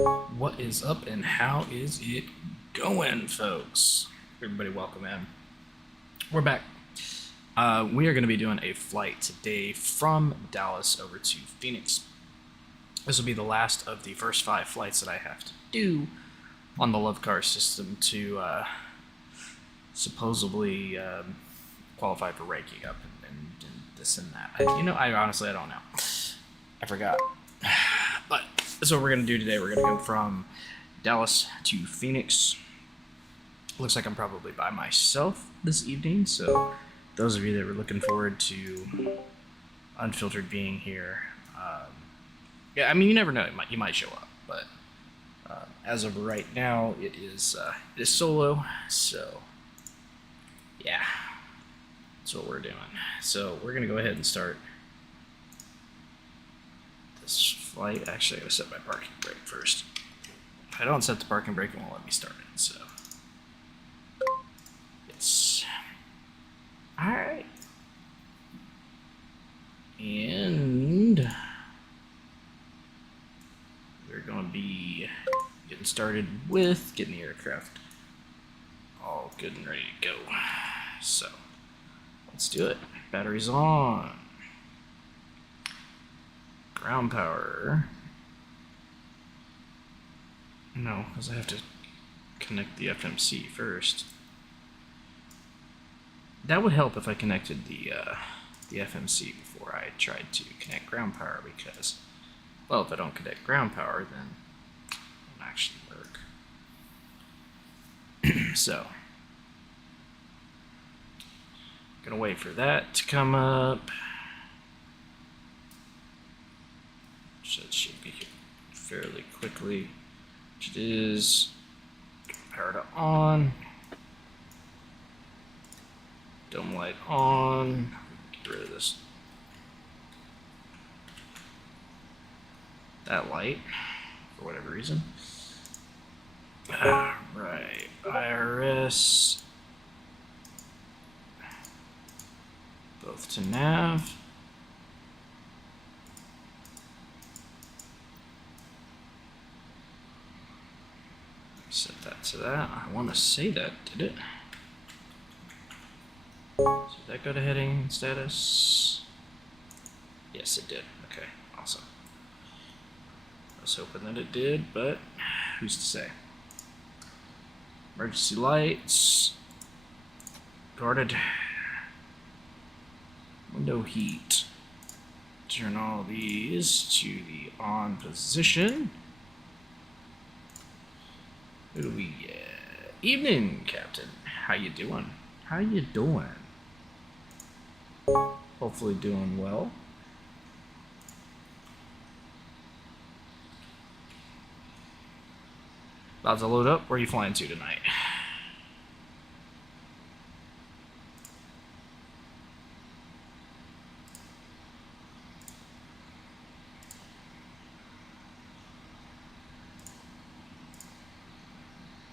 What is up and how is it going, folks? Everybody, welcome in. We're back. We are going to be doing a flight today from Dallas over to Phoenix. This will be the last of the first 5 flights that I have to do on the Love Car system to supposedly qualify for ranking up and this and that. I honestly don't know. I forgot. But that's what we're going to do today. We're going to go from Dallas to Phoenix. Looks like I'm probably by myself this evening, so those of you that were looking forward to Unfiltered being here, you never know. You might show up, but as of right now, it is solo. So yeah, that's what we're doing. So we're gonna go ahead and start this flight. Actually, I gotta set my parking brake first. If I don't set the parking brake, it won't let me start it. So it's all right, and we're going to be getting started with getting the aircraft all good and ready to go. So let's do it. Batteries on. Ground power. No, because I have to connect the FMC first. That would help if I connected the FMC before I tried to connect ground power, because, well, if I don't connect ground power, then it won't actually work. So, gonna wait for that to come up. So it should be fairly quickly, which it is. Power to on. Dome light on. Get rid of this. That light, for whatever reason. Alright, IRS. Both to nav. Set that to that. I want to say that, did it? So did that go to heading status? Yes, it did. Okay, awesome. I was hoping that it did, but who's to say? Emergency lights. Guarded. Window heat. Turn all these to the on position. Who do we get? Evening, Captain. How you doing? How you doing? Hopefully doing well. About to load up. Where are you flying to tonight?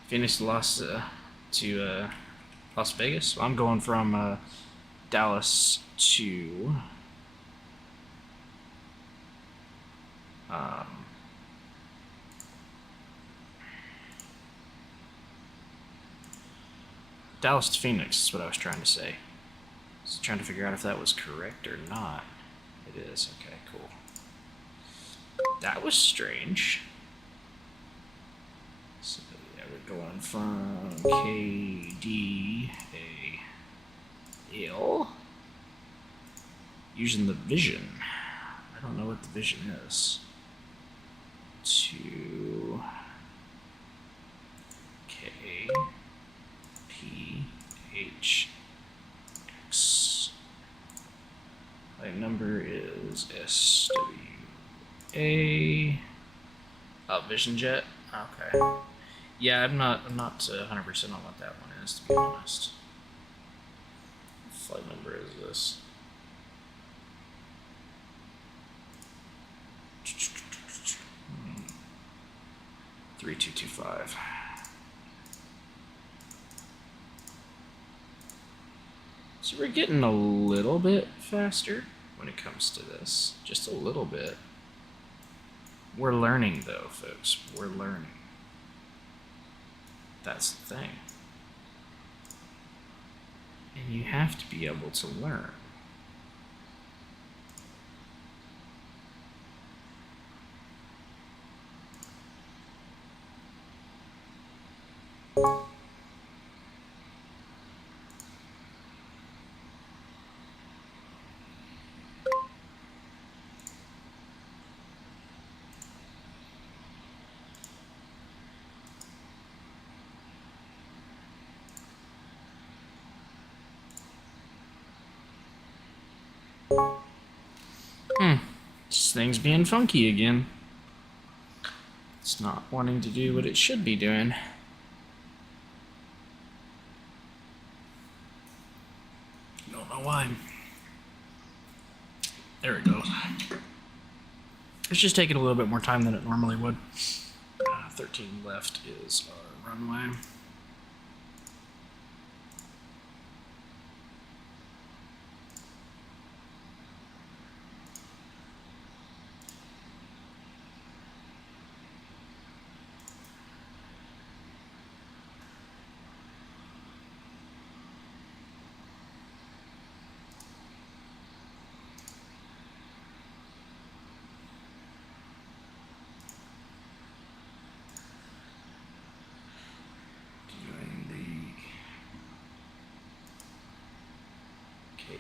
Phoenix to Las Vegas. Well, I'm going from Dallas to Dallas to Phoenix is what I was trying to say. I was trying to figure out if that was correct or not. It is. Okay, cool. That was strange. So yeah, we're going from KDAL. Using the vision. I don't know what the vision is. To KPHX. My number is SWA. Oh, Vision Jet. Okay. Yeah, I'm not 100% on what that one is, to be honest. What flight number is this? 3225. So we're getting a little bit faster when it comes to this. Just a little bit. We're learning, though, folks. We're learning. That's the thing. And you have to be able to learn. This thing's being funky again. It's not wanting to do what it should be doing. Don't know why. There it goes. It's just taking a little bit more time than it normally would. 13 left is our runway.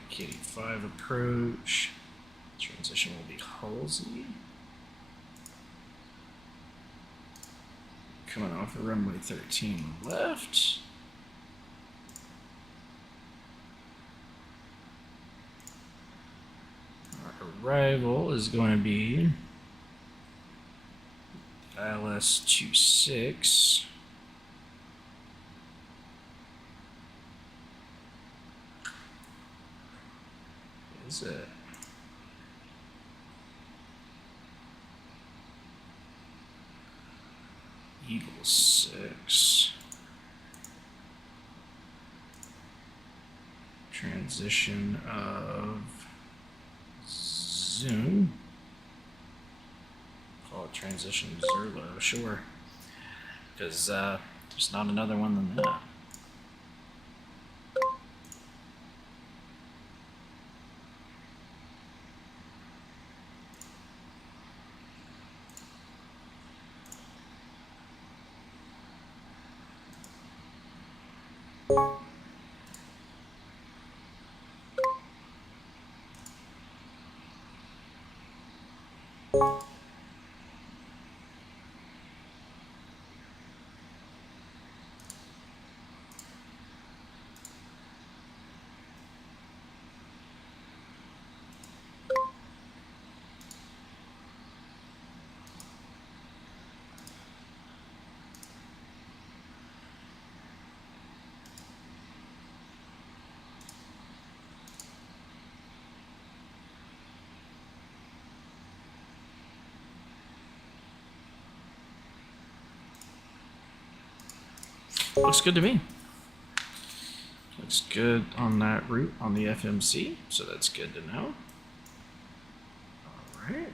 KD5 approach. Transition will be Halsey. Coming off of runway 13 left. Our arrival is going to be ILS-26. Is it? Eagle 6. Transition of Zoom. Call it transition Zerlo, sure. Because there's not another one than that. Looks good to me. Looks good on that route on the FMC, so that's good to know. All right,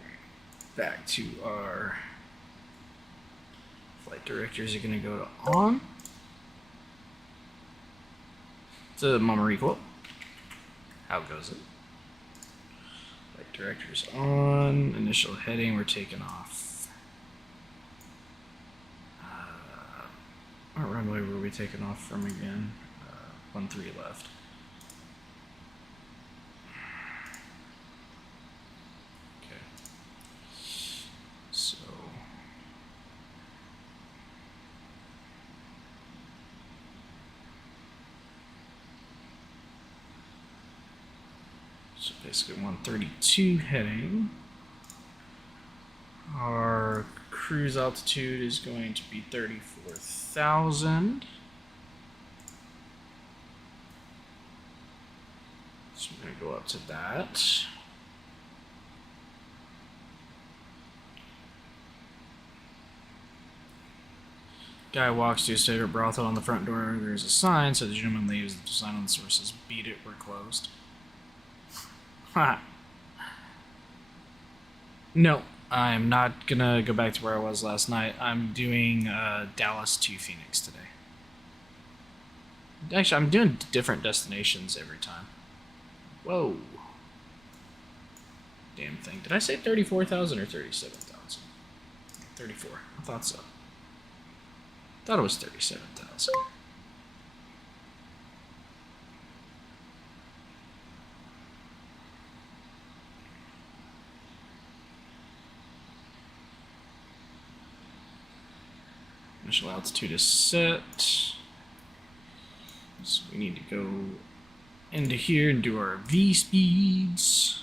back to our flight directors are going to go to on. To Mama quote. How goes it? Flight directors on. Initial heading, we're taking off. What runway were we taking off from again? 13 left. Okay. So basically 132 heading. Our cruise altitude is going to be 34,000. So we're going to go up to that. Guy walks to his favorite brothel on the front door. There's a sign, so the gentleman leaves. The sign on the door says, "Beat it, we're closed." Ha. No, I'm not gonna go back to where I was last night. I'm doing Dallas to Phoenix today. Actually, I'm doing different destinations every time. Whoa. Damn thing. Did I say 34,000 or 37,000? 34. I thought so. Thought it was 37,000. Initial altitude is set. So we need to go into here and do our V speeds.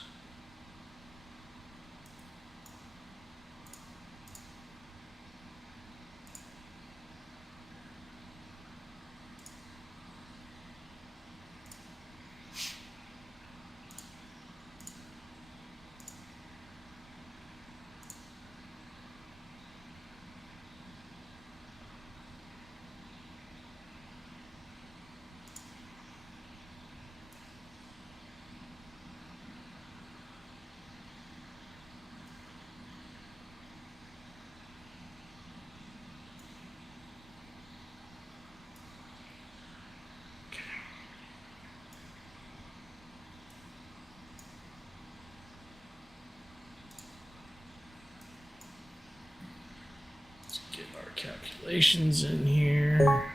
Get our calculations in here.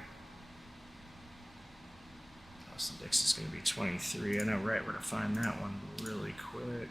Cost index is going to be 23. I know right where to find that one really quick.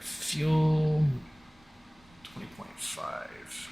Fuel 20.5.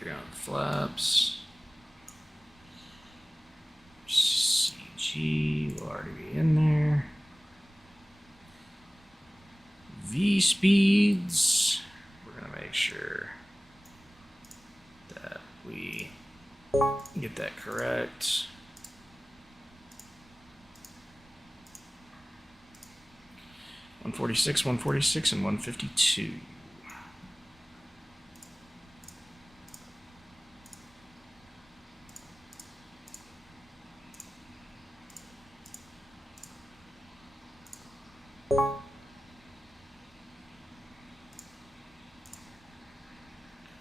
Carry on flaps. CG will already be in there. V speeds. We're gonna make sure that we get that correct. 146, 146, and 152.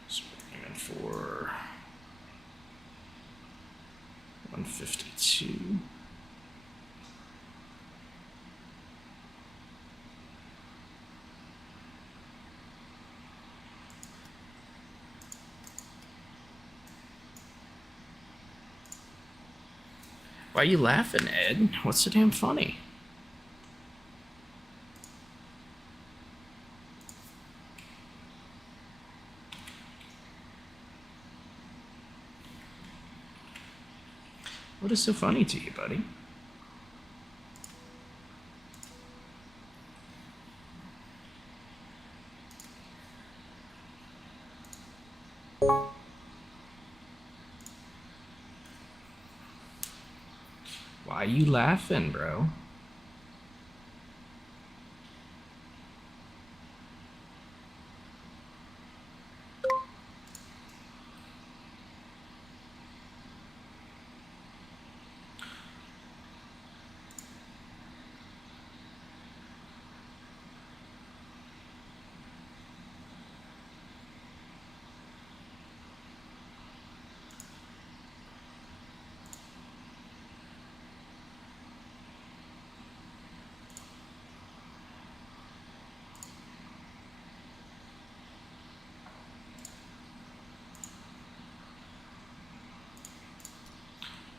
So we're aiming for 152. Why are you laughing, Ed? What's so damn funny? What is so funny to you, buddy? Why are you laughing, bro?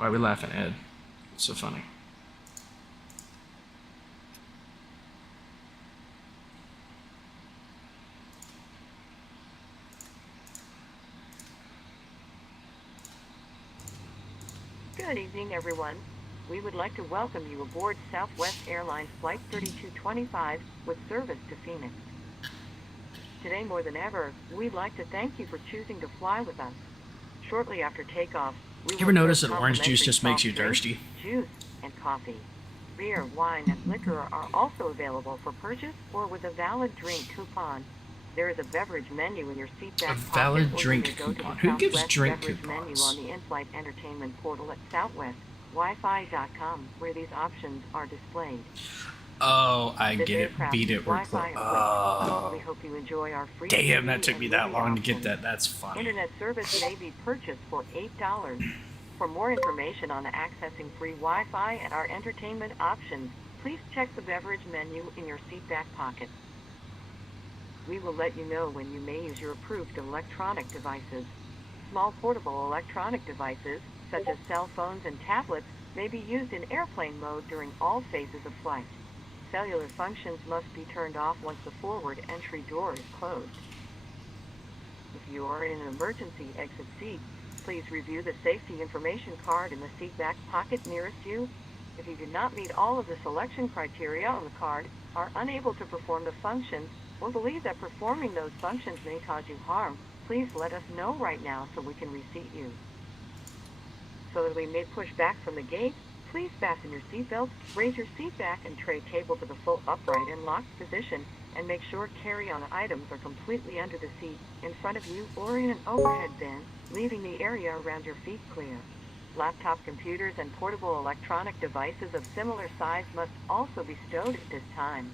Why are we laughing, Ed? It's so funny. Good evening, everyone. We would like to welcome you aboard Southwest Airlines Flight 3225 with service to Phoenix. Today more than ever, we'd like to thank you for choosing to fly with us. Shortly after takeoff, we You ever will notice serve that orange juice complimentary just makes soft you drinks, thirsty? juice, and coffee. Beer, wine, and liquor are also available for purchase or with a valid drink coupon. There is a beverage menu in your seat back A pocket, valid or drink you may go to coupon. the Who gives Southwest drink beverage menu coupons? on the in-flight entertainment portal at southwestwifi.com, where these options are displayed. Oh, I This get it. aircraft Beat is it. We're Wi-Fi close. equipped. Oh, We hope you enjoy our free damn, that TV took me and that movie long to get options. that. That's funny. Internet service may be purchased for $8. For more information on accessing free Wi-Fi and our entertainment options, please check the beverage menu in your seat back pocket. We will let you know when you may use your approved electronic devices. Small portable electronic devices, such as cell phones and tablets, may be used in airplane mode during all phases of flight. Cellular functions must be turned off once the forward entry door is closed. If you are in an emergency exit seat, please review the safety information card in the seat back pocket nearest you. If you do not meet all of the selection criteria on the card, are unable to perform the functions, or believe that performing those functions may cause you harm, please let us know right now so we can reseat you. So that we may push back from the gate, please fasten your seatbelt, raise your seat back and tray table to the full upright and locked position, and make sure carry-on items are completely under the seat, in front of you, or in an overhead bin, leaving the area around your feet clear. Laptop computers and portable electronic devices of similar size must also be stowed at this time.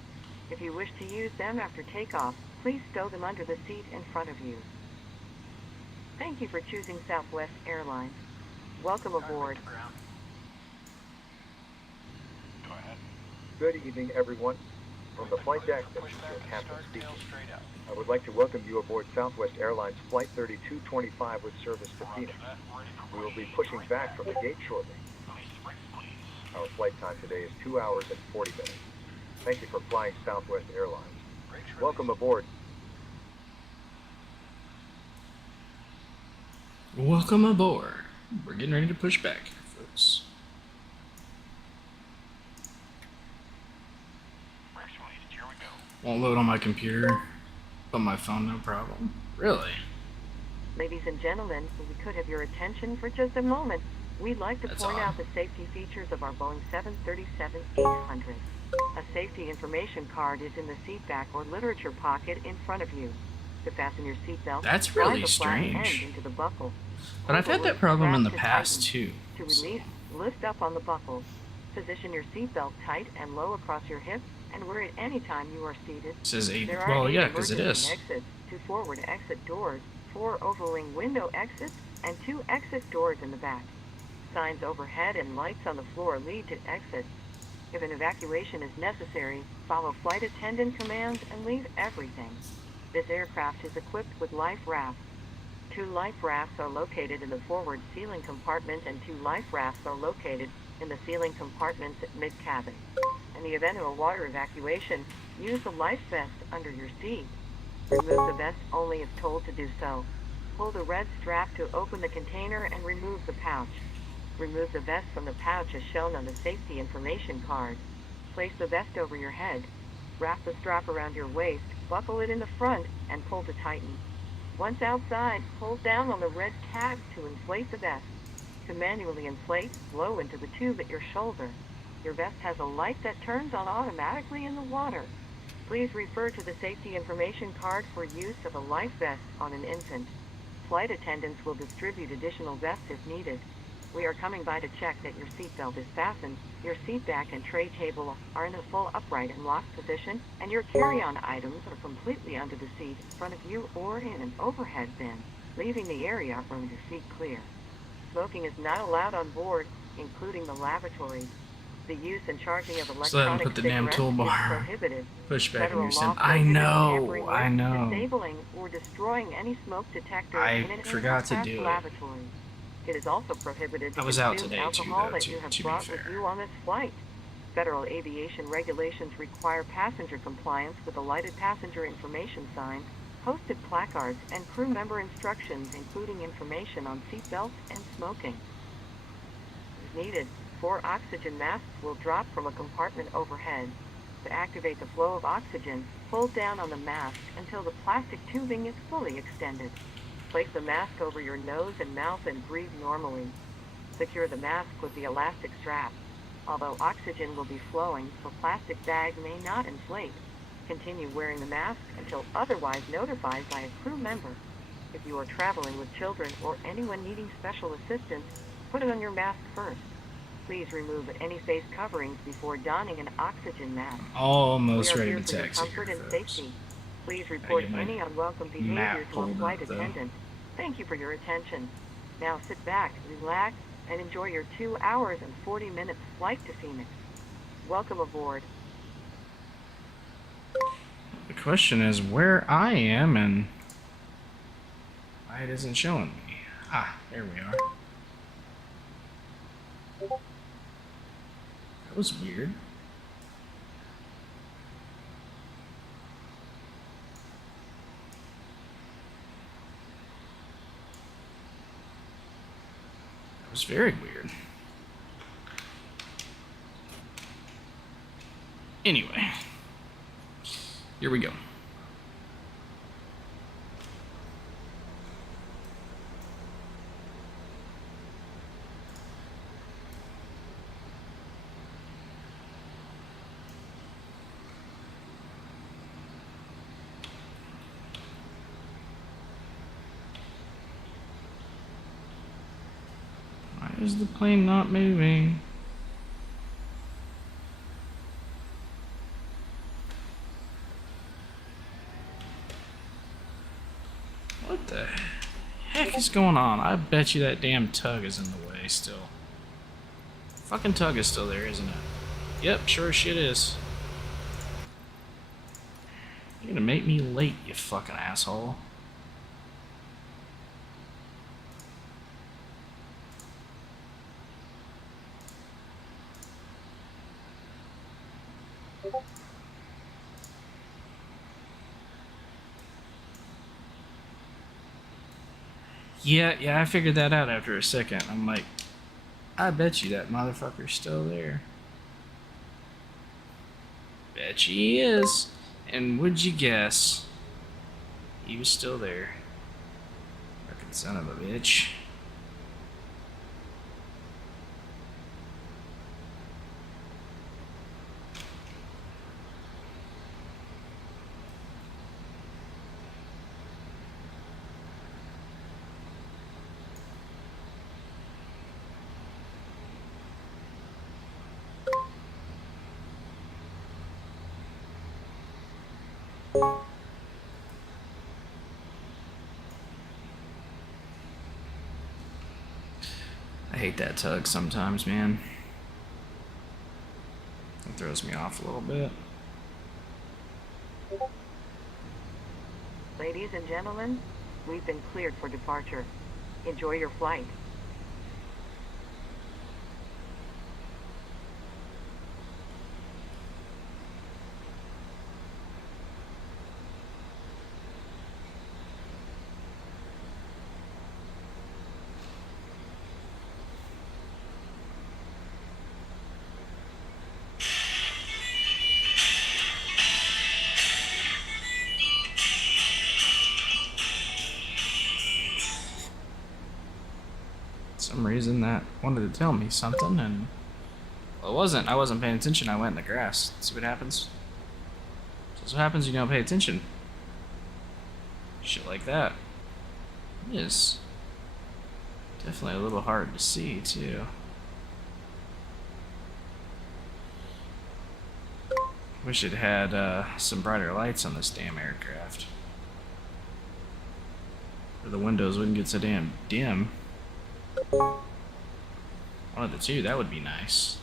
If you wish to use them after takeoff, please stow them under the seat in front of you. Thank you for choosing Southwest Airlines. Welcome aboard. Good evening, everyone. From the flight deck, this is your captain speaking. I would like to welcome you aboard Southwest Airlines Flight 3225 with service to Phoenix. We will be pushing back from the gate shortly. Our flight time today is 2 hours and 40 minutes. Thank you for flying Southwest Airlines. Welcome aboard. Welcome aboard. We're getting ready to push back, folks. Won't load on my computer, but my phone, no problem. Really? Ladies and gentlemen, if we could have your attention for just a moment, we'd like to That's point odd. out the safety features of our Boeing 737-800. A safety information card is in the seat back or literature pocket in front of you. To fasten your seatbelt, That's slide really the flat strange. end into the buckle. But I've Pull had the that problem in the strap to past tighten. too. To release, lift up on the buckle. Position your seatbelt tight and low across your hip and wear it any time you are seated. It says 8. There are Well, 8 yeah, because it emergency is. exits, 2 forward exit doors, 4 overwing window exits, and 2 exit doors in the back. Signs overhead and lights on the floor lead to exits. If an evacuation is necessary, follow flight attendant commands and leave everything. This aircraft is equipped with life rafts. 2 life rafts are located in the forward ceiling compartment and 2 life rafts are located in the ceiling compartments at mid-cabin. In the event of a water evacuation, use the life vest under your seat. Remove the vest only if told to do so. Pull the red strap to open the container and remove the pouch. Remove the vest from the pouch as shown on the safety information card. Place the vest over your head. Wrap the strap around your waist, buckle it in the front, and pull to tighten. Once outside, hold down on the red tab to inflate the vest. To manually inflate, blow into the tube at your shoulder. Your vest has a light that turns on automatically in the water. Please refer to the safety information card for use of a life vest on an infant. Flight attendants will distribute additional vests if needed. We are coming by to check that your seatbelt is fastened, your seat back and tray table are in a full upright and locked position, and your carry-on items are completely under the seat in front of you or in an overhead bin, leaving the area around your feet clear. Smoking is not allowed on board, including the lavatories. The use and charging of So let him electronic put the damn cigarettes is toolbar prohibited. push back in Federal your sim. law I prohibits know, tampering I with, know. disabling, or destroying any smoke detector I in an forgot to aircraft do it. lavatory. It is also prohibited to I was out consume today too, alcohol though, that you have to be brought with fair. you on this flight. Federal aviation regulations require passenger compliance with the lighted passenger information signs, posted placards, and crew member instructions, including information on seatbelts and smoking. As needed, 4 oxygen masks will drop from a compartment overhead. To activate the flow of oxygen, hold down on the mask until the plastic tubing is fully extended. Place the mask over your nose and mouth and breathe normally. Secure the mask with the elastic strap. Although oxygen will be flowing, the plastic bag may not inflate. Continue wearing the mask until otherwise notified by a crew member. If you are traveling with children or anyone needing special assistance, put on your mask first. Please remove any face coverings before donning an oxygen mask. Almost We are ready here to for your taxi here, comfort and folks. safety. Please I report get my any unwelcome map behavior to a pulled flight up, though. attendant. Thank you for your attention. Now sit back, relax, and enjoy your 2 hours and 40 minutes flight to Phoenix. Welcome aboard. The question is where I am and why it isn't showing me. Ah, there we are. That was weird. That was very weird. Anyway, here we go. Why is the plane not moving? What the heck is going on? I bet you that damn tug is in the way still. Fucking tug is still there, isn't it? Yep, sure as shit is. You're gonna make me late, you fucking asshole. Yeah, I figured that out after a second. I'm like, I bet you that motherfucker's still there. Bet you he is. And would you guess? He was still there. Fucking son of a bitch. I hate that tug sometimes, man. It throws me off a little bit. Ladies and gentlemen, we've been cleared for departure. Enjoy your flight. Some reason that wanted to tell me something, and well, I wasn't paying attention. I went in the grass. See what happens? That's what happens when you don't pay attention. Shit like that. It is definitely a little hard to see too. Wish it had some brighter lights on this damn aircraft, or the windows wouldn't get so damn dim. One of the two, that would be nice.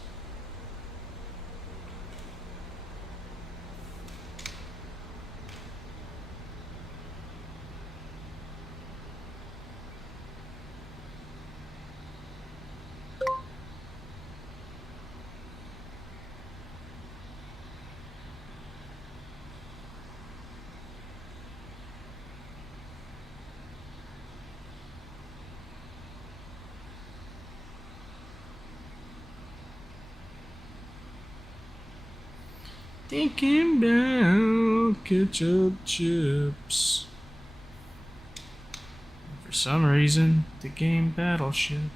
Thinking about ketchup chips. For some reason, the game Battleship.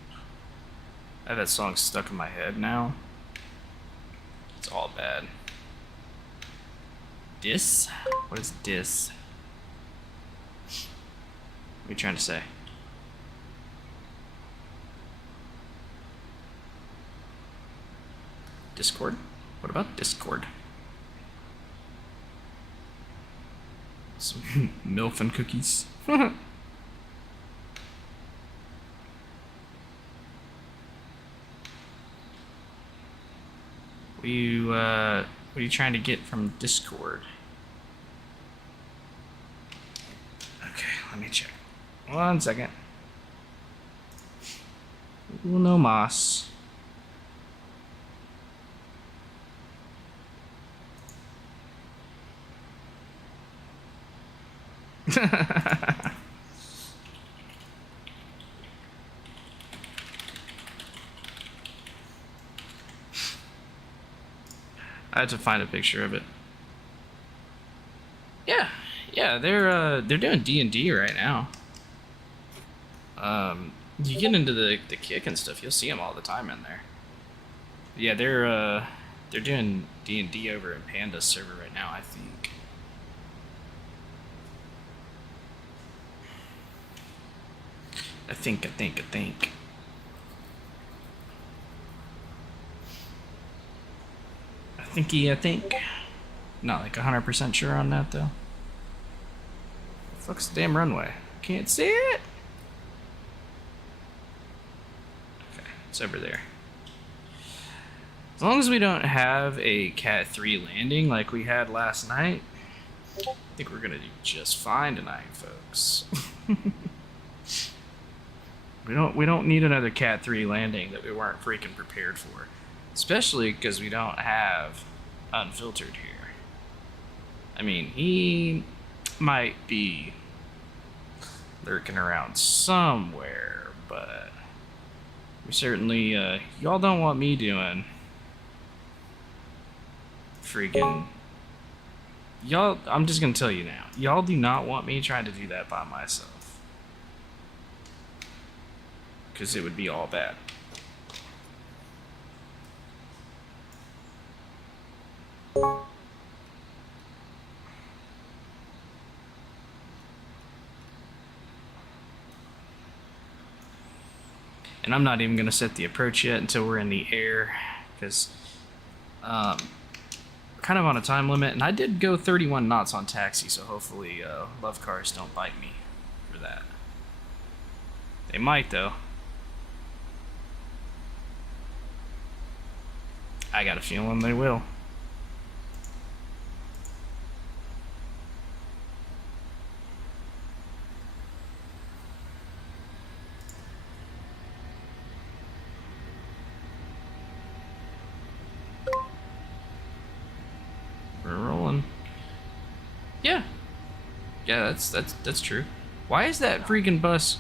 I have that song stuck in my head now. It's all bad. Dis? What is dis? What are you trying to say? Discord? What about Discord? Some MILF and cookies. What are you trying to get from Discord? Okay, let me check. 1 second. Uno mas. I had to find a picture of it. Yeah, they're doing D&D right now. You get into the kick and stuff, you'll see them all the time in there. Yeah, they're doing D&D over in Panda's server right now, I think. I think. I think. Not like 100% sure on that though. The fuck's the damn runway? Can't see it. Okay, it's over there. As long as we don't have a Cat 3 landing like we had last night, I think we're gonna do just fine tonight, folks. We don't need another Cat 3 landing that we weren't freaking prepared for. Especially because we don't have Unfiltered here. I mean, he might be lurking around somewhere, but we certainly, y'all don't want me doing freaking, y'all, I'm just gonna tell you now, y'all do not want me trying to do that by myself. Because it would be all bad. And I'm not even going to set the approach yet until we're in the air, because we're kind of on a time limit, and I did go 31 knots on taxi, so hopefully love cars don't bite me for that. They might, though. I got a feeling they will. We're rolling. Yeah. Yeah, that's true. Why is that freaking bus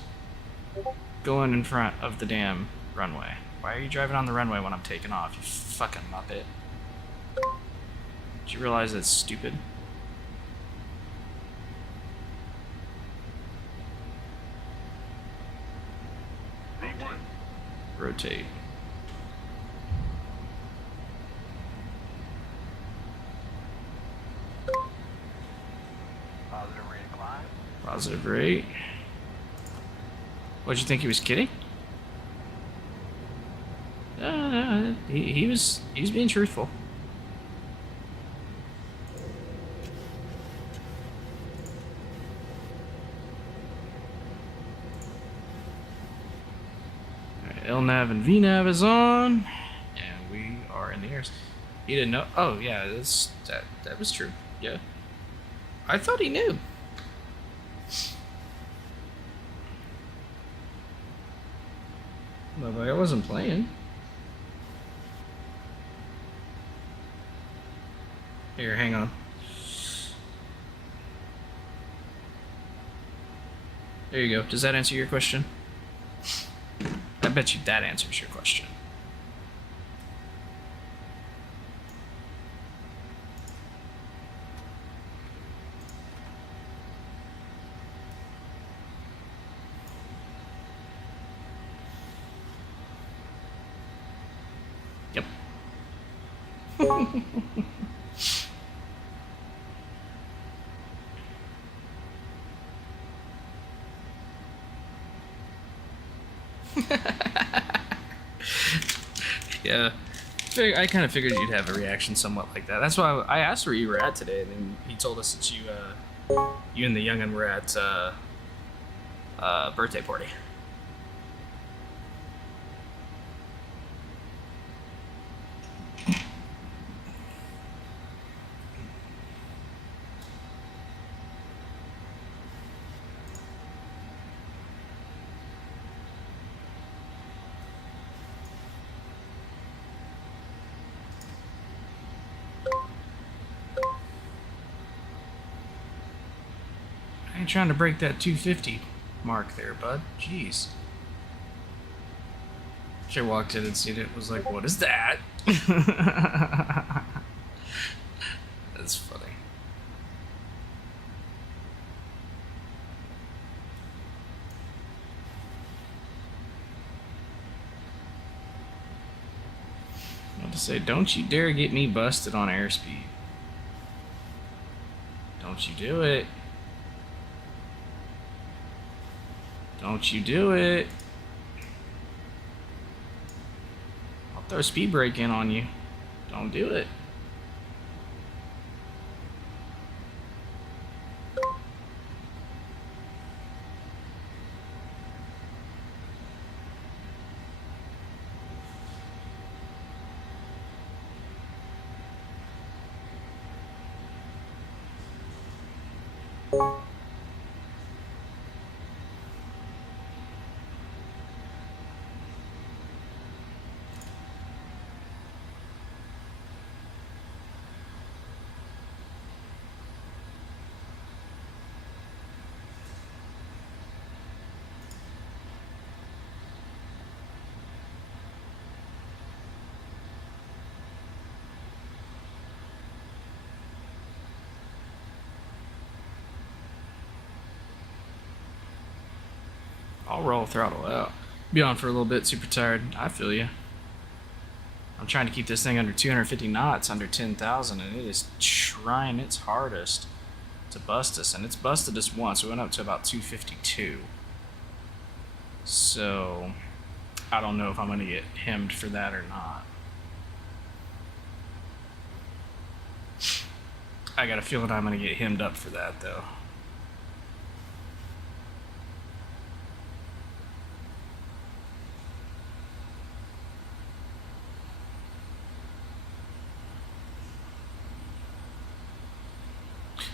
going in front of the damn runway? Why are you driving on the runway when I'm taking off, you fucking muppet? Did you realize that's stupid? Rotate. Positive rate of climb. Positive rate. What'd you think he was kidding? He was being truthful. Alright, LNAV and VNAV is on, and we are in the airs. He didn't know. Oh yeah, that was true. Yeah, I thought he knew. No, but I wasn't playing. Here, hang on. There you go. Does that answer your question? I bet you that answers your question. Yeah, I kind of figured you'd have a reaction somewhat like that. That's why I asked where you were at today, and then he told us that you and the youngin were at birthday party. I ain't trying to break that 250 mark there, bud. Jeez. She walked in and seen it, was like, what is that? That's funny. I want to say, don't you dare get me busted on airspeed. Don't you do it. Don't you do it. I'll throw a speed brake in on you. Don't do it. I'll roll throttle out. Be on for a little bit, super tired. I feel you. I'm trying to keep this thing under 250 knots, under 10,000, and it is trying its hardest to bust us. And it's busted us once. We went up to about 252. So, I don't know if I'm going to get hemmed for that or not. I got a feeling I'm going to get hemmed up for that, though.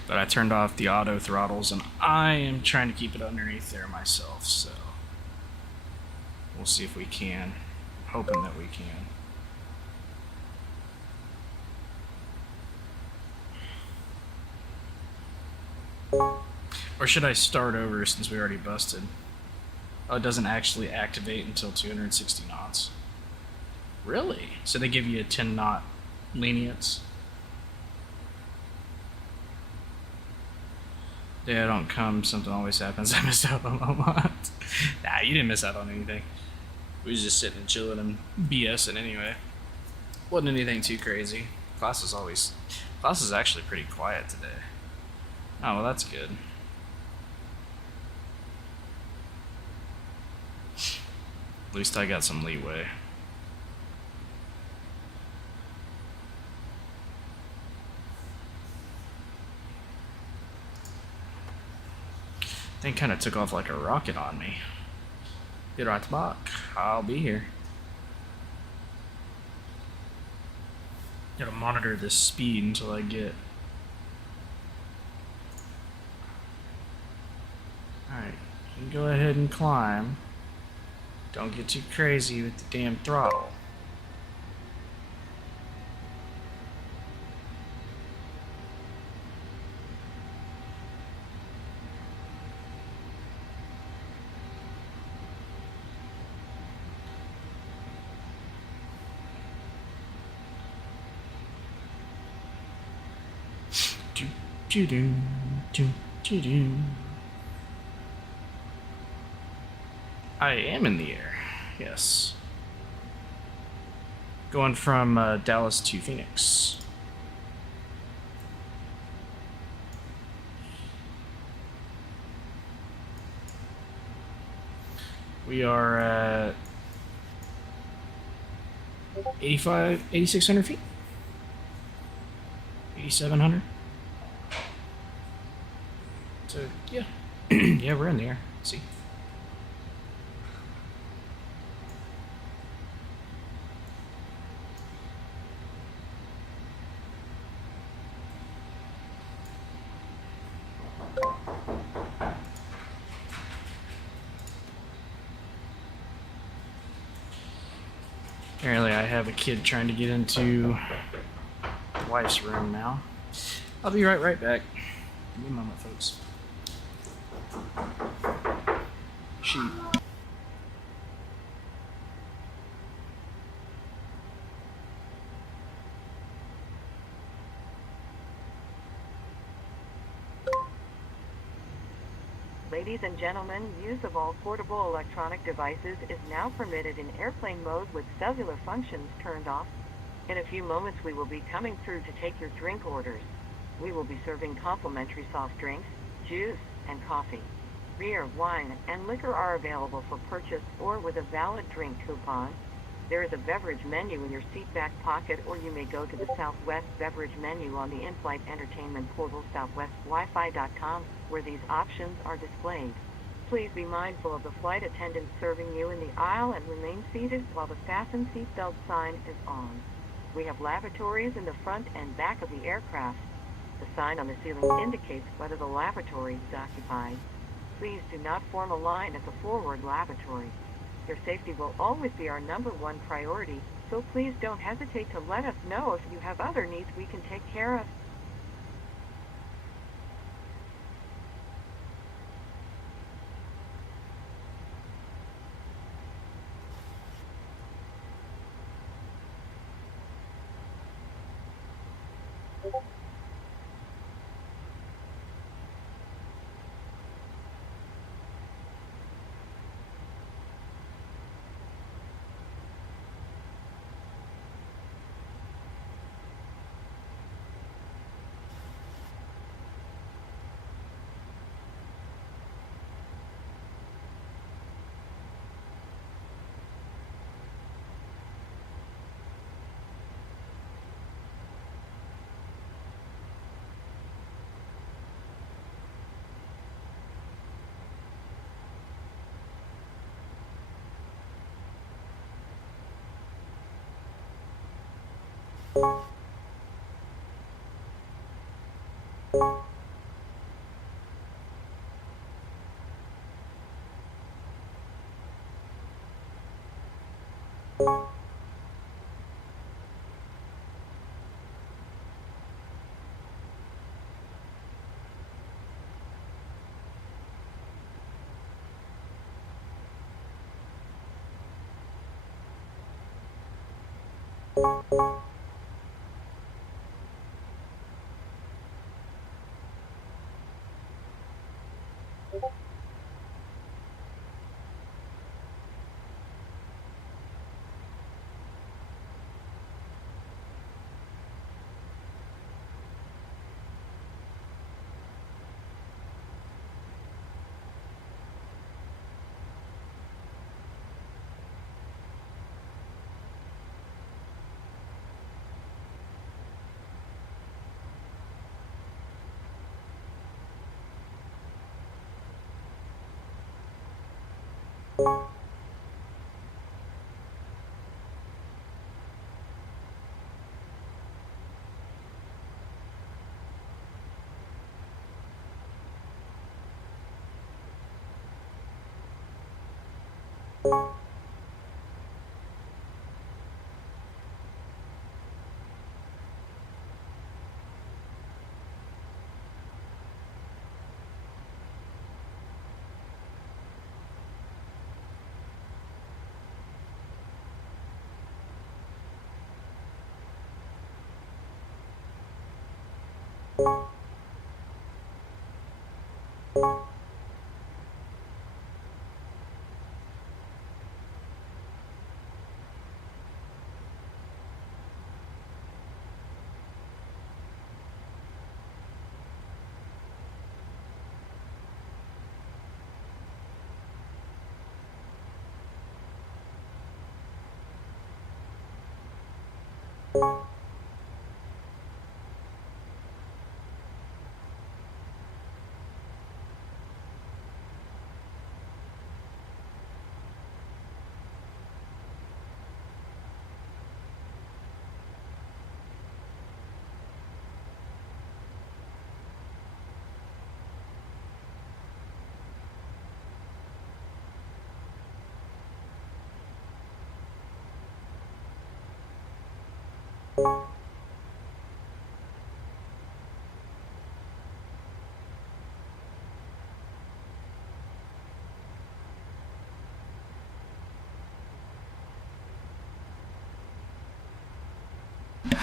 But I turned off the auto throttles, and I am trying to keep it underneath there myself, so we'll see if we can. Hoping that we can. Or should I start over since we already busted? Oh, it doesn't actually activate until 260 knots. Really? So they give you a 10 knot lenience? Yeah, don't come. Something always happens. I missed out on a lot. Nah, you didn't miss out on anything. We was just sitting and chilling and BSing anyway. Wasn't anything too crazy. Class is actually pretty quiet today. Oh, well, that's good. At least I got some leeway. Thing kind of took off like a rocket on me. Get right back. I'll be here. Gotta monitor this speed until I get. Alright, you can go ahead and climb. Don't get too crazy with the damn throttle. I am in the air, yes. Going from Dallas to Phoenix. We are at 8,600 feet. 8,700. So yeah, yeah, we're in the air. Let's see. Apparently, I have a kid trying to get into the wife's room now. I'll be right back. Give me a moment, folks. She. Ladies and gentlemen, use of all portable electronic devices is now permitted in airplane mode with cellular functions turned off. In a few moments, we will be coming through to take your drink orders. We will be serving complimentary soft drinks, juice, and coffee. Beer, wine, and liquor are available for purchase or with a valid drink coupon. There is a beverage menu in your seat back pocket, or you may go to the Southwest beverage menu on the in-flight entertainment portal southwestwifi.com, where these options are displayed. Please be mindful of the flight attendant serving you in the aisle and remain seated while the fasten seatbelt sign is on. We have lavatories in the front and back of the aircraft. The sign on the ceiling indicates whether the lavatory is occupied. Please do not form a line at the forward lavatory. Your safety will always be our #1 priority, so please don't hesitate to let us know if you have other needs we can take care of.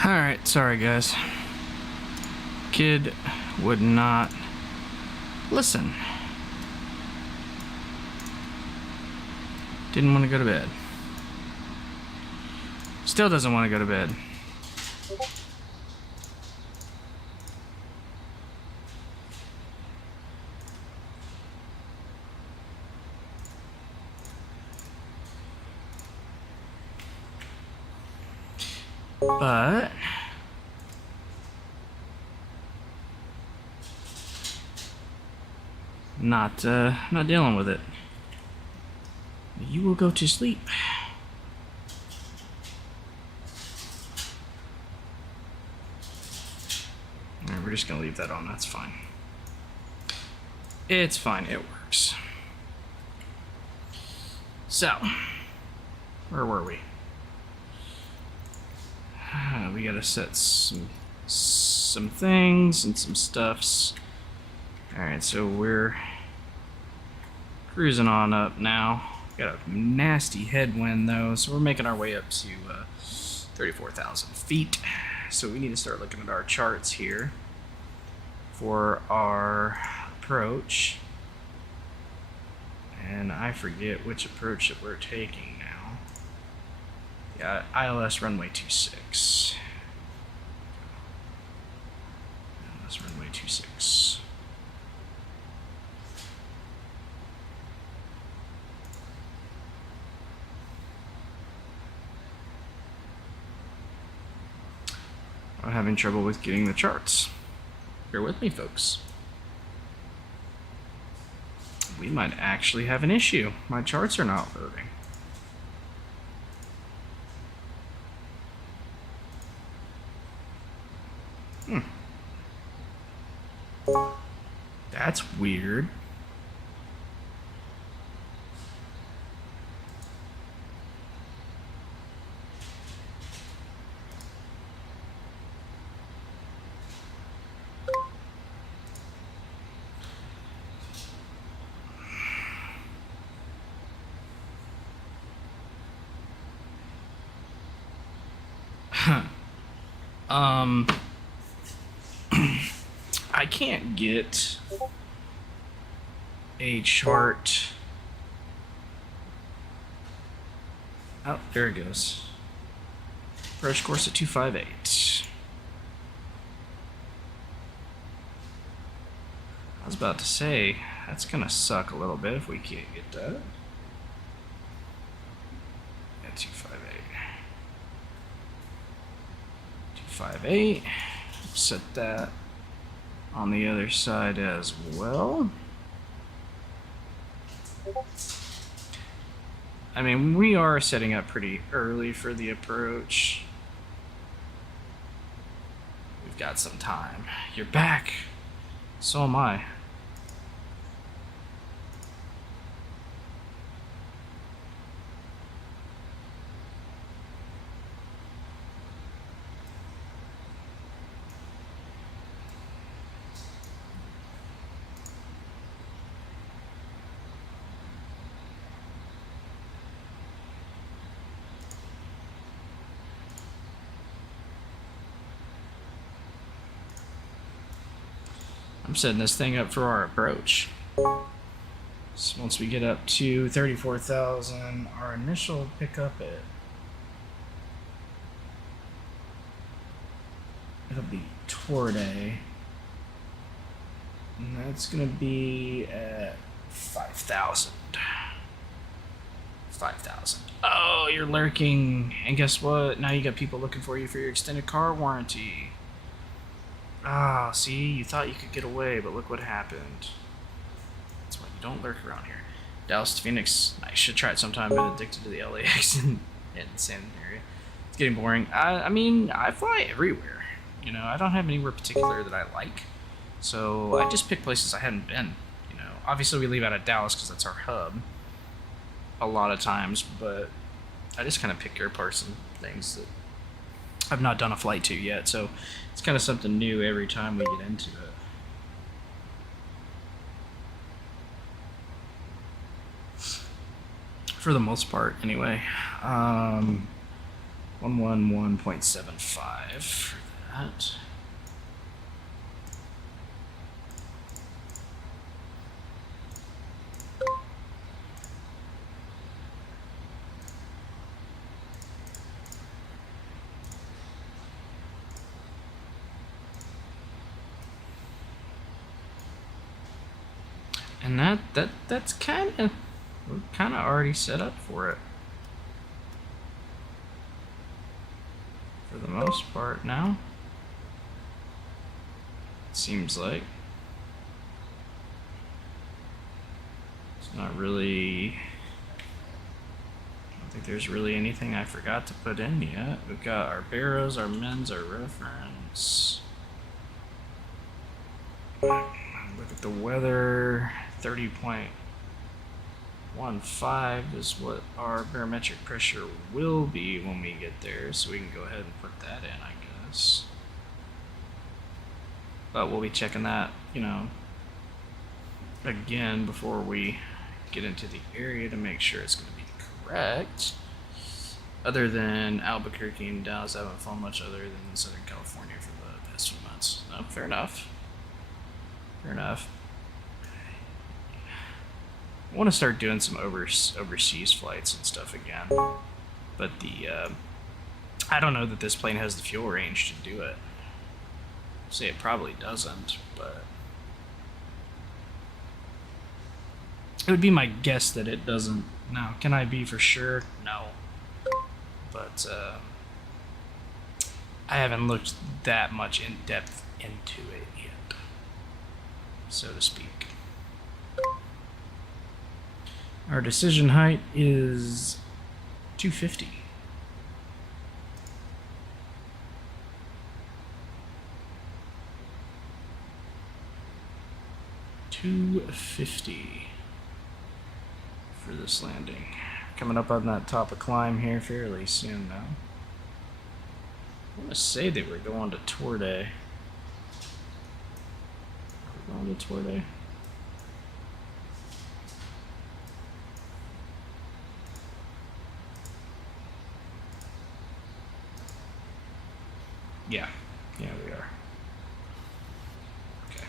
Alright, sorry guys. Kid would not listen. Didn't want to go to bed. Still doesn't want to go to bed. But not dealing with it. You will go to sleep. Alright, we're just gonna leave that on. That's fine. It's fine. It works. So, where were we? We gotta set some things and some stuffs. Alright, so we're cruising on up now. Got a nasty headwind though, so we're making our way up to 34,000 feet. So we need to start looking at our charts here for our approach. And I forget which approach that we're taking now. Yeah, ILS runway 26. ILS runway 26. I'm having trouble with getting the charts. Bear with me, folks. We might actually have an issue. My charts are not loading. That's weird. I can't get a chart. Oh, there it goes. Approach course at 258. I was about to say, that's gonna suck a little bit if we can't get that. At 258. 258. Set that on the other side as well. I mean, we are setting up pretty early for the approach. We've got some time. You're back. So am I. I'm setting this thing up for our approach. So once we get up to 34,000, our initial pickup it'll be Tourday. And that's gonna be at 5,000. 5,000. Oh, you're lurking. And guess what? Now you got people looking for you for your extended car warranty. Ah, see? You thought you could get away, but look what happened. That's why you don't lurk around here. Dallas to Phoenix. I should try it sometime, but addicted to the LAX in the San area. It's getting boring. I mean, I fly everywhere. You know, I don't have anywhere particular that I like. So I just pick places I hadn't been. You know, obviously we leave out of Dallas because that's our hub a lot of times, but I just kind of pick airports and things that I've not done a flight to yet. So it's kind of something new every time we get into it. For the most part, anyway. 111.75 for that. And that's kind of, we're kind of already set up for it. For the most part now. It seems like. It's not really, I don't think there's really anything I forgot to put in yet. We've got our barrows, our mens, our reference. Look at the weather. 30.15 is what our barometric pressure will be when we get there, so we can go ahead and put that in, I guess. But we'll be checking that, you know, again before we get into the area to make sure it's going to be correct. Other than Albuquerque and Dallas, I haven't flown much other than Southern California for the past few months. No, fair enough. Fair enough. I want to start doing some overseas flights and stuff again, but I don't know that this plane has the fuel range to do it. Say it probably doesn't, but it would be my guess that it doesn't. Now, can I be for sure? No, but I haven't looked that much in depth into it yet, so to speak. Our decision height is 250. For this landing. Coming up on that top of climb here fairly soon now. I want to say that we're going to tour day. We're going to tour day. Yeah, we are. Okay.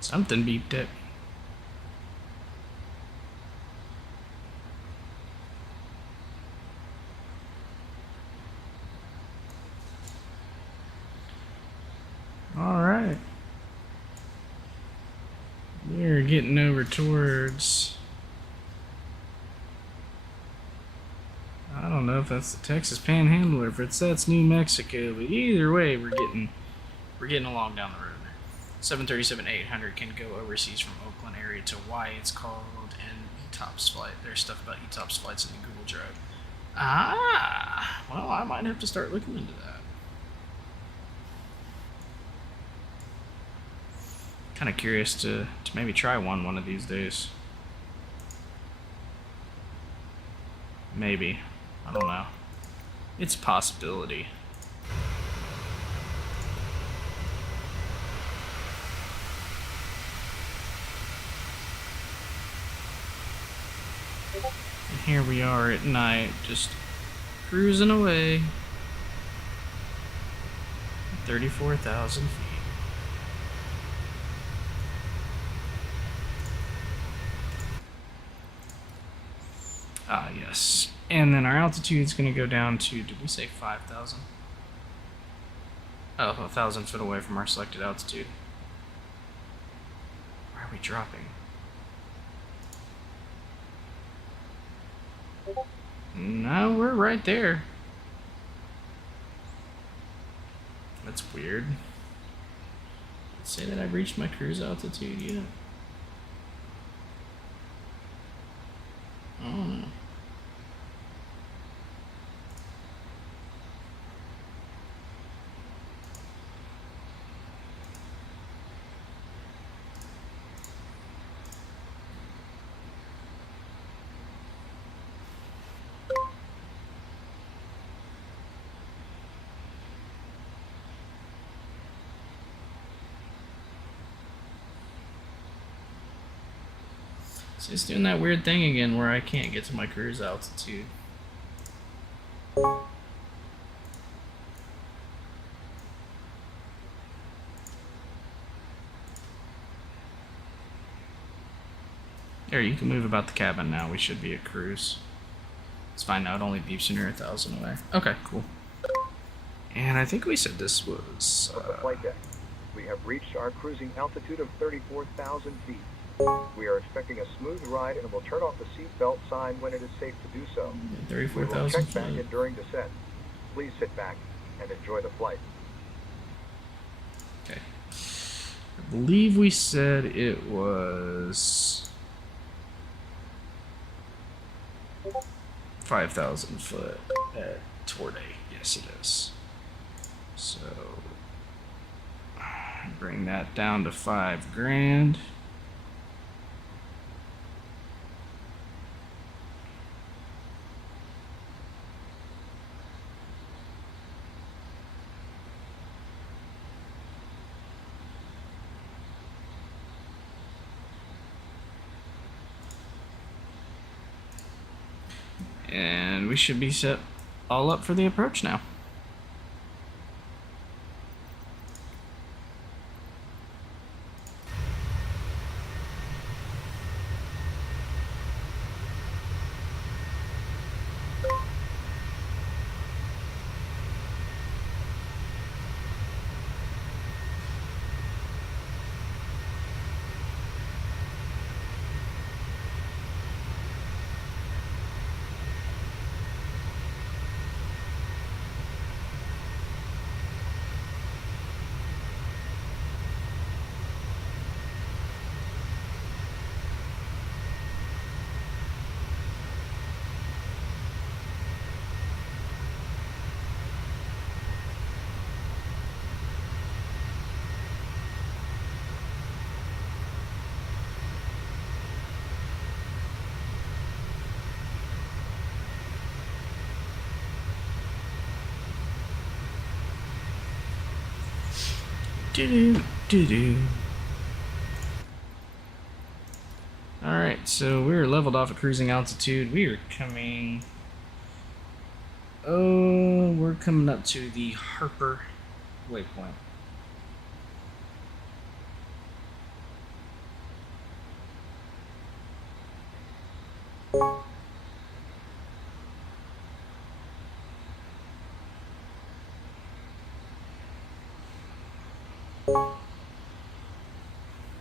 Something beeped it. All right. We're getting over towards if that's the Texas Panhandle or if that's New Mexico. But either way, we're getting along down the road there. 737-800 can go overseas from Oakland area to Hawaii. It's called an ETOPS flight. There's stuff about ETOPS flights in the Google Drive. Ah, well, I might have to start looking into that. Kind of curious to maybe try one of these days. Maybe. I don't know. It's a possibility. And here we are at night, just cruising away. 34,000 feet. Ah, yes. And then our altitude is going to go down to, did we say 5,000? Oh, 1,000 foot away from our selected altitude. Where are we dropping? No, we're right there. That's weird. Let's say that I've reached my cruise altitude yet. I don't know. So it's doing that weird thing again where I can't get to my cruise altitude. There, you can move about the cabin now. We should be at cruise. It's fine now. It only beeps when you're 1,000 away. Okay, cool. And I think we said this was... Of the flight deck, we have reached our cruising altitude of 34,000 feet. We are expecting a smooth ride and will turn off the seatbelt sign when it is safe to do so. We will 34,000 check back feet. in during descent. Please sit back and enjoy the flight. Okay. I believe we said it was 5,000 foot at Torday. Yes, it is. So bring that down to $5,000. And we should be set all up for the approach now. Alright, so we're leveled off at cruising altitude. We are coming... Oh, we're coming up to the Harper waypoint.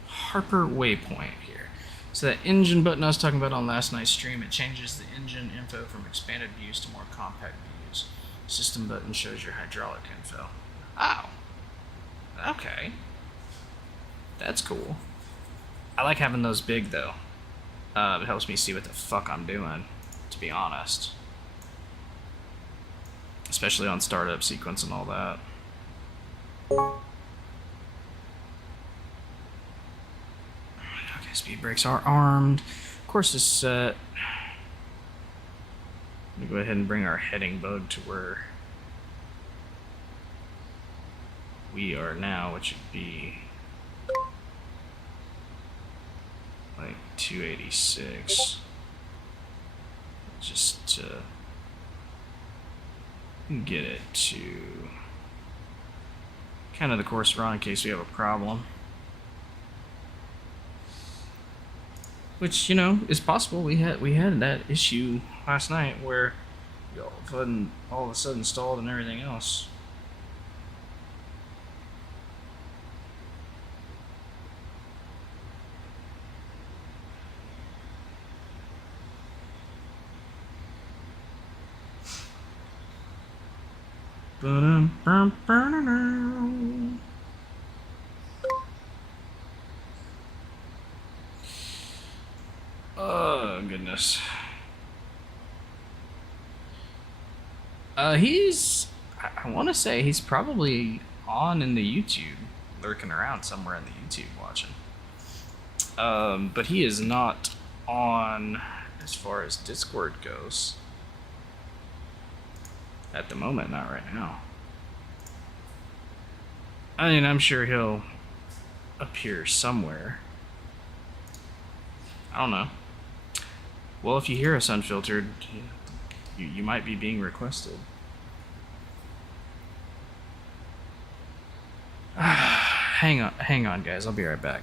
Harper waypoint here. So that engine button I was talking about on last night's stream, it changes the engine info from expanded views to more compact views. System button shows your hydraulic info. Oh. Okay. That's cool. I like having those big though. It helps me see what the fuck I'm doing, to be honest. Especially on startup sequence and all that. Okay, speed brakes are armed. Course is set. Let me go ahead and bring our heading bug to where we are now, which would be like 286. Just to get it to kind of the course we're on in case we have a problem. Which, you know, is possible. We had that issue last night where all of a sudden stalled and everything else. Oh, goodness. I want to say he's probably on in the YouTube, lurking around somewhere in the YouTube watching. But he is not on as far as Discord goes. At the moment, not right now. I mean, I'm sure he'll appear somewhere. I don't know. Well, if you hear us unfiltered, you might be being requested. Hang on, guys. I'll be right back.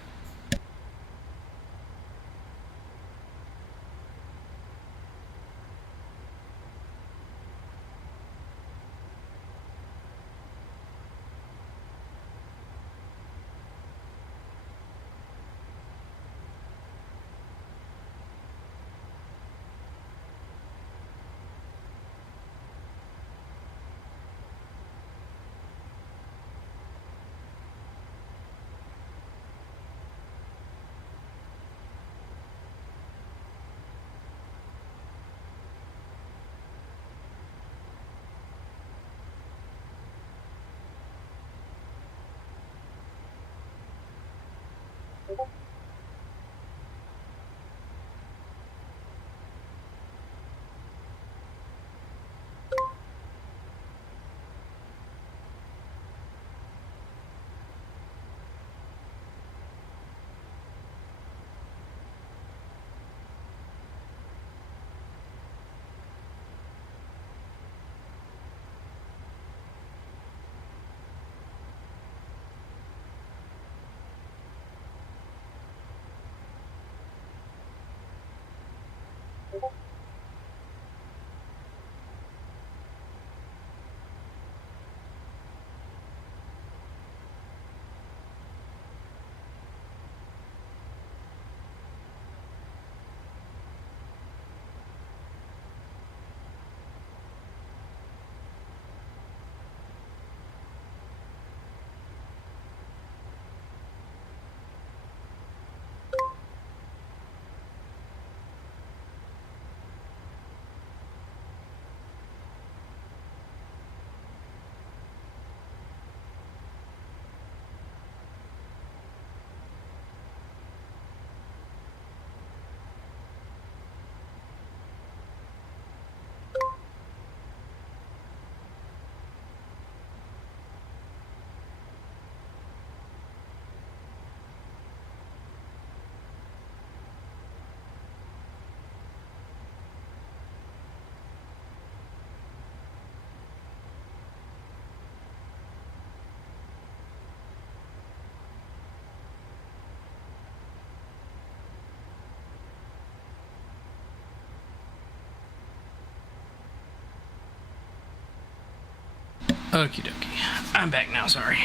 Okie dokie. I'm back now, sorry.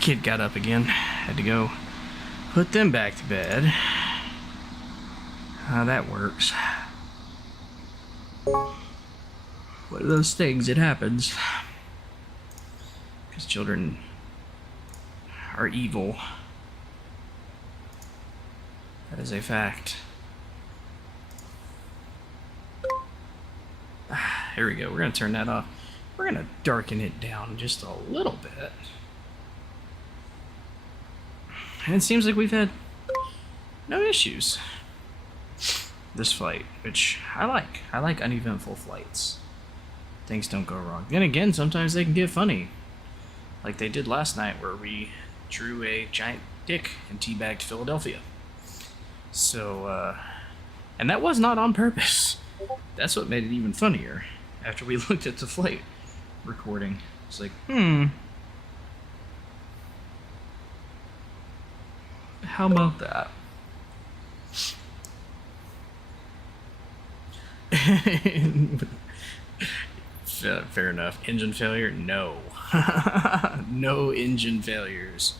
Kid got up again. Had to go Put them back to bed. How that works. One of those things, it happens. Because children are evil. That is a fact. Here we go. We're going to turn that off. We're going to darken it down just a little bit. And it seems like we've had no issues this flight, which I like. I like uneventful flights. Things don't go wrong. Then again, sometimes they can get funny. Like they did last night where we drew a giant dick and teabagged Philadelphia. So, and that was not on purpose. That's what made it even funnier. After we looked at the flight recording, it's like, how about that? Fair enough. Engine failure? No. No engine failures.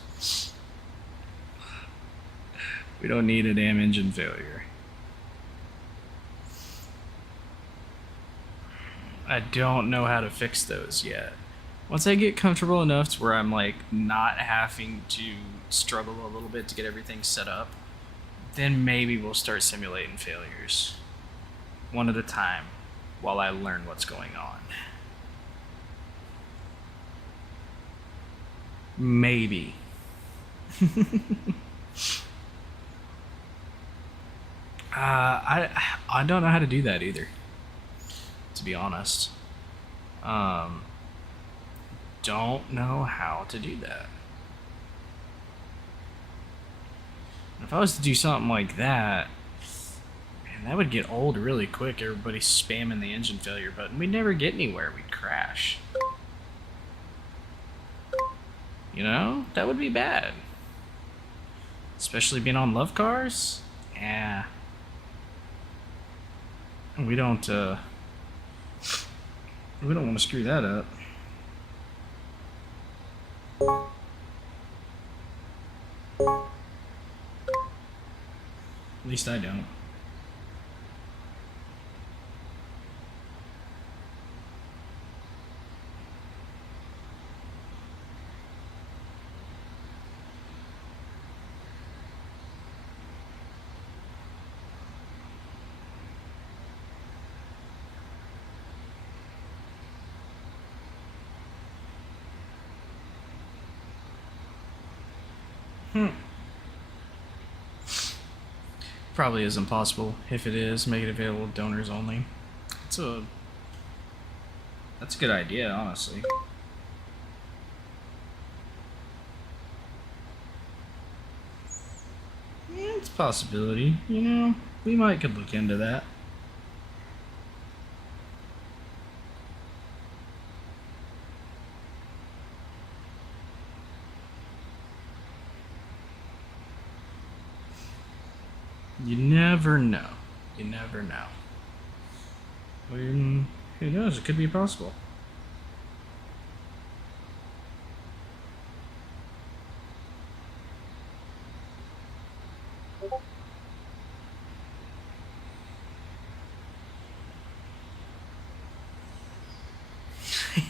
We don't need a damn engine failure. I don't know how to fix those yet. Once I get comfortable enough to where I'm like not having to struggle a little bit to get everything set up, then maybe we'll start simulating failures. One at a time while I learn what's going on. Maybe. I don't know how to do that either, to be honest. Don't know how to do that. If I was to do something like that, man, that would get old really quick. Everybody spamming the engine failure button. We'd never get anywhere. We'd crash. You know? That would be bad. Especially being on love cars. Yeah. We don't want to screw that up. At least I don't. Probably isn't possible. If it is, make it available to donors only. That's a good idea, honestly. Yeah, it's a possibility. You know, we might could look into that. You never know. You never know. Who knows? It could be possible.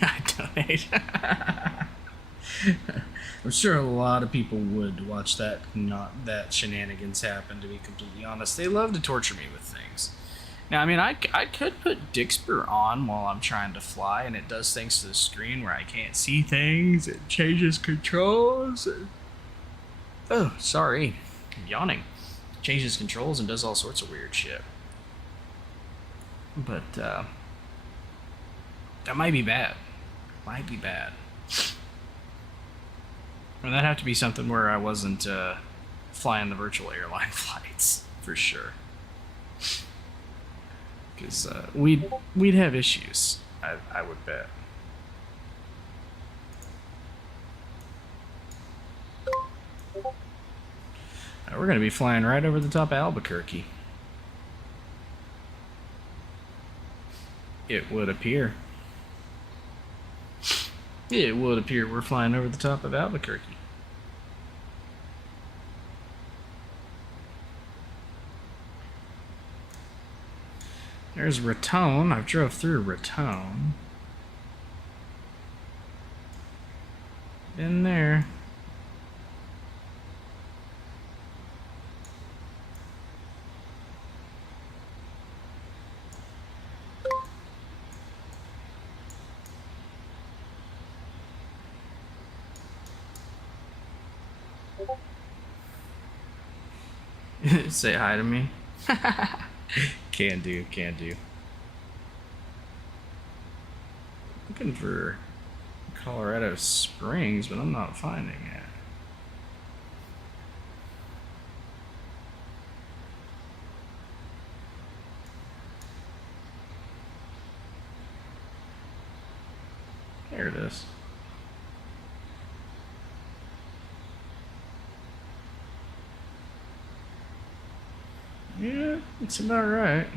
I donate. I'm sure a lot of people would watch that shenanigans happen, to be completely honest. They love to torture me with things. Now, I mean, I could put Dixper on while I'm trying to fly, and it does things to the screen where I can't see things. It changes controls. Oh, sorry. I'm yawning. Changes controls and does all sorts of weird shit. But, that might be bad. Might be bad. And that'd have to be something where I wasn't flying the virtual airline flights, for sure. Because we'd have issues, I would bet. Now we're going to be flying right over the top of Albuquerque. It would appear. It would appear we're flying over the top of Albuquerque. There's Raton. I've drove through Raton. Been there. Say hi to me. Can do, can do. Looking for Colorado Springs, but I'm not finding it. There it is. Yeah, it's about right.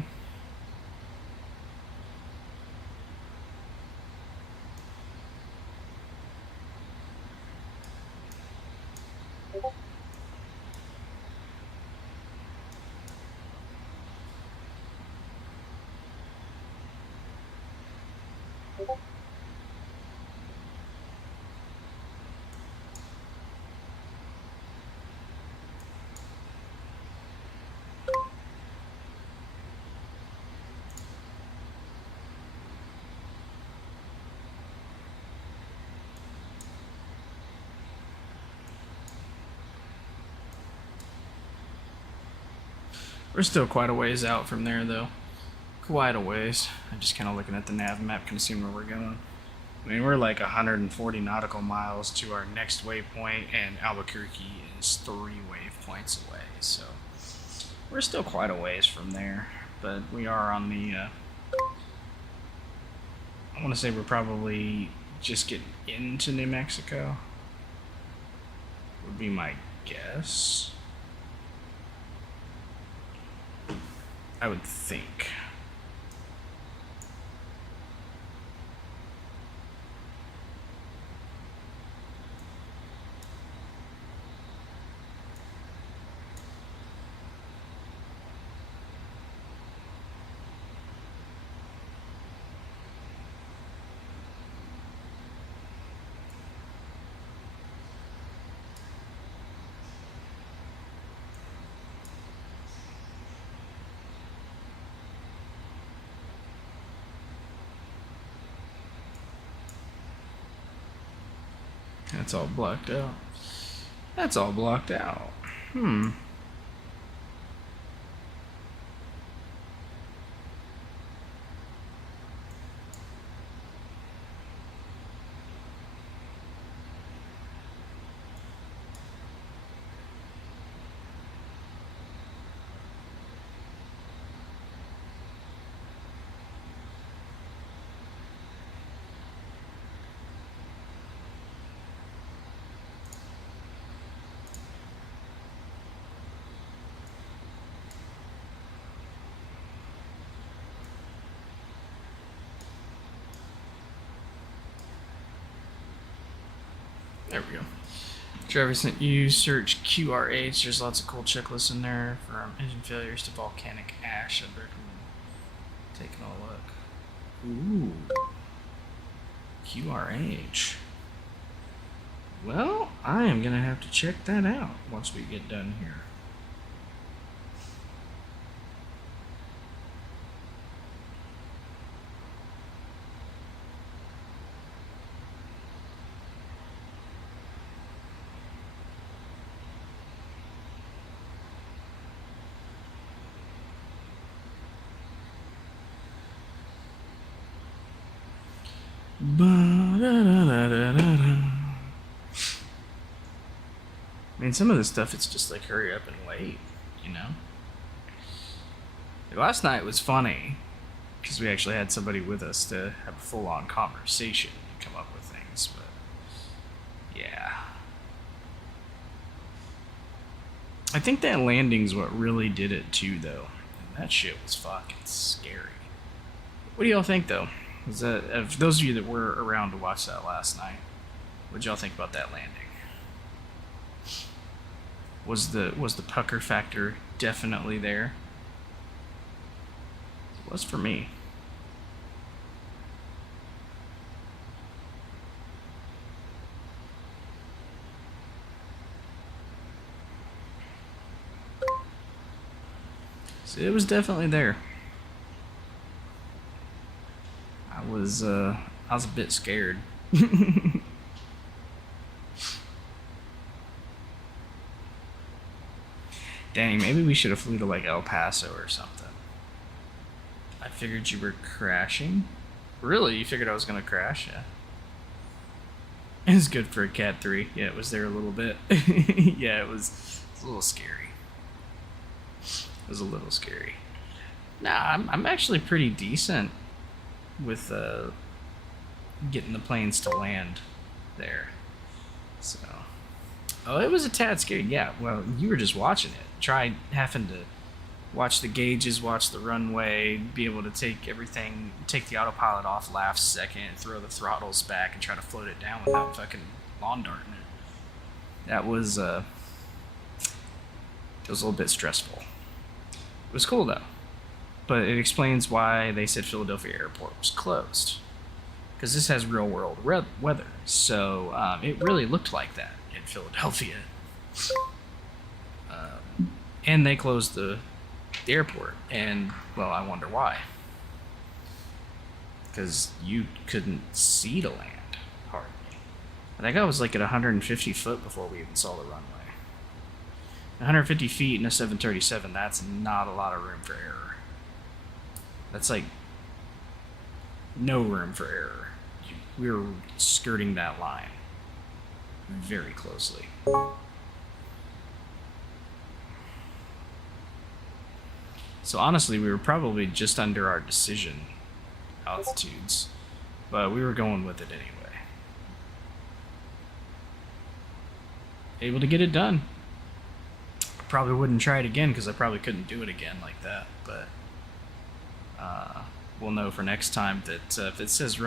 We're still quite a ways out from there, though. Quite a ways. I'm just kind of looking at the nav map, kind of seeing where we're going. I mean, we're like 140 nautical miles to our next waypoint, and Albuquerque is 3 waypoints away. So we're still quite a ways from there, but we are on the. I want to say we're probably just getting into New Mexico. Would be my guess. I would think. That's all blocked out. That's all blocked out. There we go. Travis sent you search QRH. There's lots of cool checklists in there from engine failures to volcanic ash. I'd recommend taking a look. Ooh. QRH. Well, I am going to have to check that out once we get done here. I mean, some of this stuff, it's just like hurry up and wait, you know? Last night was funny because we actually had somebody with us to have a full-on conversation and come up with things, but yeah. I think that landing's what really did it too, though. And that shit was fucking scary. What do y'all think, though? Is that, of those of you that were around to watch that last night, what did y'all think about that landing? Was the pucker factor definitely there? Was for me. So it was definitely there. I was a bit scared. Dang, maybe we should have flew to like El Paso or something. I figured you were crashing. Really? You figured I was gonna crash? Yeah. It was good for a Cat 3. Yeah, it was there a little bit. Yeah, it was a little scary. It was a little scary. Nah, I'm actually pretty decent with getting the planes to land there. So, oh, it was a tad scary. Yeah, well, you were just watching it. Try having to watch the gauges, watch the runway, be able to take the autopilot off last second, throw the throttles back, and try to float it down without fucking lawn darting it. That was it was a little bit stressful. It was cool though, but it explains why they said Philadelphia Airport was closed, because this has real world weather. So it really looked like that in Philadelphia, and they closed the airport, and well, I wonder why. Because you couldn't see to land hardly. I think I was like at 150 foot before we even saw the runway. 150 feet in a 737, that's not a lot of room for error. That's like no room for error. We were skirting that line very closely. So honestly, we were probably just under our decision altitudes, but we were going with it anyway. Able to get it done. Probably wouldn't try it again because I probably couldn't do it again like that, but we'll know for next time that if it says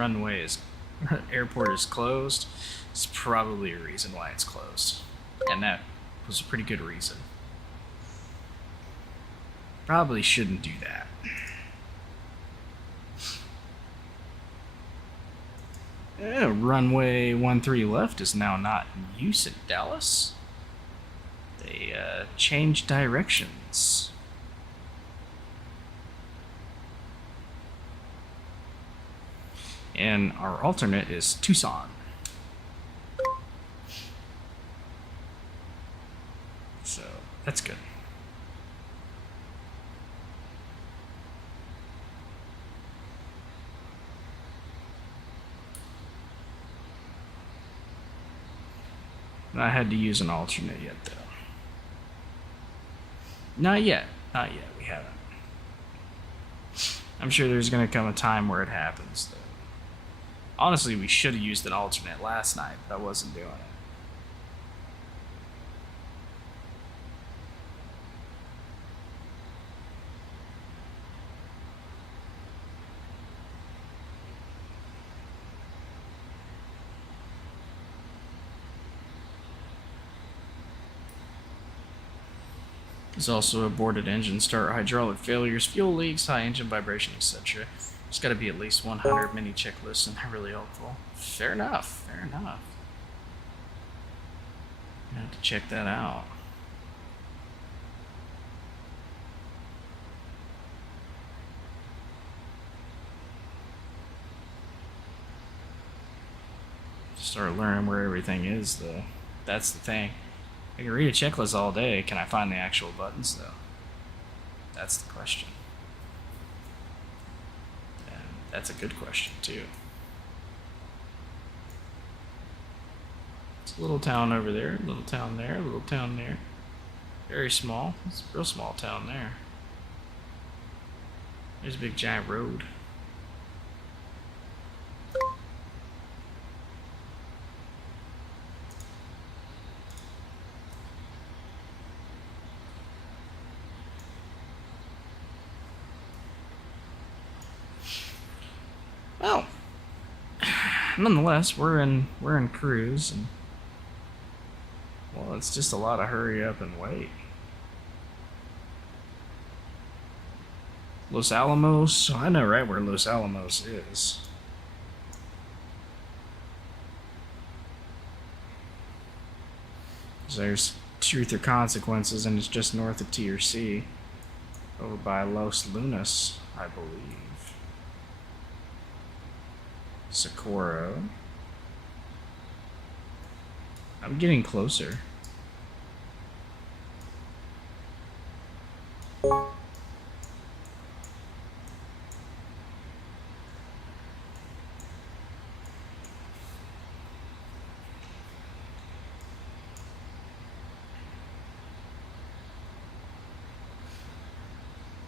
airport is closed, it's probably a reason why it's closed, and that was a pretty good reason. Probably shouldn't do that. Runway 13 left is now not in use at Dallas. They changed directions. And our alternate is Tucson. So that's good. I had to use an alternate yet, though. Not yet. Not yet. We haven't. I'm sure there's going to come a time where it happens, though. Honestly, we should have used an alternate last night, but I wasn't doing it. There's also aborted engine start, hydraulic failures, fuel leaks, high engine vibration, etc. There's got to be at least 100 mini checklists, and they're really helpful. Fair enough. Fair enough. I have to check that out. Start learning where everything is, though. That's the thing. I can read a checklist all day. Can I find the actual buttons, though? That's the question. And that's a good question, too. It's a little town over there, a little town there, a little town there. Very small. It's a real small town there. There's a big giant road. Well, nonetheless, we're in cruise, and well, it's just a lot of hurry up and wait. Los Alamos. I know right where Los Alamos is. There's Truth or Consequences, and it's just north of T or C. Over by Los Lunas, I believe. Socorro. I'm getting closer.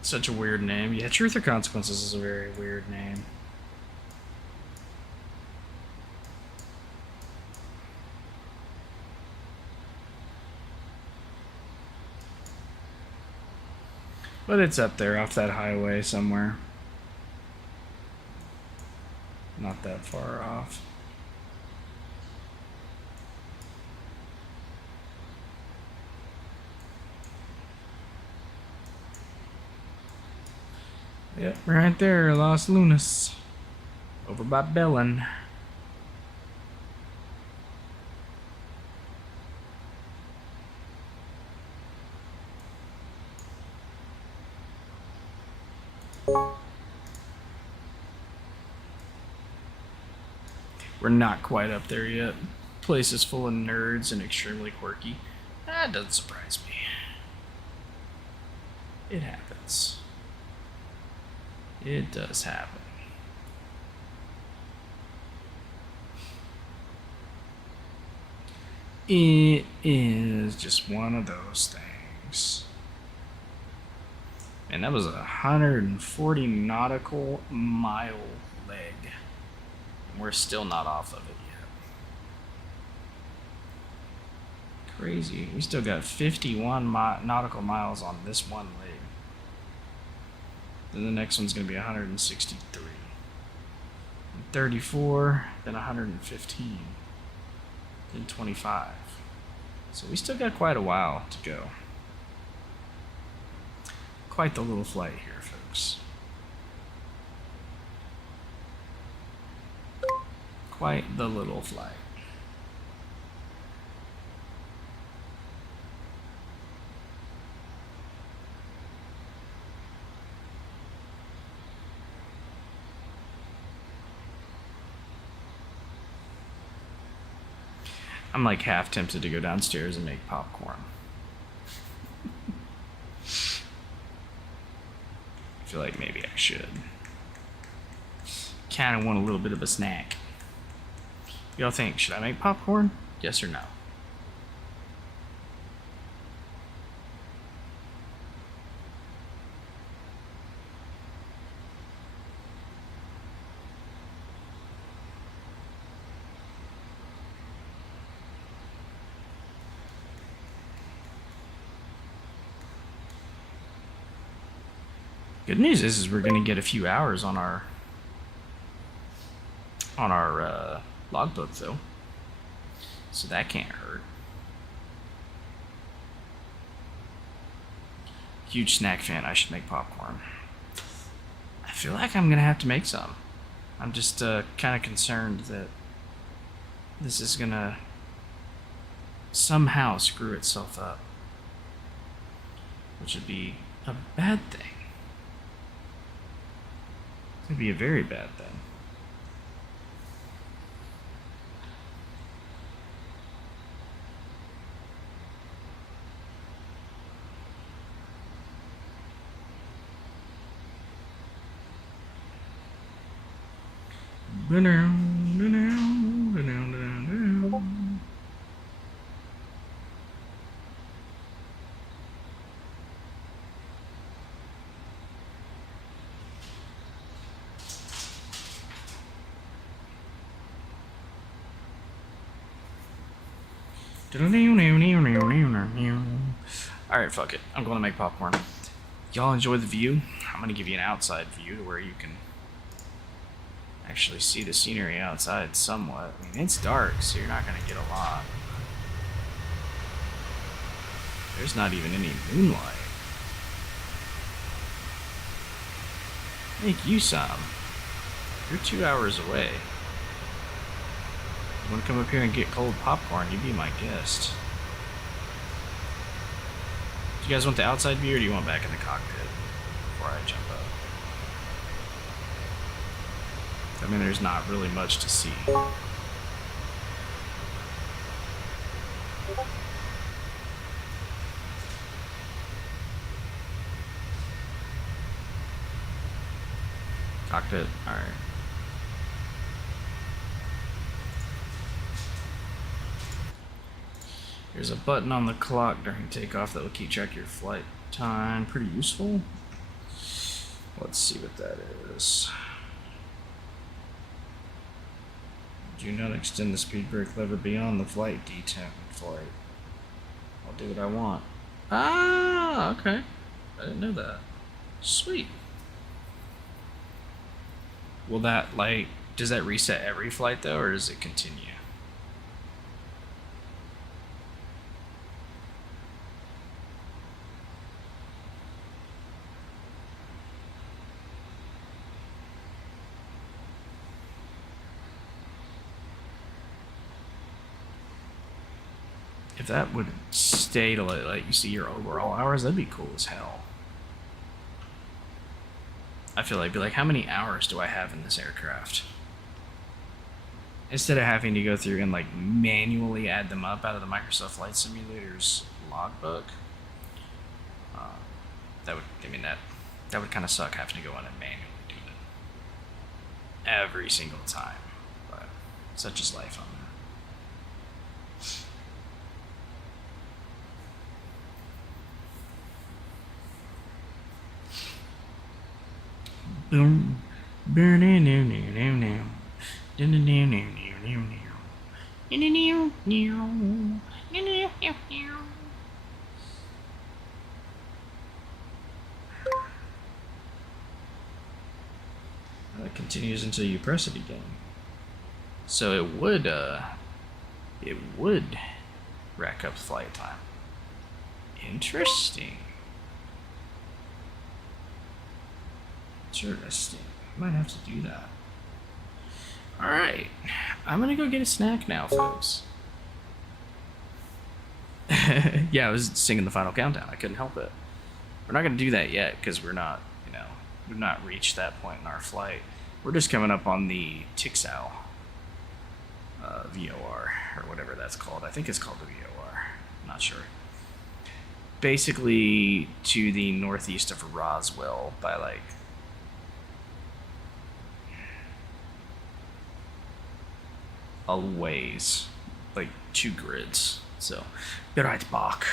Such a weird name. Yeah, Truth or Consequences is a very weird name. But it's up there off that highway somewhere. Not that far off. Yep, right there, Los Lunas. Over by Bellin. We're not quite up there yet. Place is full of nerds and extremely quirky. That doesn't surprise me. It happens. It does happen. It is just one of those things. And that was a 140 nautical mile leg. And we're still not off of it yet. Crazy. We still got 51 nautical miles on this one leg. Then the next one's going to be 163. 34, then 115. Then 25. So we still got quite a while to go. Quite the little flight here, folks. Quite the little flight. I'm like half tempted to go downstairs and make popcorn. I feel like maybe I should. Kind of want a little bit of a snack. Y'all think, should I make popcorn? Yes or no? Good news is we're gonna get a few hours on our logbook though, so that can't hurt. Huge snack fan. I should make popcorn. I feel like I'm gonna have to make some. I'm just kind of concerned that this is gonna somehow screw itself up, which would be a bad thing. It'd be a very bad thing. Alright, fuck it. I'm going to make popcorn. Y'all enjoy the view? I'm going to give you an outside view to where you can actually see the scenery outside somewhat. I mean, it's dark, so you're not going to get a lot. There's not even any moonlight. Make you some. You're 2 hours away. You want to come up here and get cold popcorn? You be my guest. Do you guys want the outside view, or do you want back in the cockpit before I jump up? I mean, there's not really much to see. Cockpit, alright. There's a button on the clock during takeoff that will keep track of your flight time. Pretty useful. Let's see what that is. Do not extend the speed brake lever beyond the flight detent flight. I'll do what I want. Ah, okay. I didn't know that. Sweet. Will that, like, does that reset every flight though, or does it continue? If that would stay to let you see your overall hours, that'd be cool as hell. I feel like, be like, how many hours do I have in this aircraft? Instead of having to go through and like manually add them up out of the Microsoft Flight Simulator's logbook, that would, I mean, that would kind of suck having to go in and manually do it every single time. But such is life on that. Boom, burn no no no no no, no no no no no no no. That continues until you press it again. So it would rack up flight time. Interesting. Interesting. Might have to do that. Alright. I'm gonna go get a snack now, folks. Yeah, I was singing the final countdown. I couldn't help it. We're not gonna do that yet because we're not, we've not reached that point in our flight. We're just coming up on the TIXAL VOR, or whatever that's called. I think it's called the VOR. I'm not sure. Basically to the northeast of Roswell by like a ways, like 2 grids. So, be right back.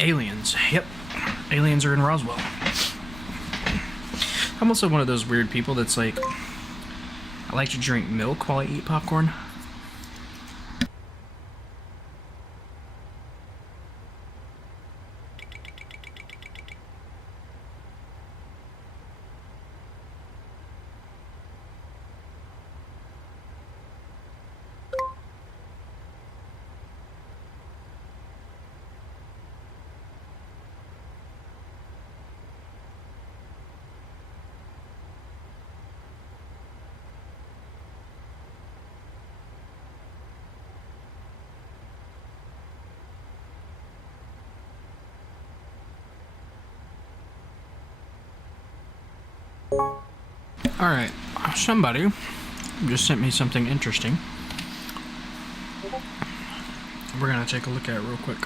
Aliens. Yep. Aliens are in Roswell. I'm also one of those weird people that's like, I like to drink milk while I eat popcorn. Alright, somebody just sent me something interesting. We're gonna take a look at it real quick.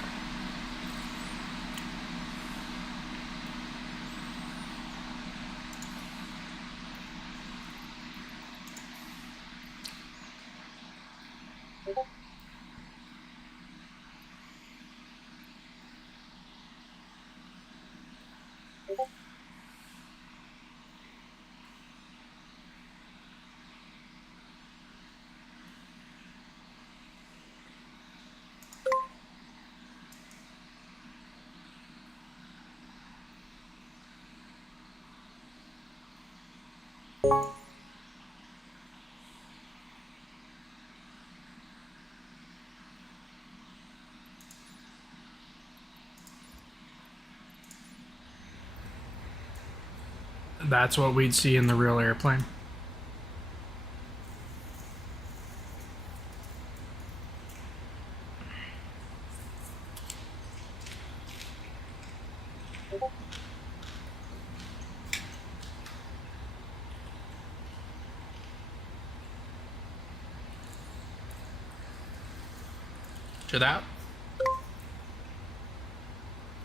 That's what we'd see in the real airplane. To that.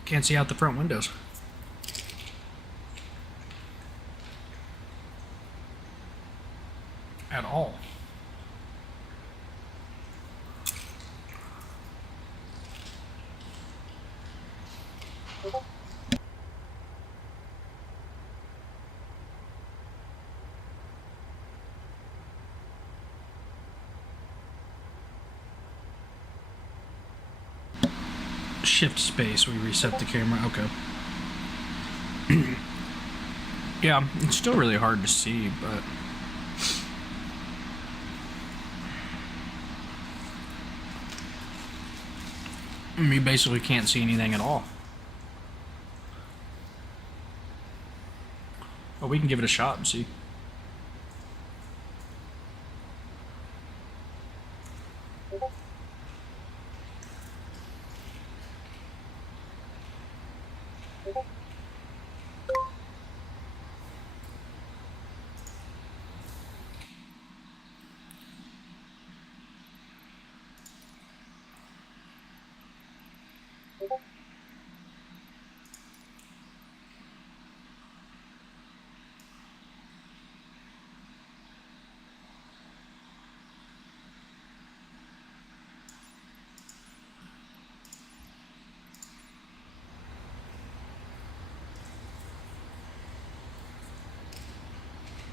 Can't see out the front windows. At all. Shift space, we reset the camera. Okay. Yeah, it's still really hard to see, but we basically can't see anything at all. But we can give it a shot and see.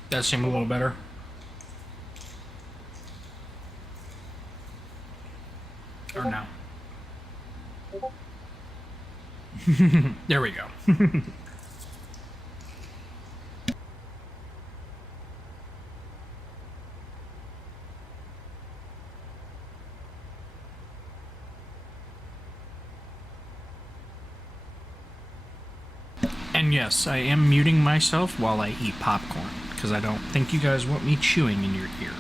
That seemed a little better. Or no. There we go. And yes, I am muting myself while I eat popcorn, because I don't think you guys want me chewing in your ear.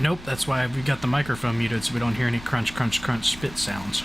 Nope, that's why we got the microphone muted so we don't hear any crunch, crunch, crunch spit sounds.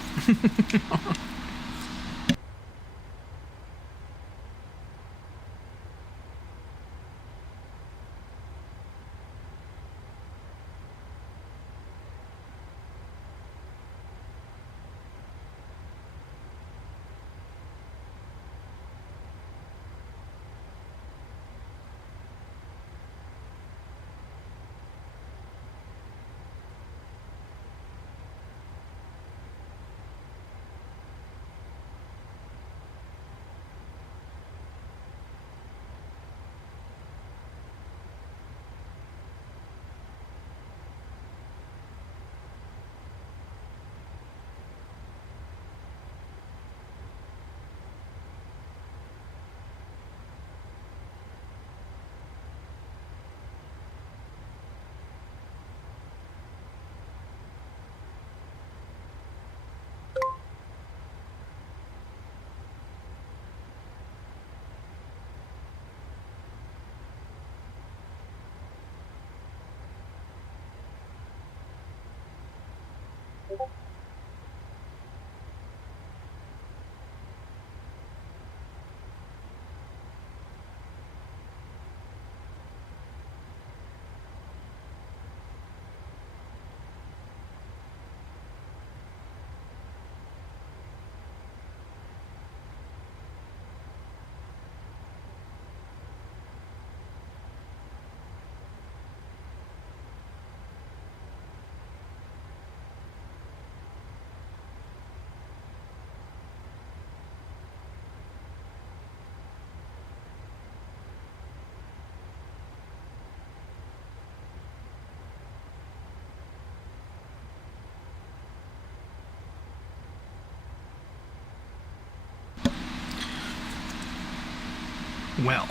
Well,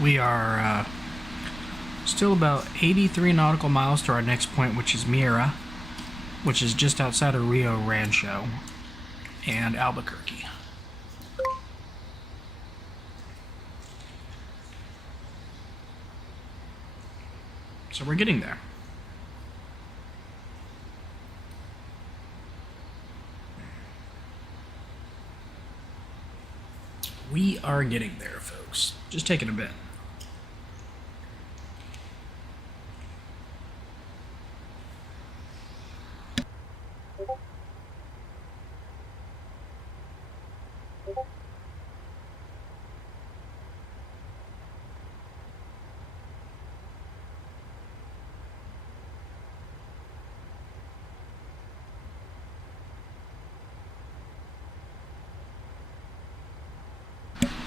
we are still about 83 nautical miles to our next point, which is Mira, which is just outside of Rio Rancho and Albuquerque. So we're getting there. We are getting there, folks. Just taking a bit.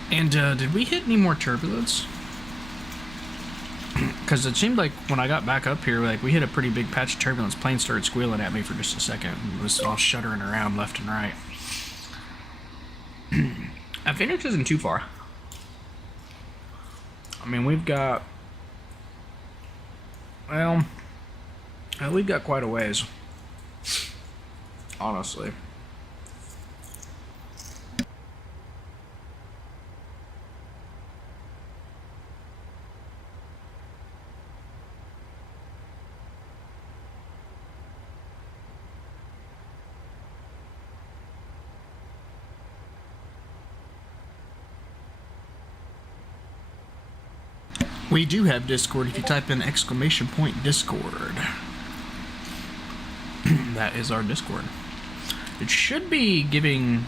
And did we hit any more turbulence? Because it seemed like when I got back up here, like we hit a pretty big patch of turbulence. Plane started squealing at me for just a second. It was all shuddering around left and right. Phoenix isn't too far. I mean, we've got... Well, we've got quite a ways. Honestly. We do have Discord if you type in !Discord. That is our Discord. It should be giving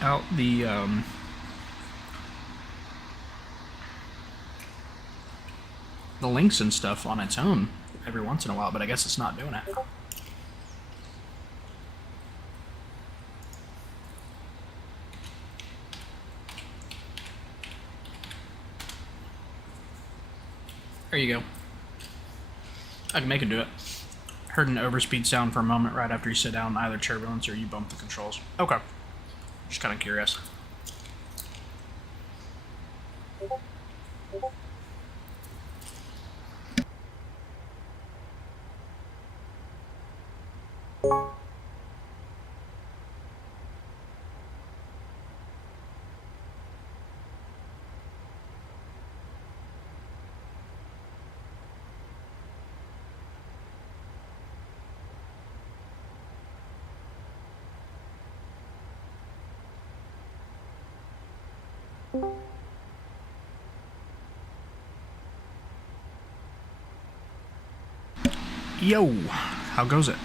out the links and stuff on its own every once in a while, but I guess it's not doing it. There you go. I can make it do it. Heard an overspeed sound for a moment right after you sit down, either turbulence or you bump the controls. Okay. Just kind of curious. Yo, how goes it?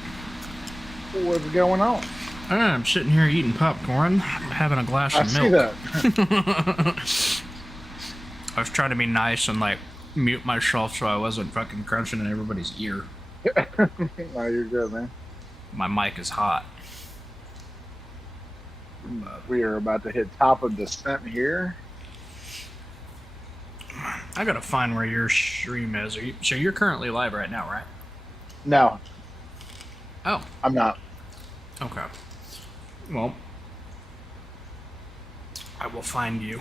What's going on? I'm sitting here eating popcorn, having a glass of milk. I see that. I was trying to be nice and like mute myself so I wasn't fucking crunching in everybody's ear. No, you're good, man. My mic is hot. We are about to hit top of descent here. I gotta find where your stream is. So you're currently live right now, right? No, Oh, I'm not. okay. Well, I will find you.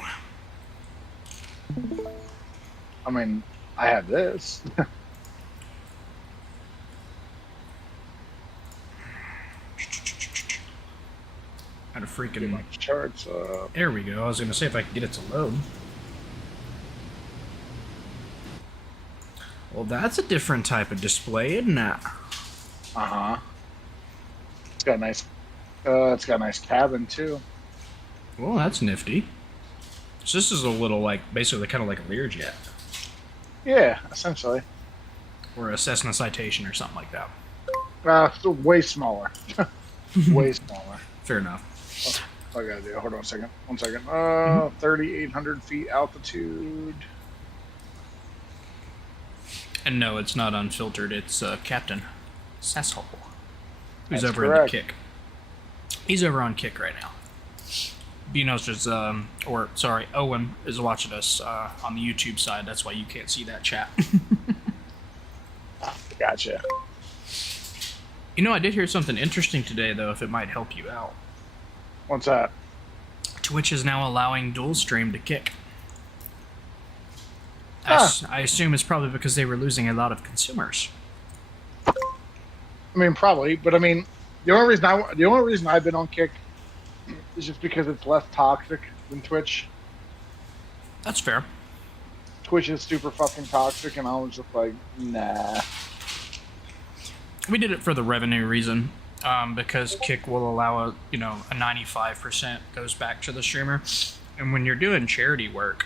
I mean, I have this. Got a Get freaking... my charts up. There we go. I was gonna say if I could get it to load. Well, that's a different type of display, isn't it? Uh-huh. It's got a nice cabin too. Well, that's nifty. So this is a little like, basically kind of like a Learjet. Yeah, essentially. Or a Cessna Citation or something like that. Still way smaller. Way smaller. Fair enough. Oh, I gotta do. Hold on a second. 1 second. 3,800 feet altitude. And no, it's not unfiltered. It's Captain Sesshole, who's That's over correct. in the Kick. He's over on Kick right now. Bino's just, Owen is watching us on the YouTube side. That's why you can't see that chat. Gotcha. You know, I did hear something interesting today, though, if it might help you out. What's that? Twitch is now allowing dual stream to Kick. Huh. I assume it's probably because they were losing a lot of consumers. I mean, probably, but I mean, the only reason I've been on Kick is just because it's less toxic than Twitch. That's fair. Twitch is super fucking toxic, and I was just like, nah. We did it for the revenue reason, because Kick will allow a 95% goes back to the streamer, and when you're doing charity work,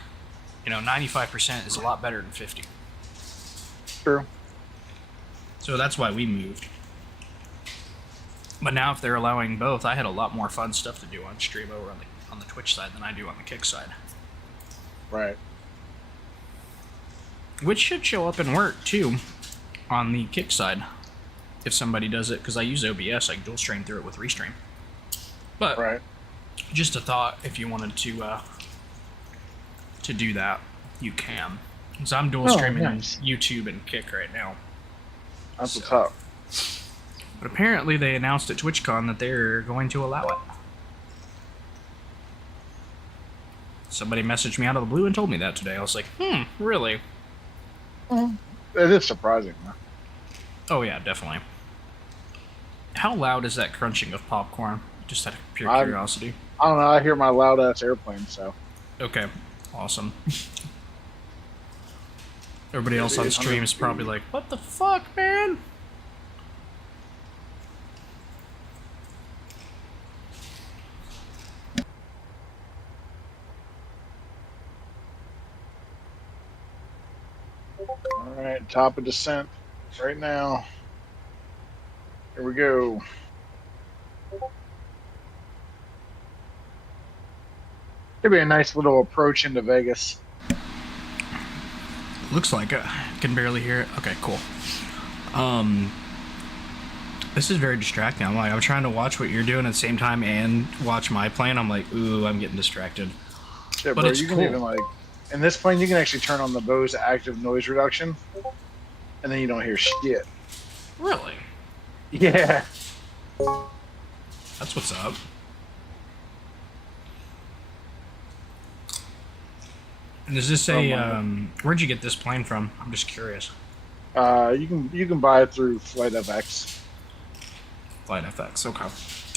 95% is a lot better than 50. True. So that's why we moved. But now if they're allowing both, I had a lot more fun stuff to do on stream over on the Twitch side than I do on the Kick side. Right. Which should show up in work too on the Kick side if somebody does it, because I use OBS, I can dual stream through it with Restream. But Right. just a thought, if you wanted to do that, you can. So I'm dual streaming nice. YouTube and Kick right now. That's So- what's up. But apparently they announced at TwitchCon that they're going to allow it. Somebody messaged me out of the blue and told me that today. I was like, really? It is surprising, though. Oh yeah, definitely. How loud is that crunching of popcorn? Just out of pure I'm- curiosity. I don't know. I hear my loud ass airplane, so. Okay, awesome. Everybody else on stream is probably like, what the fuck, man? All right, top of descent right now. Here we go. Could be a nice little approach into Vegas. Looks like it. Can barely hear it. Okay, cool. This is very distracting. I'm trying to watch what you're doing at the same time and watch my plane. I'm like, ooh, I'm getting distracted. Yeah, But bro, it's you can cool. even like in this plane you can actually turn on the Bose active noise reduction, and then you don't hear shit. Really? Yeah. That's what's up. And does this say, where'd you get this plane from? I'm just curious. You can buy it through Flight FX. Flight FX, okay.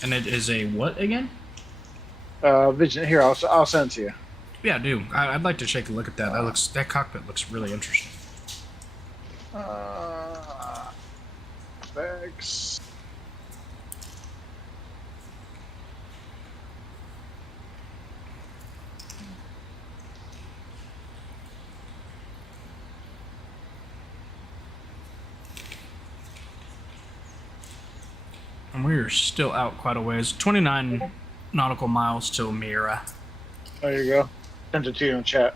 And it is a what again? Vision. Here, I'll send it to you. Yeah, do. I'd like to take a look at that. That cockpit looks really interesting. FX. And we're still out quite a ways. 29 nautical miles till Mira. There you go. Sent it to you in chat.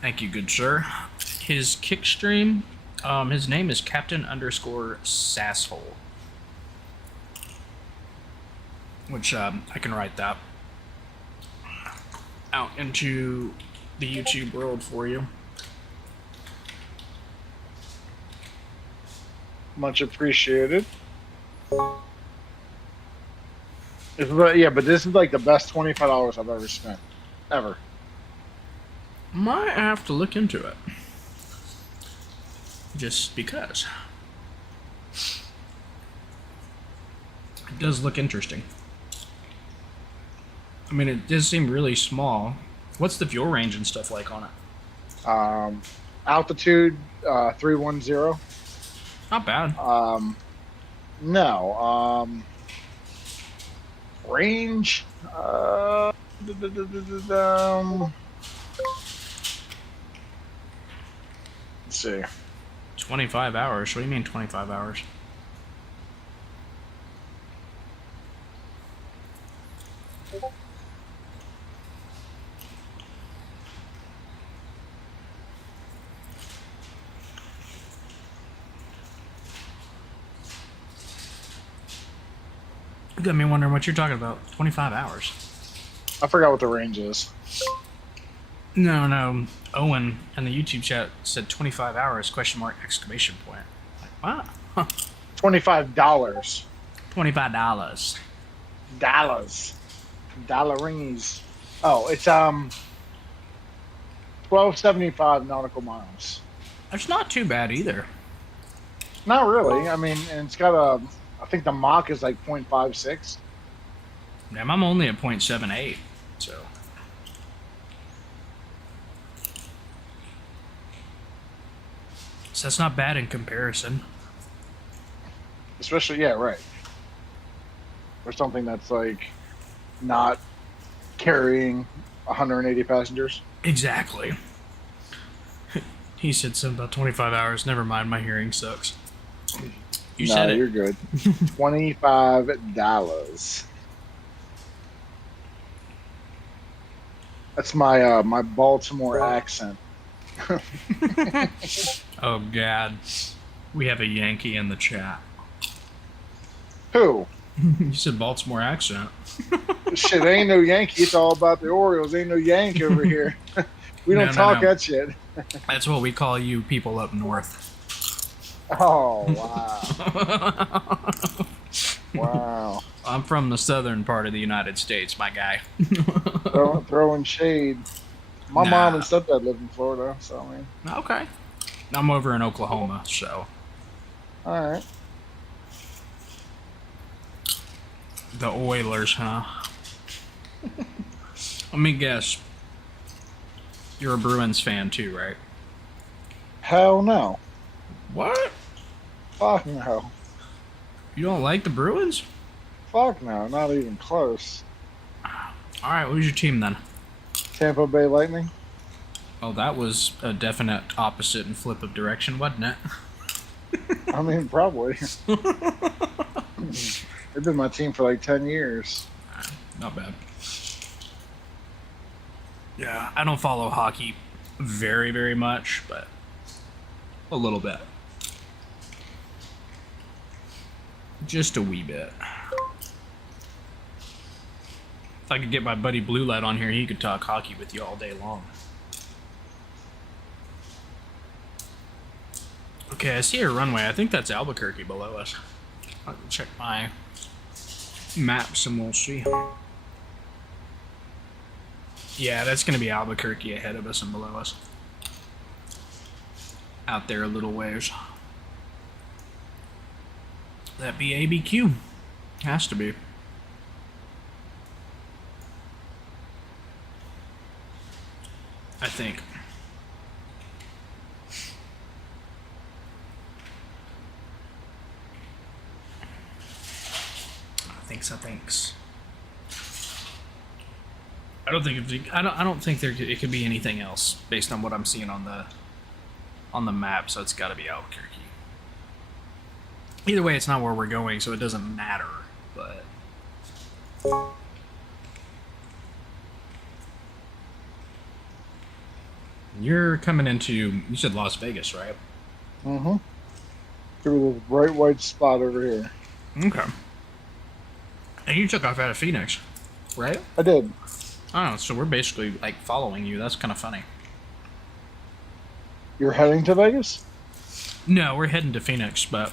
Thank you, good sir. His kick stream, his name is Captain_Sasshole. Which, I can write that out into the YouTube world for you. Much appreciated. Yeah, but this is like the best $25 I've ever spent. Ever. Might have to look into it. Just because. It does look interesting. I mean, it does seem really small. What's the fuel range and stuff like on it? Altitude 310. Not bad. No. Range. Let's see. 25 hours. What do you mean 25 hours? You got me wondering what you're talking about. 25 hours. I forgot what the range is. No. Owen in the YouTube chat said 25 hours, question mark, exclamation point. Like, wow. Huh. $25. $25. Dollarings. Oh, it's 1275 nautical miles. That's not too bad either. Not really. I mean, and it's got I think the Mach is like 0.56. Damn, I'm only at 0.78, so. So that's not bad in comparison. Especially, yeah, right. For something that's like not carrying 180 passengers. Exactly. He said something about 25 hours. Never mind, my hearing sucks. You said it. You're good. $25. That's my my Baltimore accent. Oh, God. We have a Yankee in the chat. Who? You said Baltimore accent. Shit, ain't no Yankee. It's all about the Orioles. Ain't no Yank over here. We don't talk that shit. That's what we call you people up north. Oh, wow. Wow. I'm from the southern part of the United States, my guy. Throwing shade. My mom and stepdad live in Florida, so I mean. Okay. I'm over in Oklahoma, so. All right. The Oilers, huh? Let me guess. You're a Bruins fan too, right? Hell no. What? Fuck no. You don't like the Bruins? Fuck no. Not even close. Alright, who's your team then? Tampa Bay Lightning. Oh, that was a definite opposite and flip of direction, wasn't it? I mean, probably. They've been my team for like 10 years. Not bad. Yeah, I don't follow hockey very, very much, but a little bit. Just a wee bit. If I could get my buddy Blue Light on here, he could talk hockey with you all day long. Okay, I see a runway. I think that's Albuquerque below us. I'll check my maps and we'll see. Yeah, that's going to be Albuquerque ahead of us and below us. Out there a little ways. That be ABQ. Has to be. I think. Thinks. I don't think it could be anything else based on what I'm seeing on the map, so it's got to be Albuquerque. Either way, it's not where we're going, so it doesn't matter. but you're coming into, you said Las Vegas, right? Mm-hmm. Give me this bright white spot over here. Okay. And you took off out of Phoenix, right? I did. Oh, so we're basically like following you. That's kind of funny. You're heading to Vegas? No, we're heading to Phoenix, but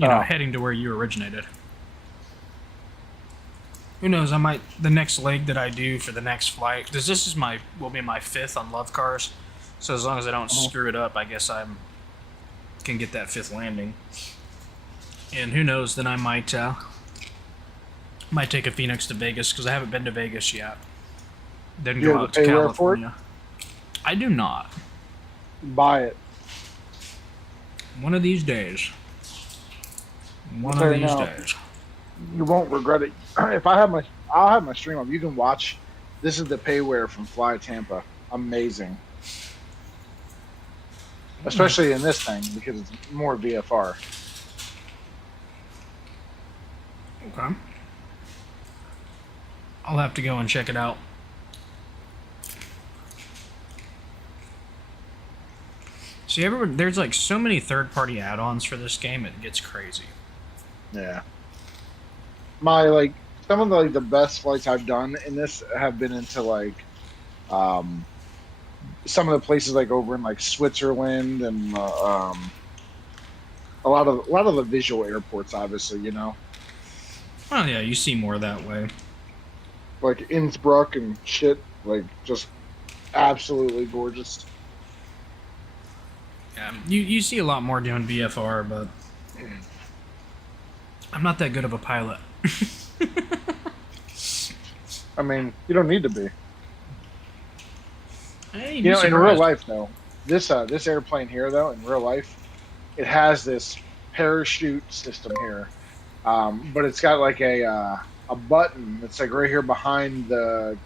heading to where you originated. Who knows? I might, the next leg that I do for the next flight, because this is will be my 5th on Love Cars. So as long as I don't screw it up, I guess can get that 5th landing. And who knows? Then I might take a Phoenix to Vegas, because I haven't been to Vegas yet. Then You go have out the to payware California. I do not. Buy it. One of these days. One I'll of tell you these now. days. You won't regret it. If I'll have my stream up. You can watch. This is the payware from Fly Tampa. Amazing. Especially in this thing, because it's more VFR. Okay. I'll have to go and check it out. See, there's like so many third-party add-ons for this game, it gets crazy. Yeah. Some of the best flights I've done in this have been into some of the places like over in like Switzerland and a lot of the visual airports, obviously, Well, yeah, you see more that way. like Innsbruck and shit, like just absolutely gorgeous. Yeah, you see a lot more doing VFR, but I'm not that good of a pilot. I mean, you don't need to be. Hey, In real life, though, this airplane here, though, in real life, it has this parachute system here, but it's got like a button that's like right here behind the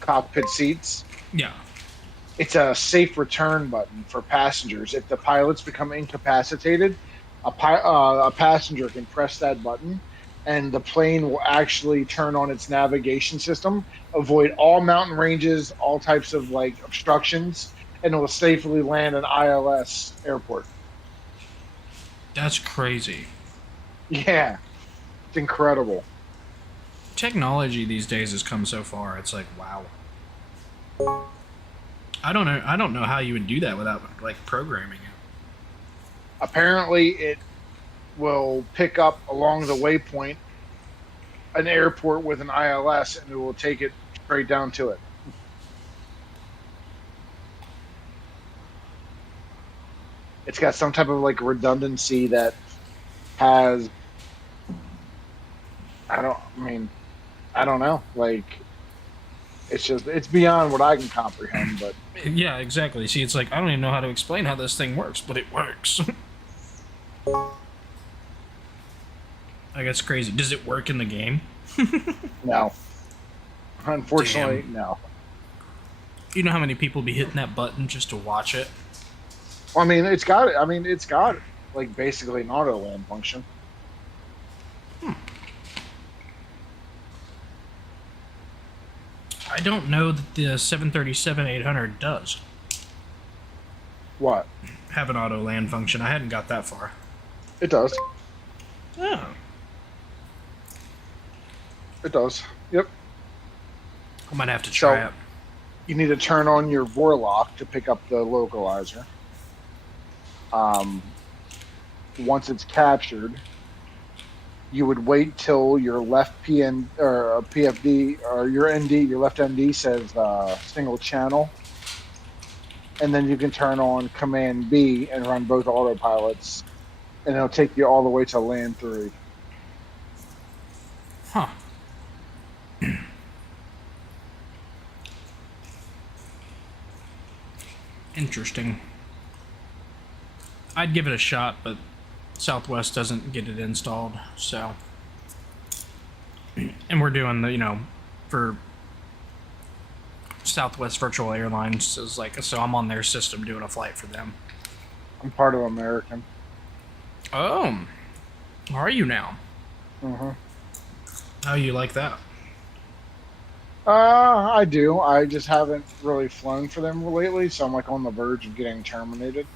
cockpit seats. Yeah. It's a safe return button for passengers. If the pilots become incapacitated, a passenger can press that button, and the plane will actually turn on its navigation system, avoid all mountain ranges, all types of like obstructions, and it will safely land an ILS airport. That's crazy. Yeah, it's incredible. Technology these days has come so far. It's like, wow. I don't know how you would do that without like programming it. Apparently, it will pick up along the waypoint an airport with an ILS, and it will take it straight down to it. It's got some type of like redundancy that has, I don't know. Like, it's beyond what I can comprehend, but Yeah, exactly. See, it's like, I don't even know how to explain how this thing works, but it works. Like, that's crazy. Does it work in the game? no. Unfortunately, Damn. no. You know how many people be hitting that button just to watch it? Well, it's got like basically an auto land function. I don't know that the 737-800 does What? have an auto land function. I hadn't got that far. It does. Oh. It does. Yep. I might have to try So- it. You need to turn on your Vorlock to pick up the localizer. Once it's captured, you would wait till your left PN or PFD or your ND, your left ND says single channel, and then you can turn on Command B and run both autopilots, and it'll take you all the way to land 3. Huh. Interesting. I'd give it a shot, but Southwest doesn't get it installed, so. And we're doing the, for Southwest Virtual Airlines is like, so I'm on their system doing a flight for them. I'm part of American. Oh, are you now? Mm-hmm. How you like that? I do. I just haven't really flown for them lately, so I'm like on the verge of getting terminated.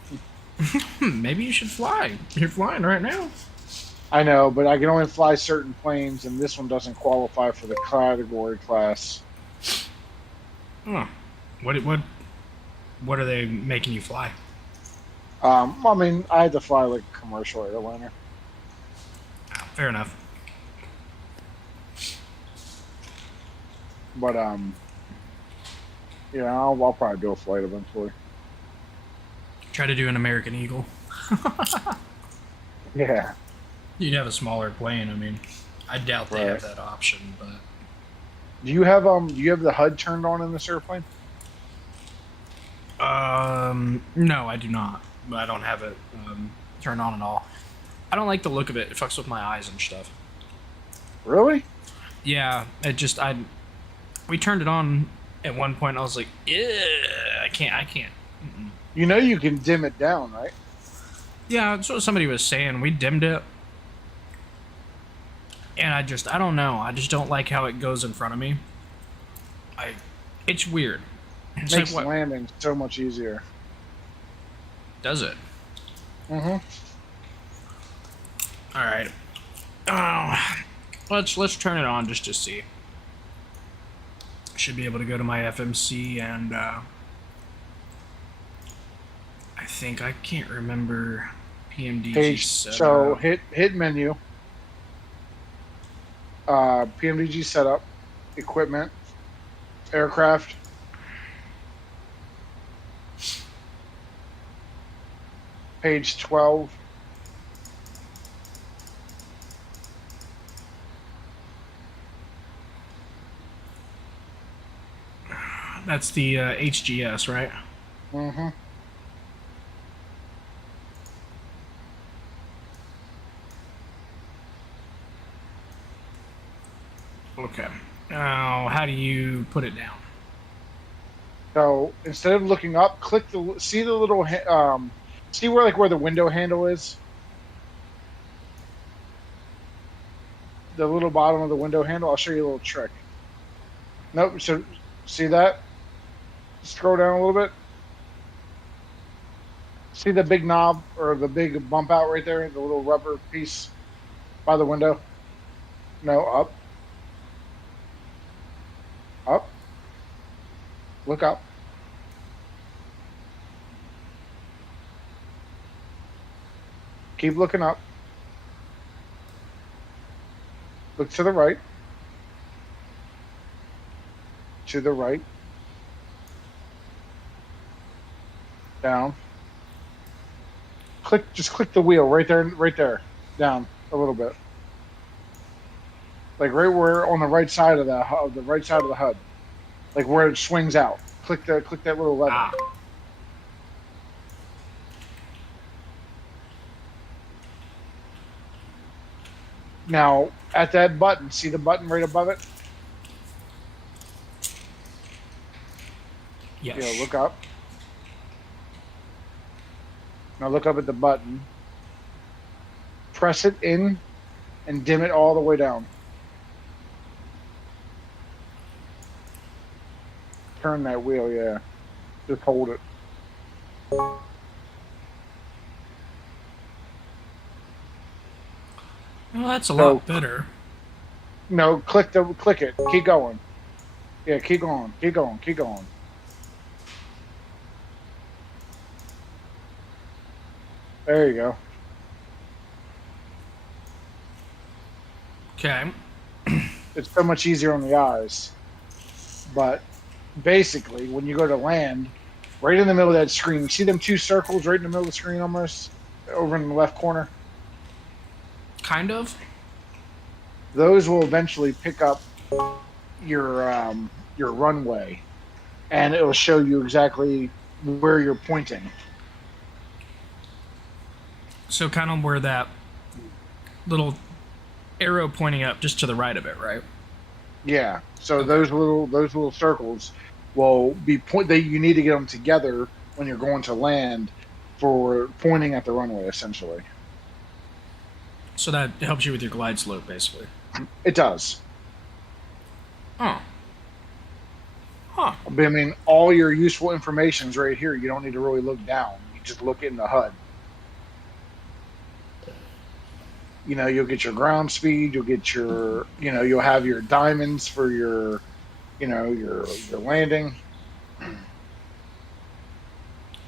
Maybe you should fly. You're flying right now. I know, but I can only fly certain planes, and this one doesn't qualify for the category class. Oh. What are they making you fly? I mean, I had to fly like a commercial airliner. Oh, fair enough. But yeah, I'll probably do a flight eventually. Try to do an American Eagle. Yeah, You'd have a smaller plane. I mean, I doubt they have that option, but do you have the HUD turned on in this airplane? no, I do not. But I don't have it turned on at all. I don't like the look of it. It fucks with my eyes and stuff. Really? Yeah, we turned it on at one point. And I was like, "Ew, I can't. Mm-mm. You know you can dim it down, right? Yeah, that's what somebody was saying. We dimmed it. And I don't know. I just don't like how it goes in front of me. It's weird. It's Makes like, what? landing so much easier. Does it? Mm-hmm. All right. Let's turn it on just to see. Should be able to go to my FMC and I think I can't remember PMDG Page. setup. So hit menu. PMDG setup, equipment, aircraft. Page 12. That's the HGS, right? Mm-hmm. Okay. Now, how do you put it down? So instead of looking up, click see the little see where the window handle is. The little bottom of the window handle. I'll show you a little trick. Nope. So see that? Scroll down a little bit. See the big knob or the big bump out right there? The little rubber piece by the window? No, up. Up. Look up. Keep looking up. Look to the right. To the right. Down. Just click the wheel right there. Down a little bit. Like right where on the right side of the HUD. Like where it swings out. Click that little lever. Ah. Now, at that button, see the button right above it? Yes. Yeah, look up. Now look up at the button. Press it in and dim it all the way down. Turn that wheel, yeah. Just hold it. Well, that's a So- lot better. No, click it. Keep going. Yeah, keep going. Keep going. There you go. Okay. It's so much easier on the eyes. But basically, when you go to land, right in the middle of that screen, you see them two circles right in the middle of the screen almost? Over in the left corner? Kind of. Those will eventually pick up your runway, and it will show you exactly where you're pointing. So kind of where that little arrow pointing up just to the right of it, right? Yeah. So Okay. those little circles will be you need to get them together when you're going to land for pointing at the runway, essentially. So that helps you with your glide slope, basically. It does. Oh. Huh. I mean, all your useful information is right here. You don't need to really look down. You just look in the HUD. You'll get your ground speed. You'll get your, you'll have your diamonds for your, your landing.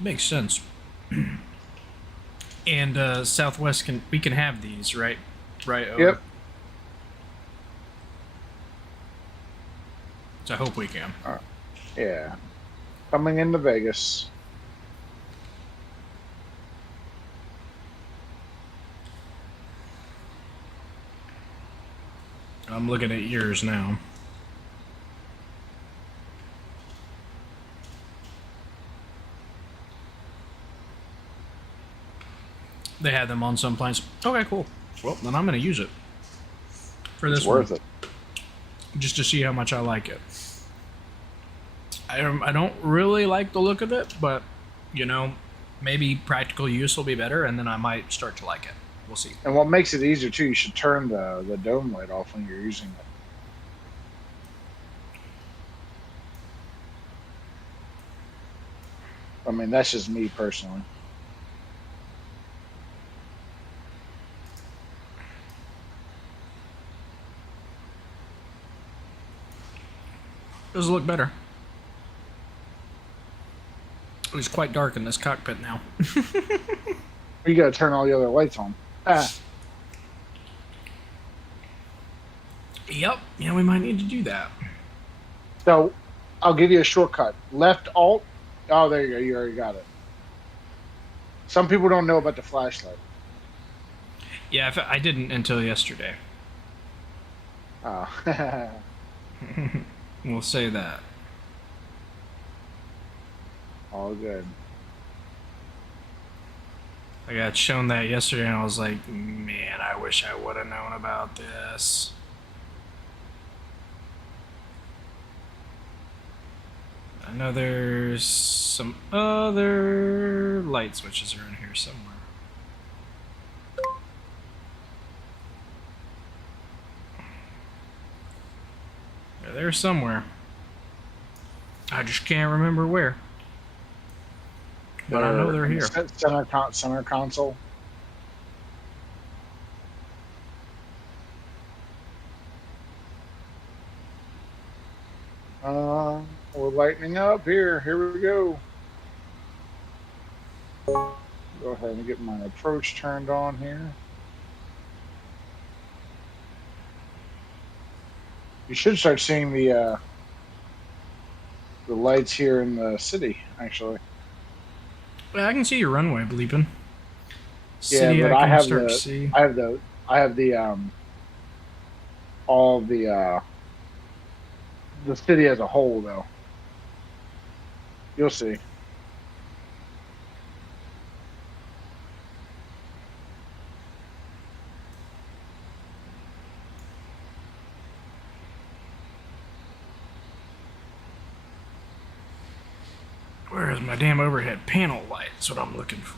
Makes sense. And Southwest we can have these, right? Right. Over. Yep. So I hope we can. Yeah. Coming into Vegas. I'm looking at yours now. They have them on some planes. Okay, cool. Well, then I'm going to use it for this It's worth it. just to see how much I like it. I don't really like the look of it, but maybe practical use will be better, and then I might start to like it. We'll see. And what makes it easier too, you should turn the dome light off when you're using it. I mean, that's just me personally. Does it look better? It's quite dark in this cockpit now. You gotta turn all the other lights on. Yep. Yeah, we might need to do that. So, I'll give you a shortcut. Left Alt. Oh, there you go. You already got it. Some people don't know about the flashlight. Yeah, I didn't until yesterday. Oh. We'll say that. All good. I got shown that yesterday and I was like, man, I wish I would have known about this. I know there's some other light switches around here somewhere. Yeah, they're somewhere. I just can't remember where. But I know they're here. Center console. We're lightening up here. Here we go. Go ahead and get my approach turned on here. You should start seeing the lights here in the city, actually. Yeah, I can see your runway bleeping. Yeah, City, but I I can have start the to see. I have all the city as a whole though. You'll see. Where is my damn overhead panel light? That's what I'm looking for.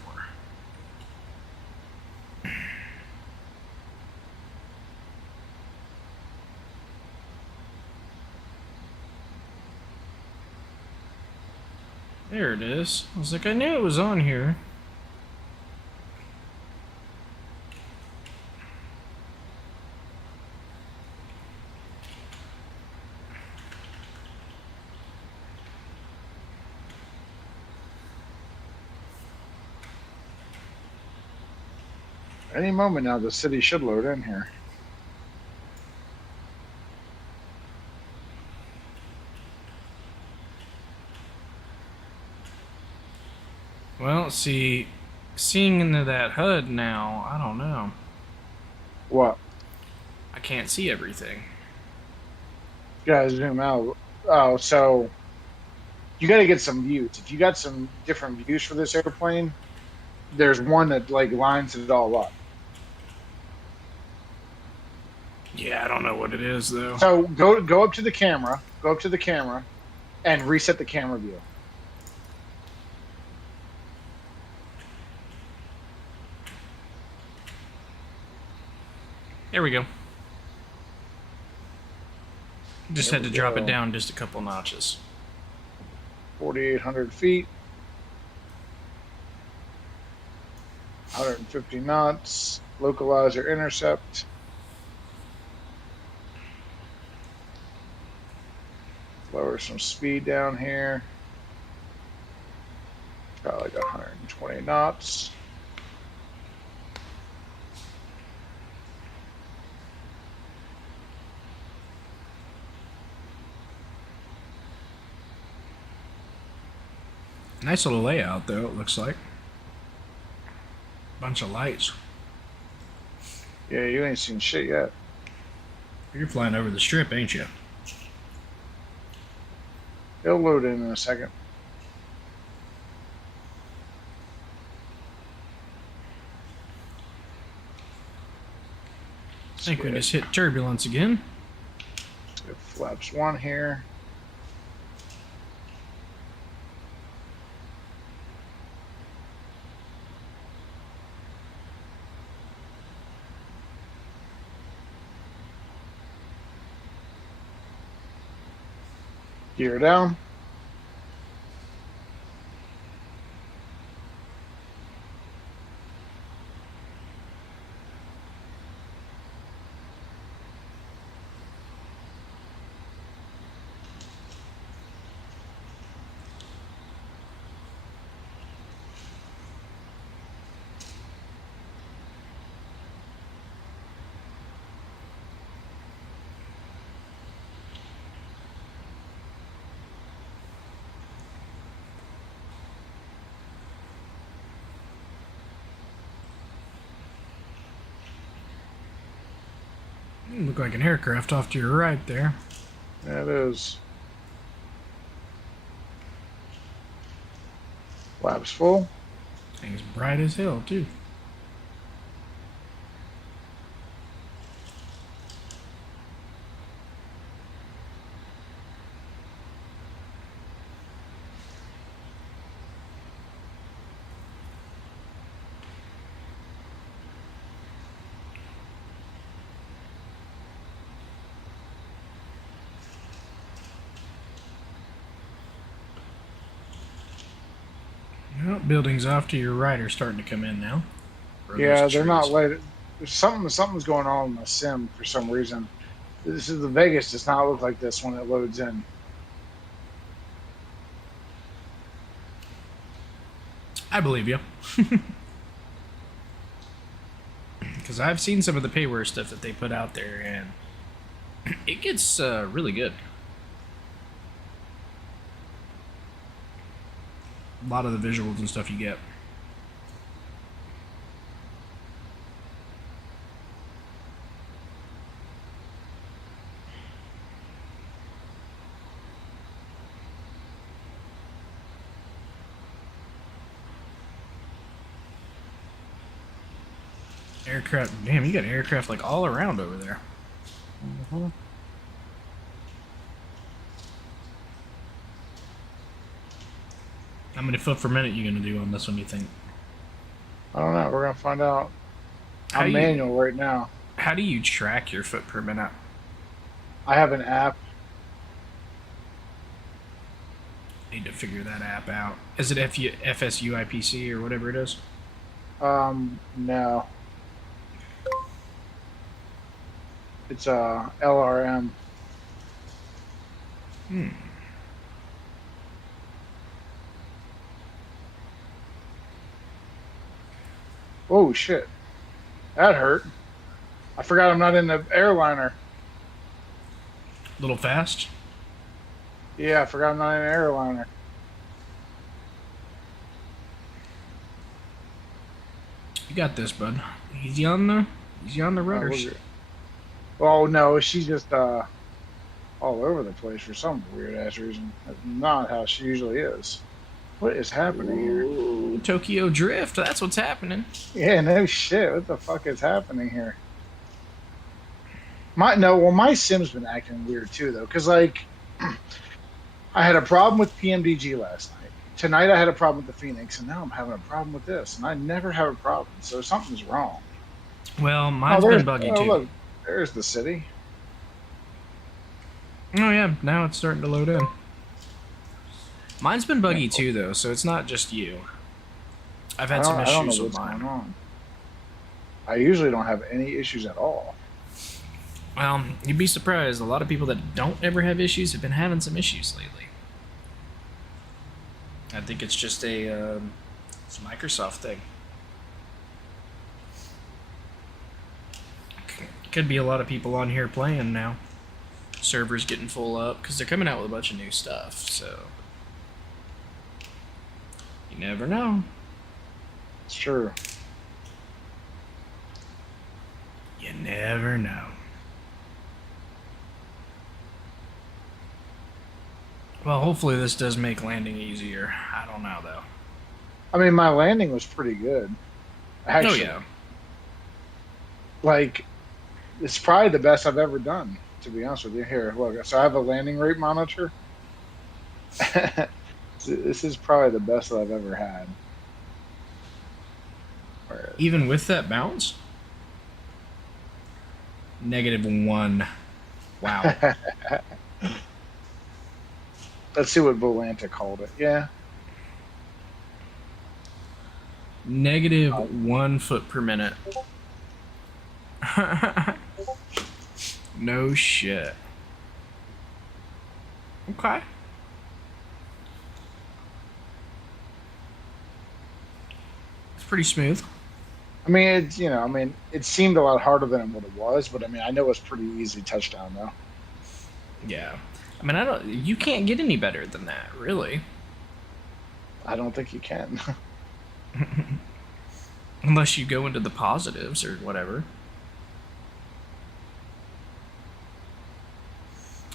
There it is. I was like, I knew it was on here. Any moment now, the city should load in here. Well, see, seeing into that HUD now, I don't know. What? I can't see everything. You gotta zoom out. Oh, so you gotta get some views. If you got some different views for this airplane, there's one that like lines it all up. Yeah, I don't know what it is though. So go up to the camera. Go up to the camera, and reset the camera view. There we go. Just There had to we drop it go. down just a couple notches. 4,800 feet. 150 knots. Localizer intercept. Lower some speed down here. Got like 120 knots. Nice little layout, though, it looks like. Bunch of lights. Yeah, you ain't seen shit yet. You're flying over the strip, ain't you? It'll load in a second. I think we just hit turbulence again. It flaps 1 here. Gear down. Look like an aircraft off to your right there. That is. Flaps full. Thing's bright as hell, too. Well, buildings off to your right are starting to come in now. Yeah, they're not letting. Something's going on in the sim for some reason. This is the Vegas does not look like this when it loads in. I believe you. Because I've seen some of the payware stuff that they put out there, and it gets really good. A lot of the visuals and stuff you get. Aircraft, damn, you got aircraft like all around over there. Mm-hmm. How many foot per minute you gonna do on this one, you think? I don't know. We're gonna find out. How I'm do you- manual right now. How do you track your foot per minute? I have an app. Need to figure that app out. Is it FSUIPC or whatever it is? No. It's LRM. Oh shit. That hurt. I forgot I'm not in the airliner. Little fast? Yeah, I forgot I'm not in an airliner. You got this, bud. Easy on the rudders. Oh no, she's just all over the place for some weird ass reason. That's not how she usually is. What is happening here? Ooh, Tokyo Drift. That's what's happening. Yeah, no shit. What the fuck is happening here? My sim's been acting weird too though, because like I had a problem with PMDG last night. Tonight I had a problem with the Phoenix, and now I'm having a problem with this, and I never have a problem, so something's wrong. Well, mine's been buggy too. Look, There's the city. Oh yeah, now it's starting to load in. Mine's been buggy Yeah. too, though, so it's not just you. I've had I some don't know issues with what's going mine. on. I usually don't have any issues at all. Well, you'd be surprised. A lot of people that don't ever have issues have been having some issues lately. I think it's just it's a Microsoft thing. Could be a lot of people on here playing now. Servers getting full up because they're coming out with a bunch of new stuff. So you never know. It's true. You never know. Well, hopefully this does make landing easier. I don't know though. I mean, my landing was pretty good. Actually, Oh yeah. like, it's probably the best I've ever done, to be honest with you. Here, look. So I have a landing rate monitor. This is probably the best that I've ever had. Even with that bounce? -1. Wow. Let's see what Volanta called it. Yeah. -1 foot per minute. No shit. Okay. It's pretty smooth. I mean, it seemed a lot harder than what it was, but I mean, I know it's pretty easy touchdown though. Yeah. I mean, you can't get any better than that, really. I don't think you can. Unless you go into the positives or whatever.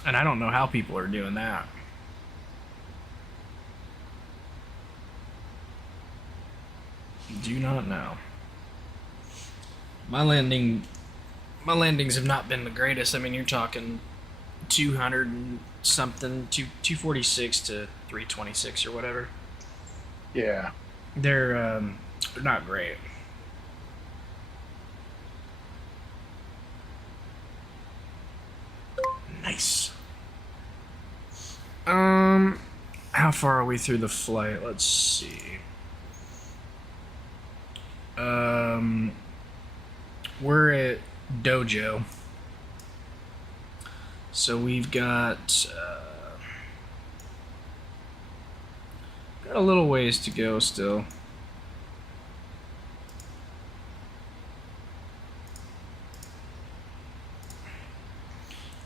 And I don't know how people are doing that. Do not know. My landings have not been the greatest. I mean, you're talking 200 and something, 246 to 326 or whatever. Yeah. They're not great. Nice. How far are we through the flight? Let's see. We're at Dojo. So we've got a little ways to go still.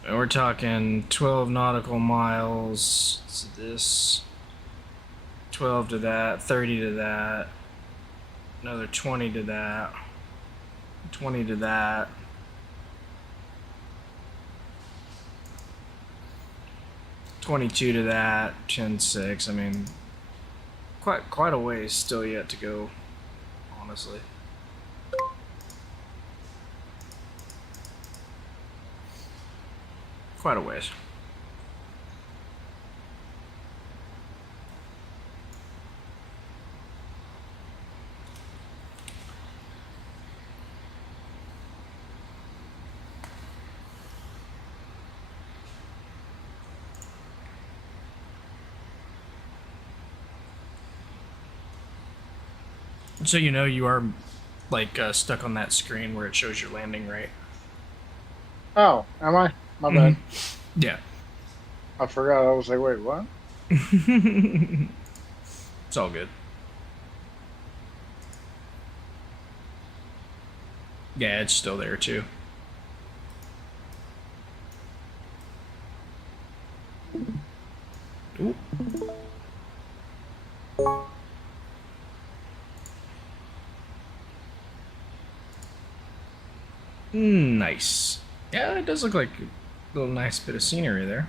And we're talking 12 nautical miles. So this 12 to that, 30 to that, another 20 to that, 20 to that. $22 to that, 10.6. I mean, quite a ways still yet to go, honestly. Quite a ways. So you know you are like stuck on that screen where it shows your landing rate. Oh, am I? My bad. Yeah. I forgot. I was like, wait, what? It's all good. Yeah, it's still there too. Ooh. Nice. Yeah, it does look like a little nice bit of scenery there.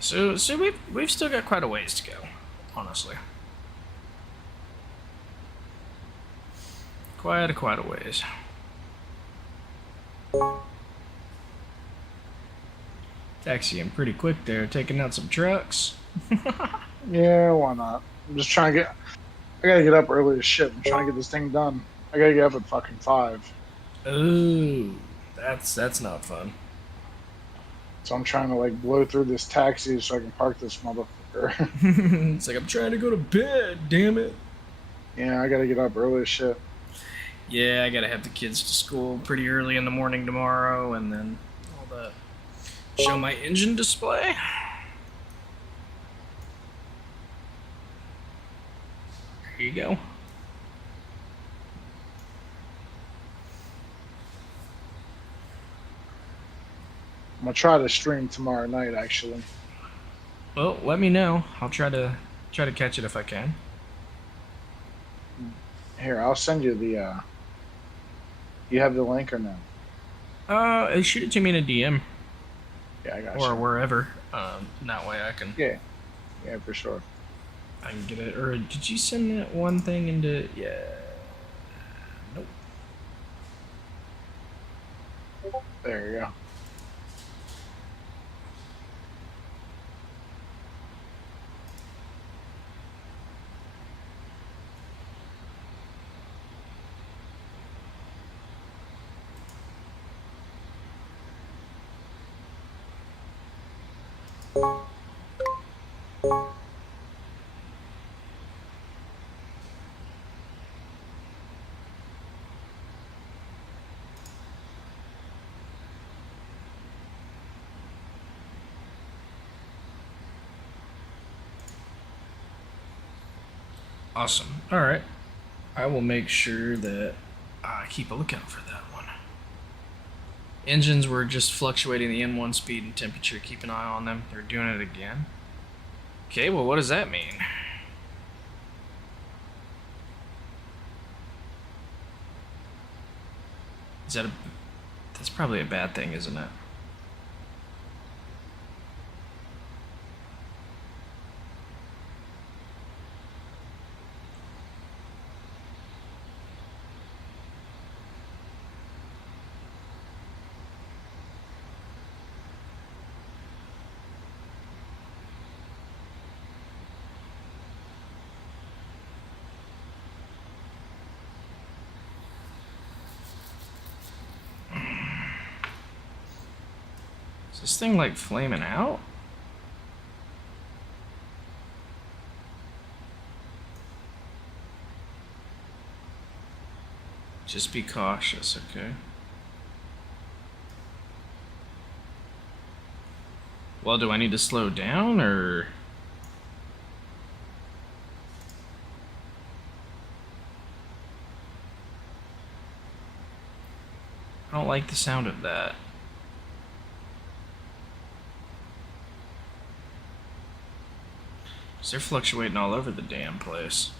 So we've still got quite a ways to go, honestly. Quite a ways. Taxiing pretty quick there, taking out some trucks. Yeah, why not? I'm just trying to get. I gotta get up early as shit. I'm trying to get this thing done. I gotta get up at fucking 5. Ooh, that's not fun. So I'm trying to like blow through this taxi so I can park this motherfucker. It's like I'm trying to go to bed, damn it. Yeah, I gotta get up early as shit. Yeah, I gotta have the kids to school pretty early in the morning tomorrow, and then all that. Show my engine display. There you go. I'm gonna try to stream tomorrow night actually. Well, let me know. I'll try to catch it if I can. Here, I'll send you the you have the link or no? Shoot it to me in a DM Yeah, I got or you. wherever. That way I can Yeah. Yeah, for sure. I can get it. Or did you send that one thing into? Yeah. Nope. There you go. Awesome. All right. I will make sure that I keep a lookout for that one. Engines were just fluctuating the N1 speed and temperature. Keep an eye on them. They're doing it again. Okay, well, what does that mean? Is that a... That's probably a bad thing, isn't it? Is this thing like flaming out? Just be cautious, okay? Well, do I need to slow down or? I don't like the sound of that. They're fluctuating all over the damn place.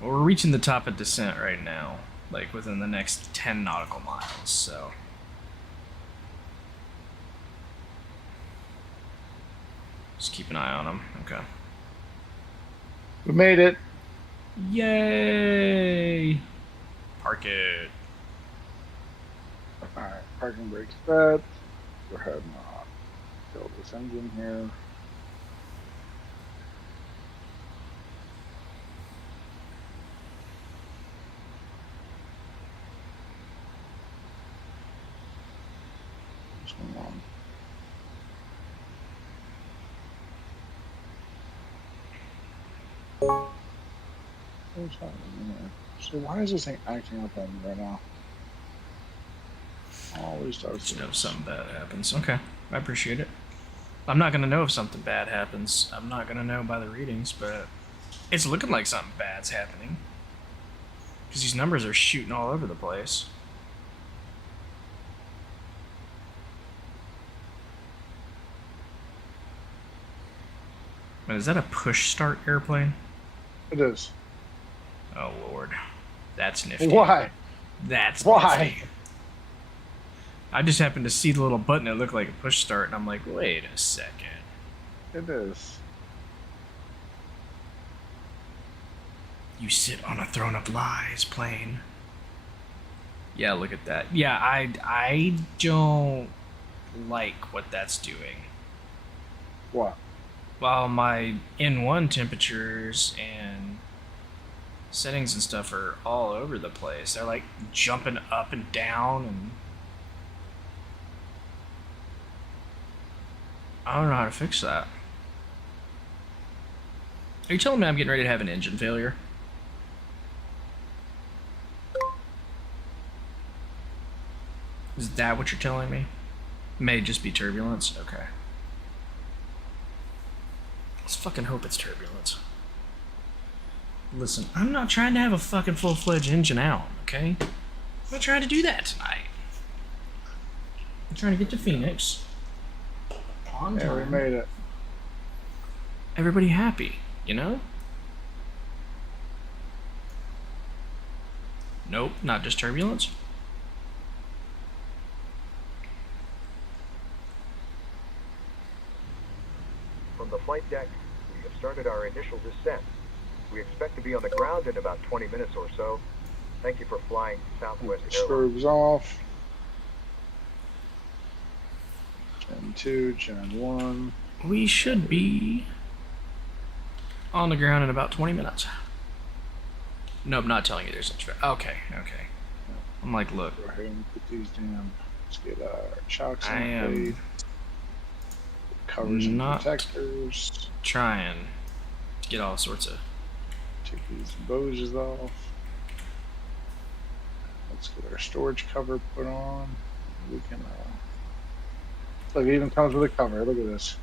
Well, we're reaching the top of descent right now, like within the next 10 nautical miles, so. Just keep an eye on them, okay. We made it. Yay! Park it. Alright, parking brakes set. Go ahead and build this engine here. What's going on? What's happening there? So why is this thing acting up on me right now? Always does. You know if something bad happens. Okay, I appreciate it. I'm not gonna know if something bad happens. I'm not gonna know by the readings, but it's looking like something bad's happening. Because these numbers are shooting all over the place. Is that a push start airplane? It is. Oh lord, that's nifty. Why? That's Why? nifty. I just happened to see the little button that looked like a push start, and I'm like, wait a second. It is. You sit on a throne of lies, plane. Yeah, look at that. Yeah, I don't like what that's doing. What? While my N1 temperatures and settings and stuff are all over the place. They're like jumping up and down, and I don't know how to fix that. Are you telling me I'm getting ready to have an engine failure? Is that what you're telling me? May just be turbulence? Okay. Let's fucking hope it's turbulence. Listen, I'm not trying to have a fucking full-fledged engine out, okay? I'm not trying to do that tonight. I'm trying to get to Phoenix. On time. Yeah, we made it. Everybody happy, you know? Nope, not just turbulence. From the flight deck, we have started our initial descent. We expect to be on the ground in about 20 minutes or so. Thank you for flying Southwest Airlines. Screws off. Gen 2, Gen 1. We should be on the ground in about 20 minutes. Nope, not telling you there's a okay. I'm like, look. Go ahead and put these down. Let's get our chocks I on am the covers and not protectors. trying to get all sorts of... Take these boges off. Let's get our storage cover put on. We can, look, it even comes with a cover. Look at this.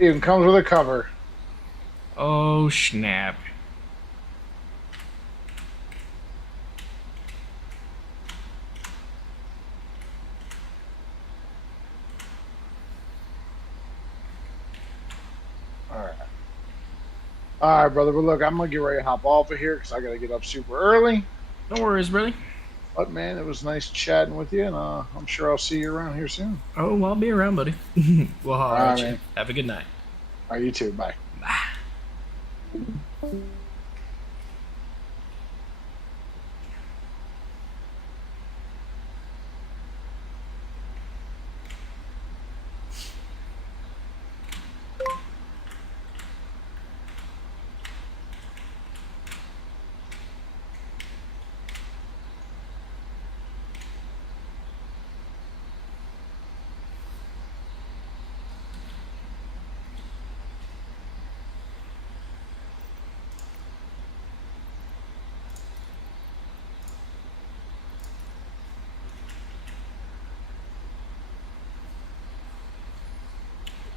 It even comes with a cover. Oh, snap. All right, brother. But look, I'm gonna get ready to hop off of here because I gotta get up super early. No worries, brother. But man, it was nice chatting with you, and I'm sure I'll see you around here soon. Oh, I'll be around, buddy. We'll holler All at right, you. man. Have a good night. All right, you too. Bye. Bye.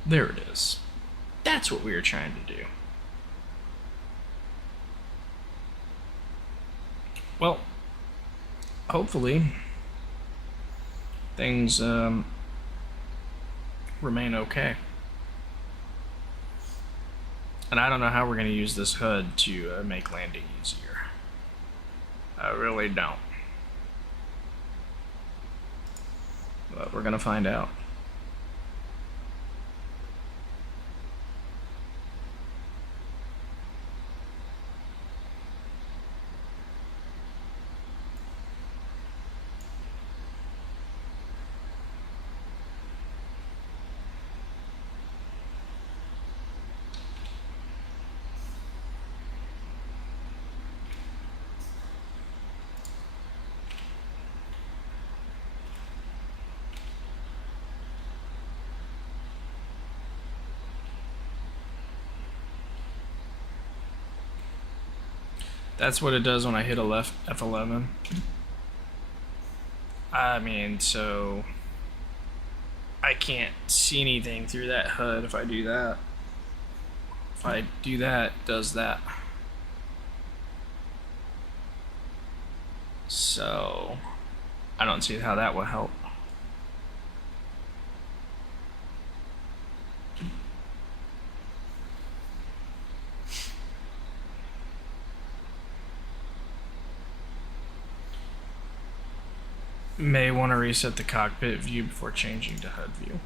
There it is. That's what we were trying to do. Well, hopefully things remain okay. And I don't know how we're going to use this HUD to make landing easier. I really don't. But we're going to find out. That's what it does when I hit a left F11. I mean, so I can't see anything through that HUD if I do that. If I do that, it does that. So I don't see how that will help. May want to reset the cockpit view before changing to HUD view.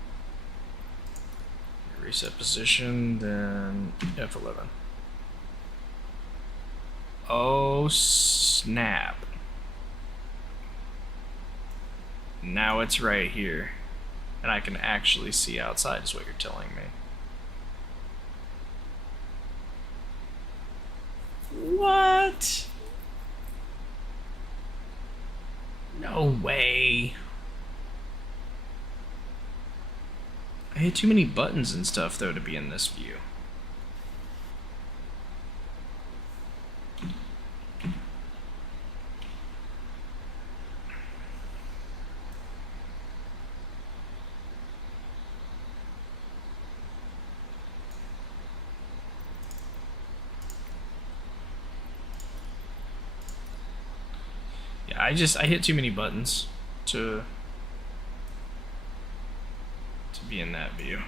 Reset position, then F11. Oh snap. Now it's right here. And I can actually see outside is what you're telling me. What? No way. I hit too many buttons and stuff though to be in this view. Yeah, I hit too many buttons to be in that view.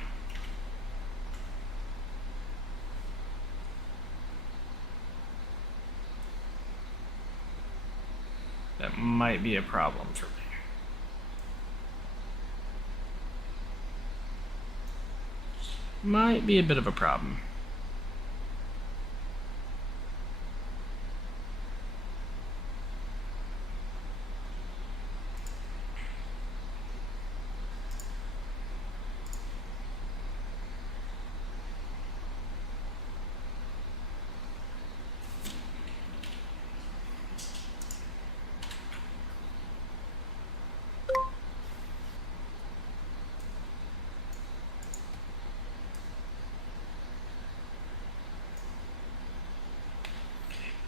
That might be a problem for me. Might be a bit of a problem.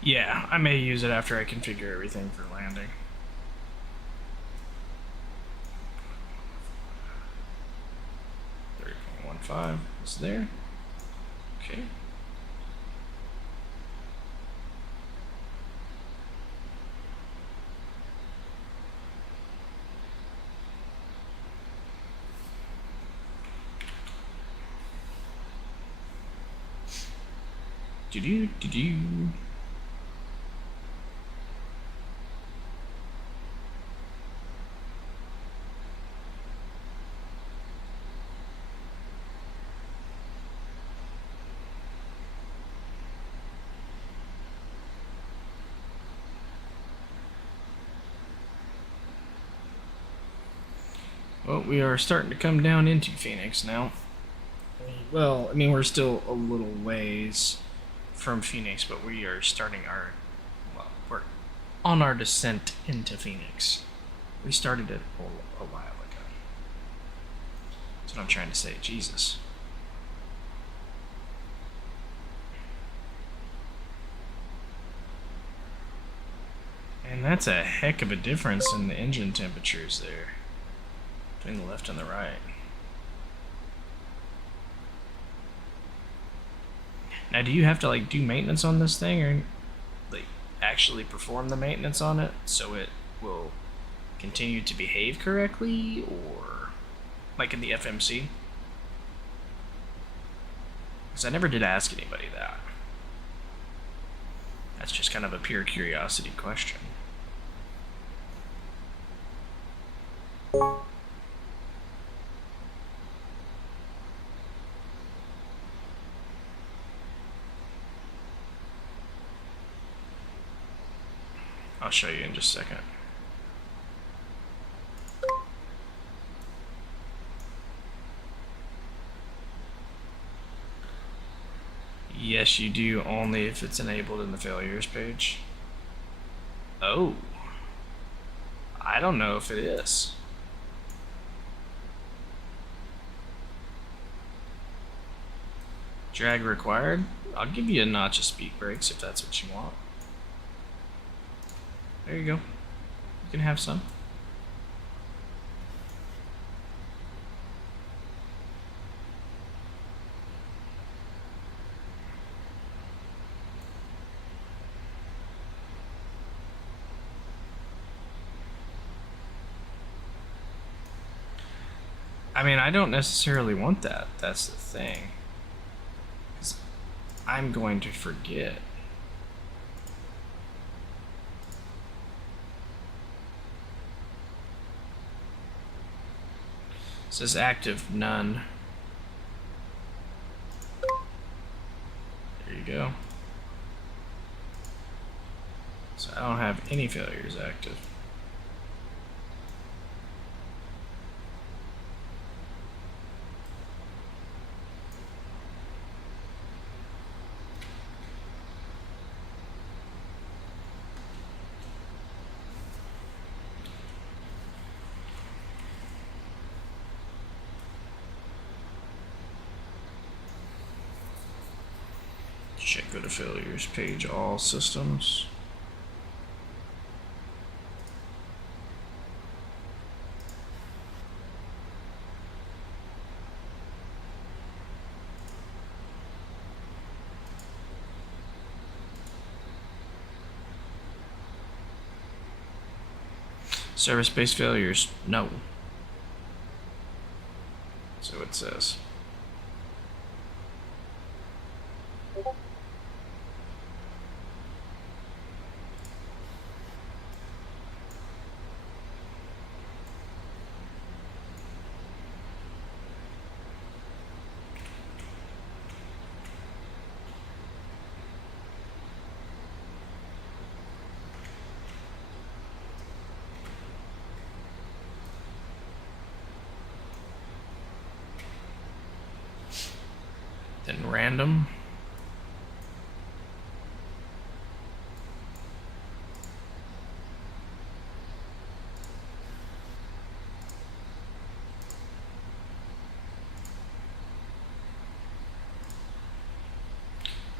Yeah, I may use it after I configure everything for landing. .15 is there. Okay. Do-do. Well, we are starting to come down into Phoenix now. Well, I mean, we're still a little ways from Phoenix, but we are starting our, well, we're on our descent into Phoenix. We started it a while ago. That's what I'm trying to say. Jesus. And that's a heck of a difference in the engine temperatures there between the left and the right. Now, do you have to like do maintenance on this thing, or like actually perform the maintenance on it so it will continue to behave correctly, or like in the FMC? Because I never did ask anybody that. That's just kind of a pure curiosity question. I'll show you in just a second. Yes, you do, only if it's enabled in the failures page. Oh. I don't know if it is. Drag required? I'll give you a notch of speed brakes if that's what you want. There you go. You can have some. I mean, I don't necessarily want that. That's the thing. 'Cause I'm going to forget. It says active none. There you go. So I don't have any failures active. Check go to failures page, all systems. Service-based failures, no. So it says. Then random.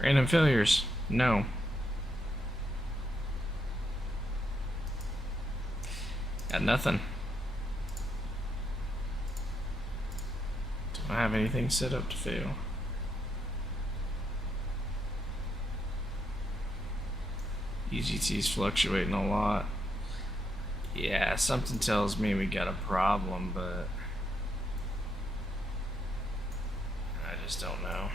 Random failures, no. Got nothing. Don't have anything set up to fail. EGT's fluctuating a lot. Yeah, something tells me we got a problem, but I just don't know.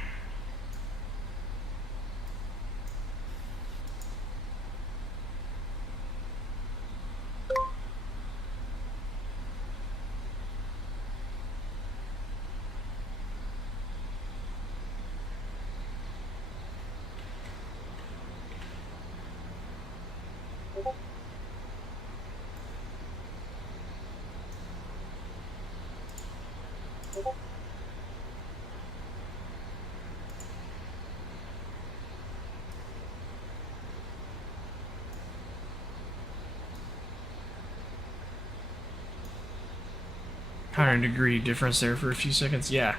$100-degree difference there for a few seconds. Yeah,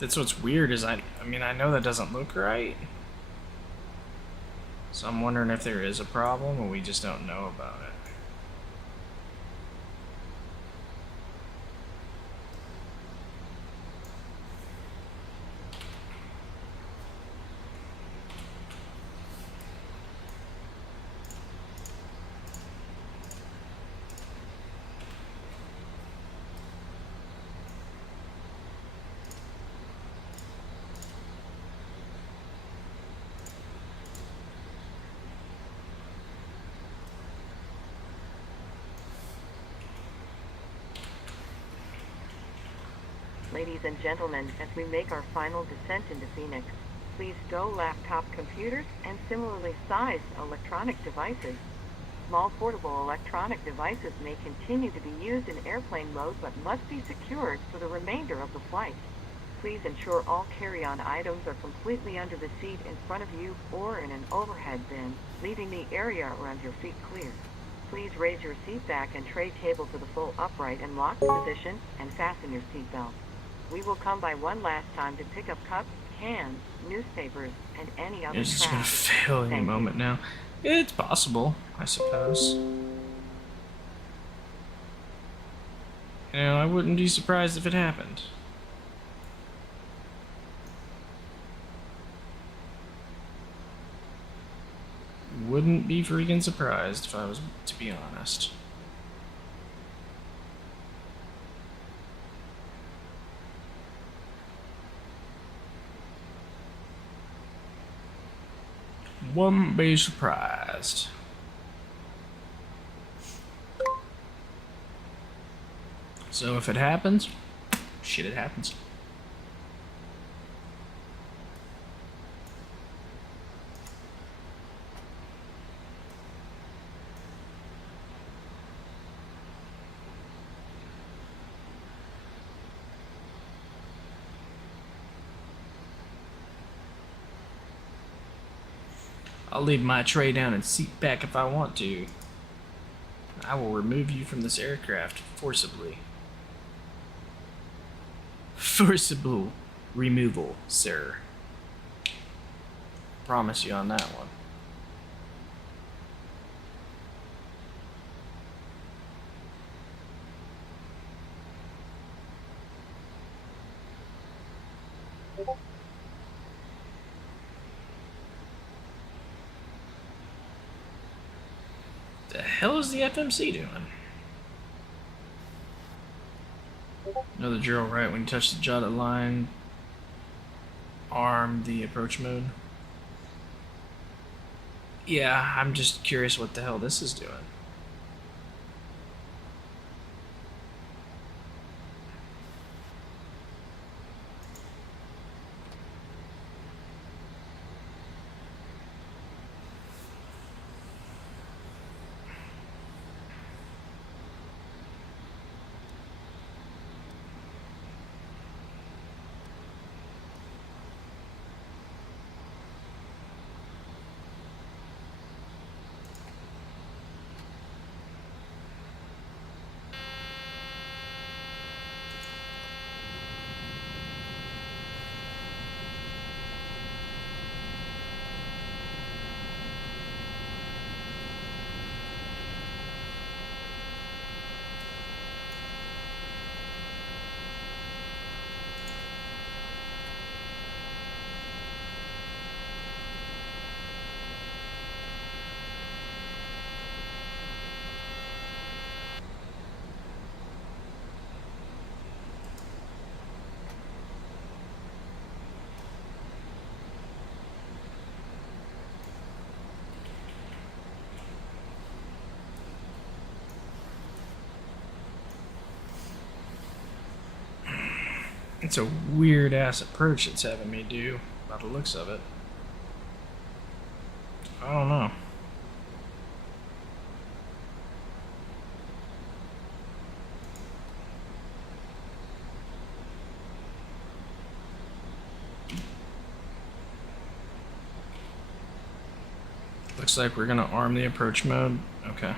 that's what's weird. Is I mean, I know that doesn't look right. So I'm wondering if there is a problem or we just don't know about it. Ladies and gentlemen, as we make our final descent into Phoenix, please stow laptop computers and similarly sized electronic devices. Small portable electronic devices may continue to be used in airplane mode but must be secured for the remainder of the flight. Please ensure all carry-on items are completely under the seat in front of you or in an overhead bin, leaving the area around your feet clear. Please raise your seat back and tray table to the full upright and locked position and fasten your seatbelt. We will come by one last time to pick up cups, cans, newspapers, and any other It's just gonna trash. fail any Thank you. moment now. It's possible, I suppose. You know, I wouldn't be surprised if it happened. Wouldn't be freaking surprised if I was to be honest. Wouldn't be surprised. So if it happens, shit, it happens. I'll leave my tray down and seat back if I want to. I will remove you from this aircraft forcibly. Forcible removal, sir. promise you on that one. The hell is the FMC doing? Know the drill, right? When you touch the jotted line, arm the approach mode. Yeah, I'm just curious what the hell this is doing. It's a weird ass approach it's having me do, by the looks of it. I don't know. Looks like we're gonna arm the approach mode. Okay.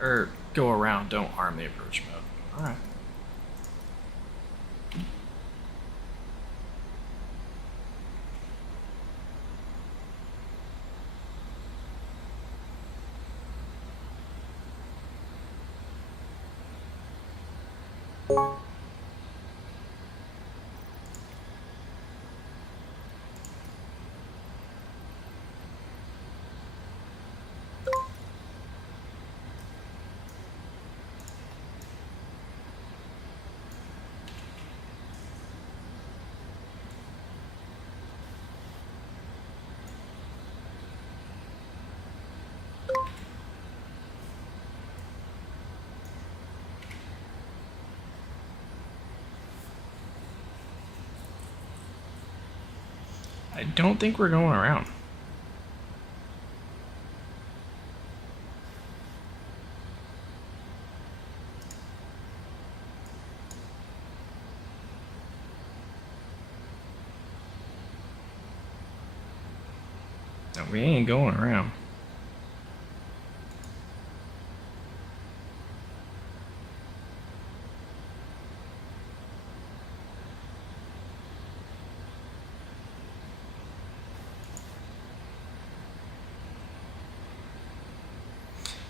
Or go around, don't arm the approach mode. Alright. I don't think we're going around. No, we ain't going around.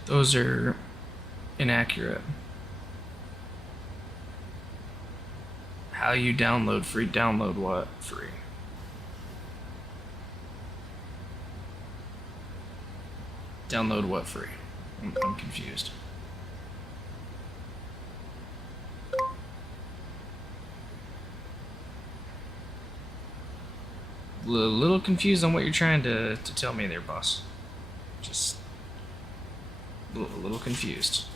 Those are inaccurate. How you download free? Download what? Free. Download what free? I'm confused. A little confused on what you're trying to tell me there, boss. Just a little confused.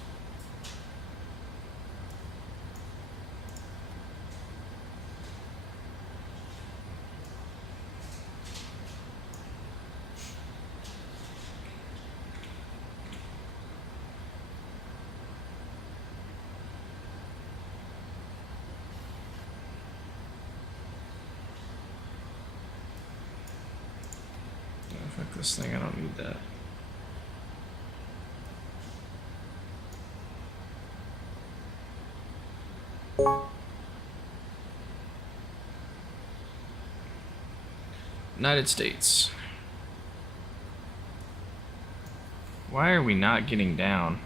Fuck this thing, I don't need that. United States. Why are we not getting down?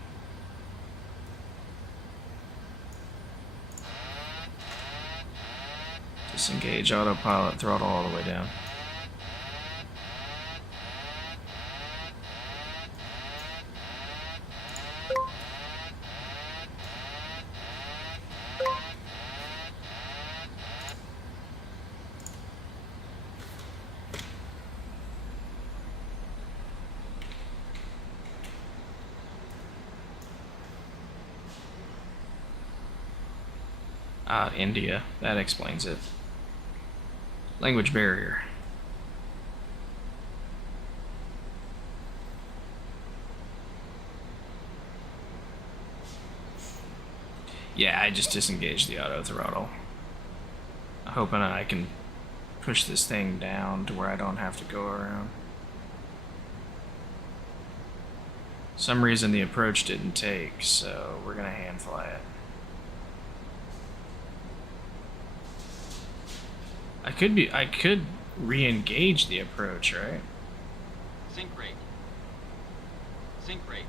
Disengage autopilot, throttle all the way down. India. That explains it. Language barrier. Yeah, I just disengaged the auto throttle. Hoping I can push this thing down to where I don't have to go around. Some reason the approach didn't take, so we're gonna hand fly it. I could re-engage the approach, right? Sync rate. Sync rate.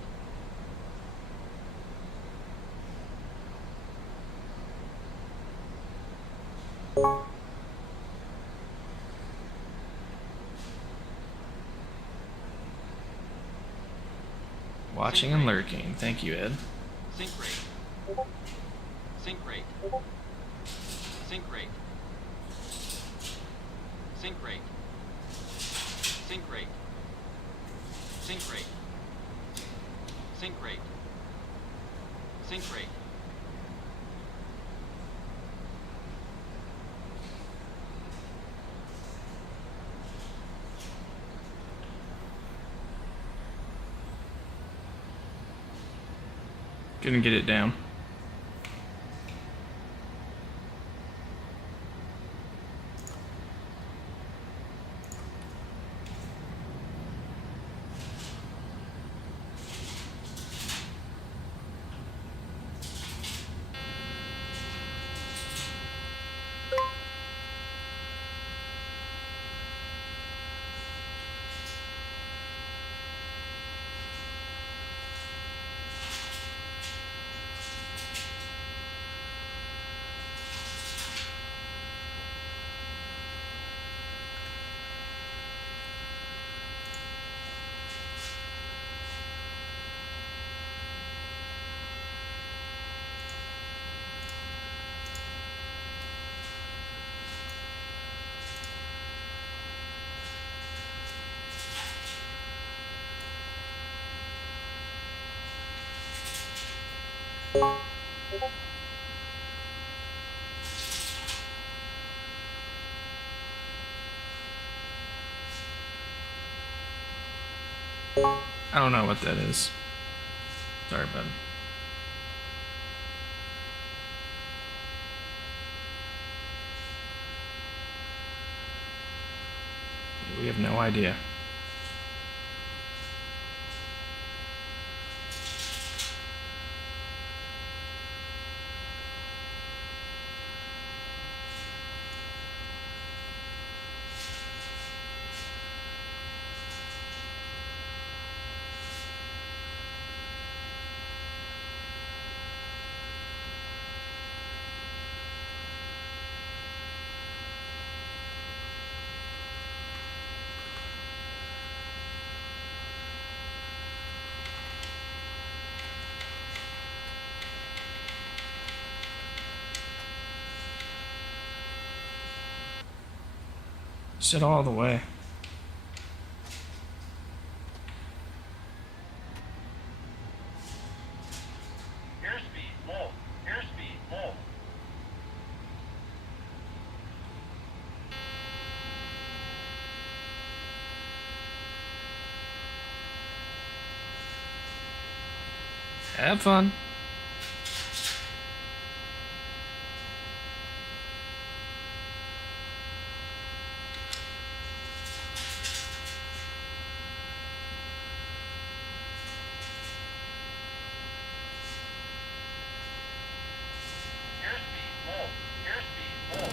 Watching and lurking. Thank you, Ed. Sync rate. Sync rate. Sync rate. Sync rate. Sync rate. Sync rate. Sync rate. Sync rate. Couldn't get it down. I don't know what that is. Sorry, bud. We have no idea. Sit all the way. Airspeed low. Airspeed low. Have fun. Airspeed low. Airspeed low.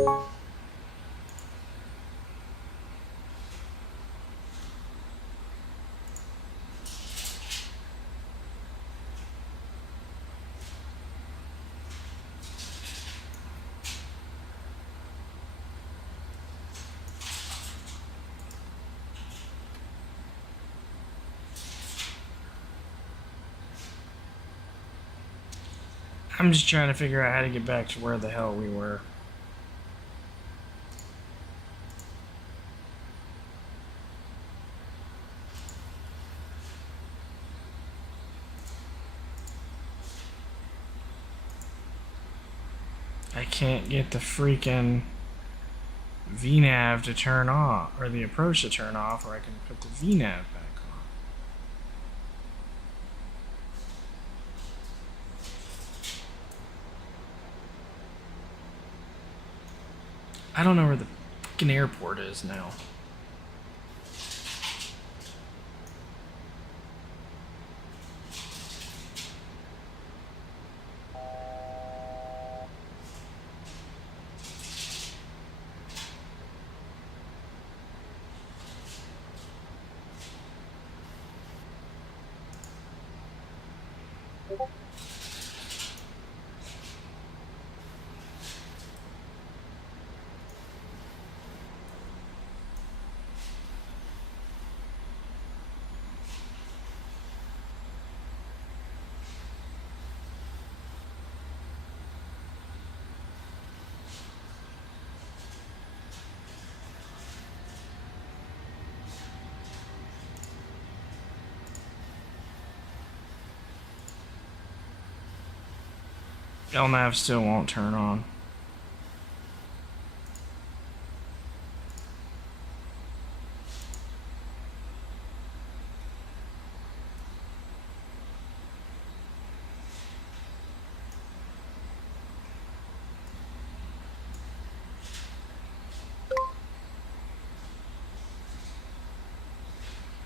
I'm just trying to figure out how to get back to where the hell we were. I can't get the freaking VNAV to turn off, or the approach to turn off, or I can put the VNAV back on. I don't know where the fucking airport is now. LNAV still won't turn on.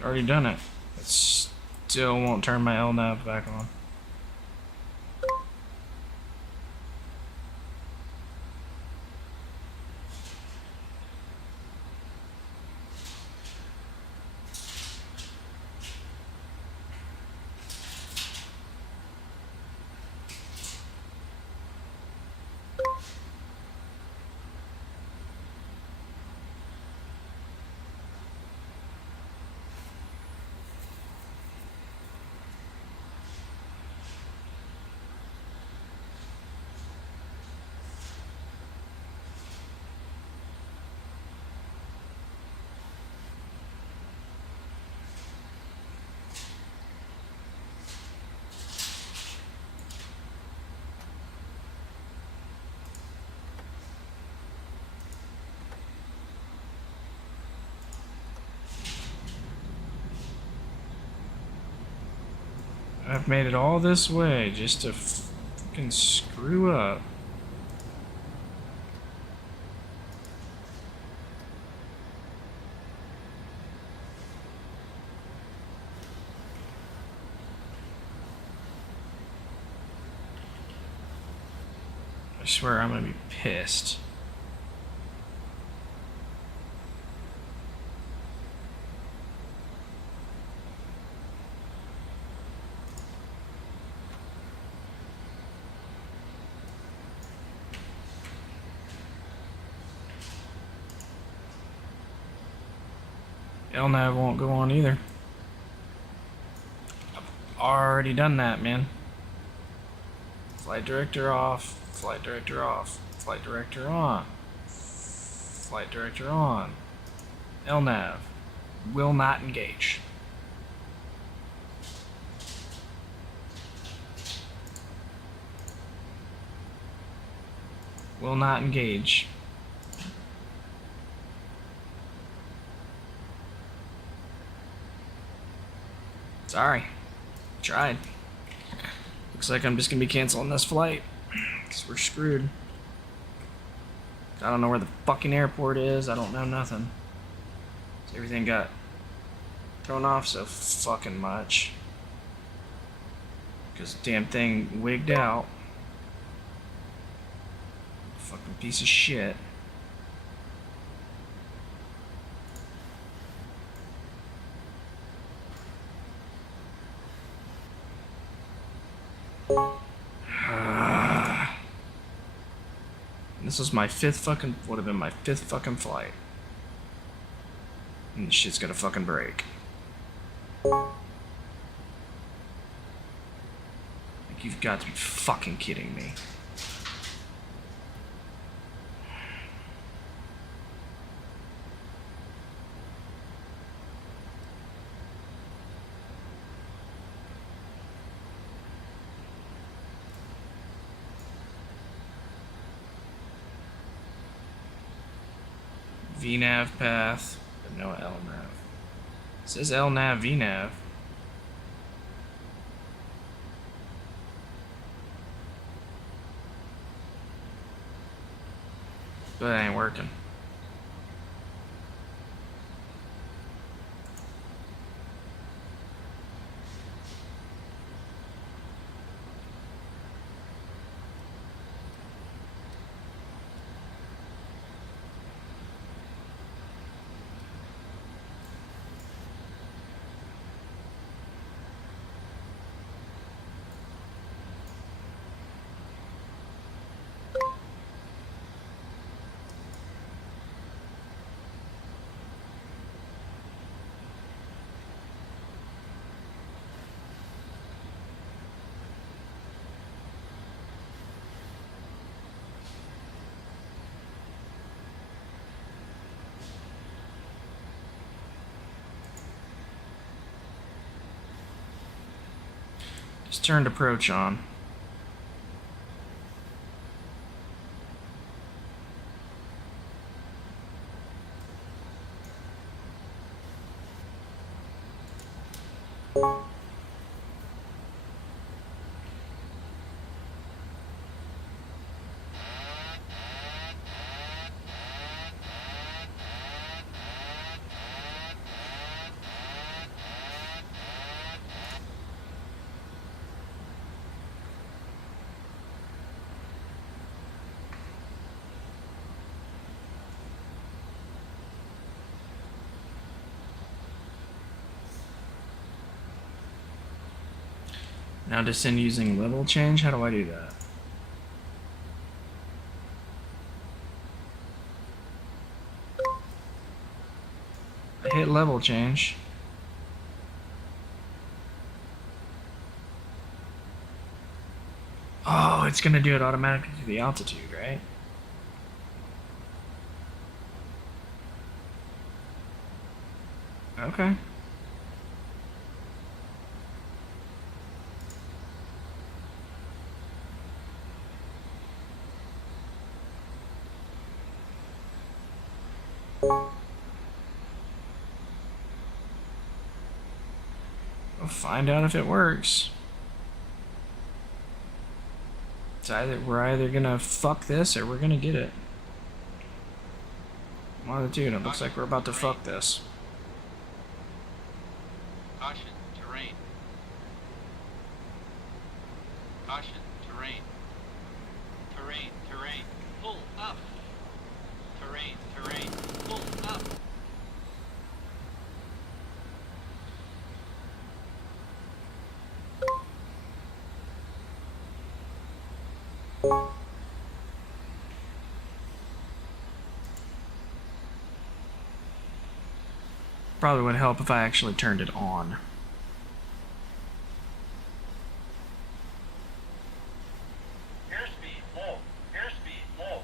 Already done it. It still won't turn my LNAV back on. I've made it all this way just to fucking screw up. I swear I'm gonna be pissed. LNAV won't go on either. I've already done that, man. Flight director off, flight director off, flight director on, flight director on. LNAV will not engage. Will not engage. Sorry. Tried. Looks like I'm just gonna be canceling this flight. Because we're screwed. I don't know where the fucking airport is. I don't know nothing. So everything got thrown off so fucking much. Because the damn thing wigged out. Fucking piece of shit. This was my fifth fucking, would have been my fifth fucking flight. And this shit's gonna fucking break. Like, you've got to be fucking kidding me. VNAV path, but no LNAV. It says LNAV, VNAV. But it ain't working. Just turned approach on. Now descend using level change? How do I do that? I hit level change. Oh, it's gonna do it automatically to the altitude, right? Okay. We'll find out if it works. We're either gonna fuck this or we're gonna get it. One of the two, and it looks like we're about to fuck this. Caution, terrain. Caution, terrain. Terrain, terrain. Pull up. Terrain, terrain. Pull up. Probably would help if I actually turned it on. Airspeed low. Airspeed low.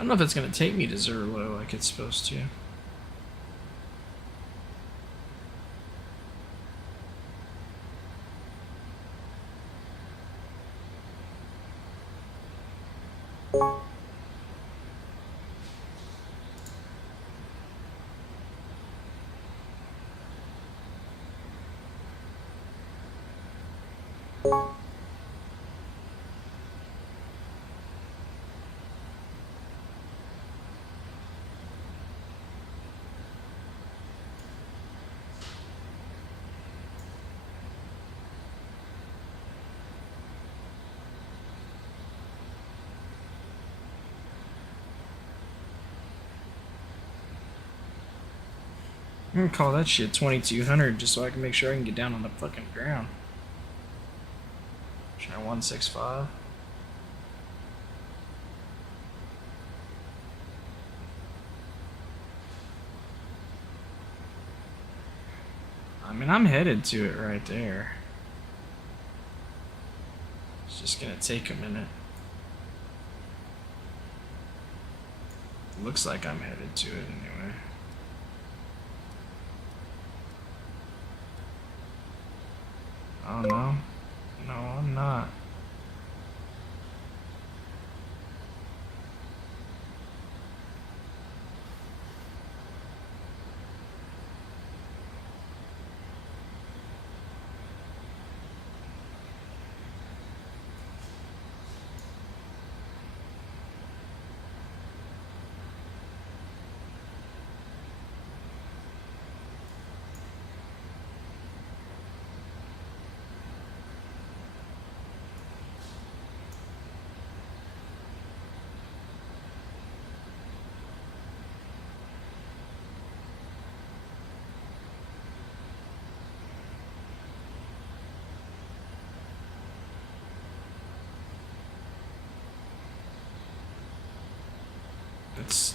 don't know if it's gonna take me to Zerlo like it's supposed to. I'm gonna call that shit 2200 just so I can make sure I can get down on the fucking ground. Try 165. I mean, I'm headed to it right there. It's just gonna take a minute. Looks like I'm headed to it anyway. Oh no. No, I'm not. It's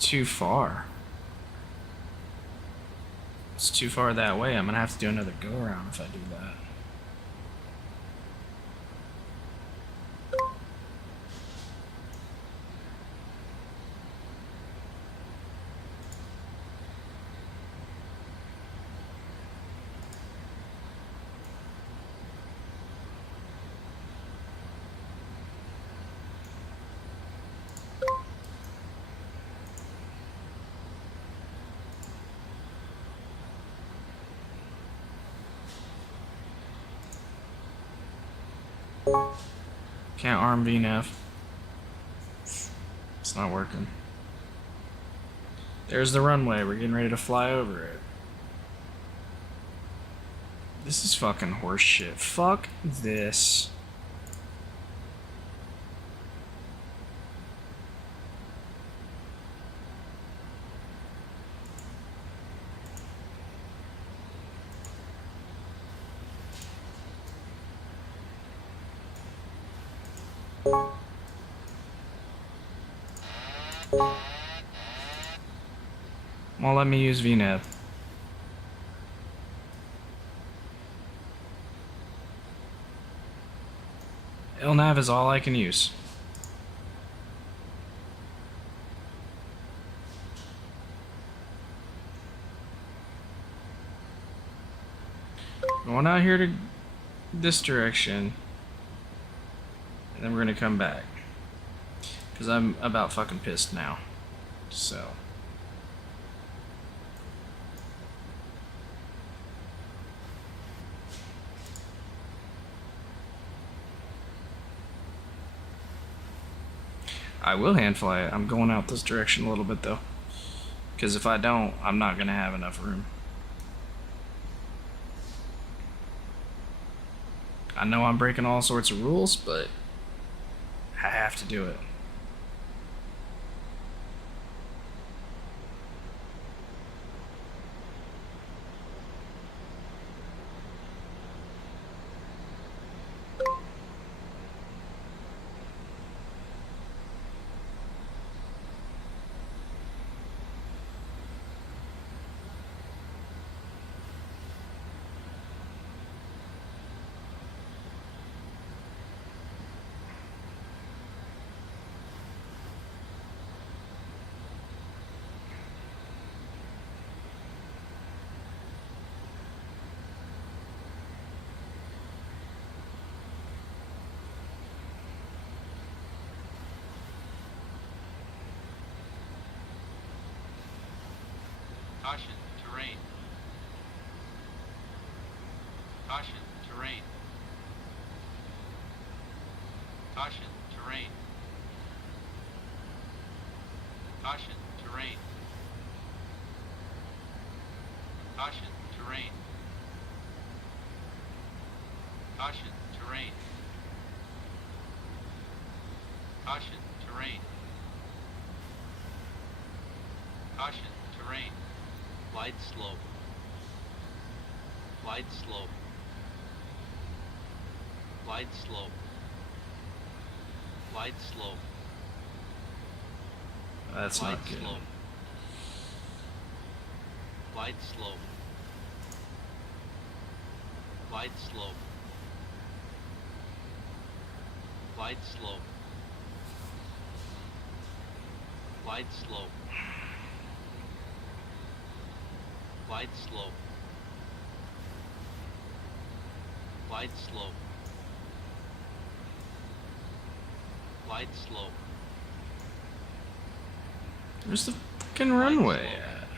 too far. It's too far that way. I'm gonna have to do another go around if I do that. Can't arm VNAV. It's not working. There's the runway. We're getting ready to fly over it. This is fucking horse shit. Fuck this. Won't let me use VNAV. LNAV is all I can use. Going out here to this direction, and then we're gonna come back. Because I'm about fucking pissed now. So. I will hand fly it. I'm going out this direction a little bit though. Because if I don't, I'm not going to have enough room. I know I'm breaking all sorts of rules, but I have to do it. Caution, terrain. Caution, terrain. Caution, terrain. Caution, terrain. Caution, terrain. Caution, terrain. Caution, terrain. Caution, terrain. Wide slope. Wide slope. Wide slope. Wide slope. That's Wide not good. slope. Wide slope. Wide slope. Wide slope. Wide slope. Wide slope. Wide slope. Wide slope. Where's the fucking runway at?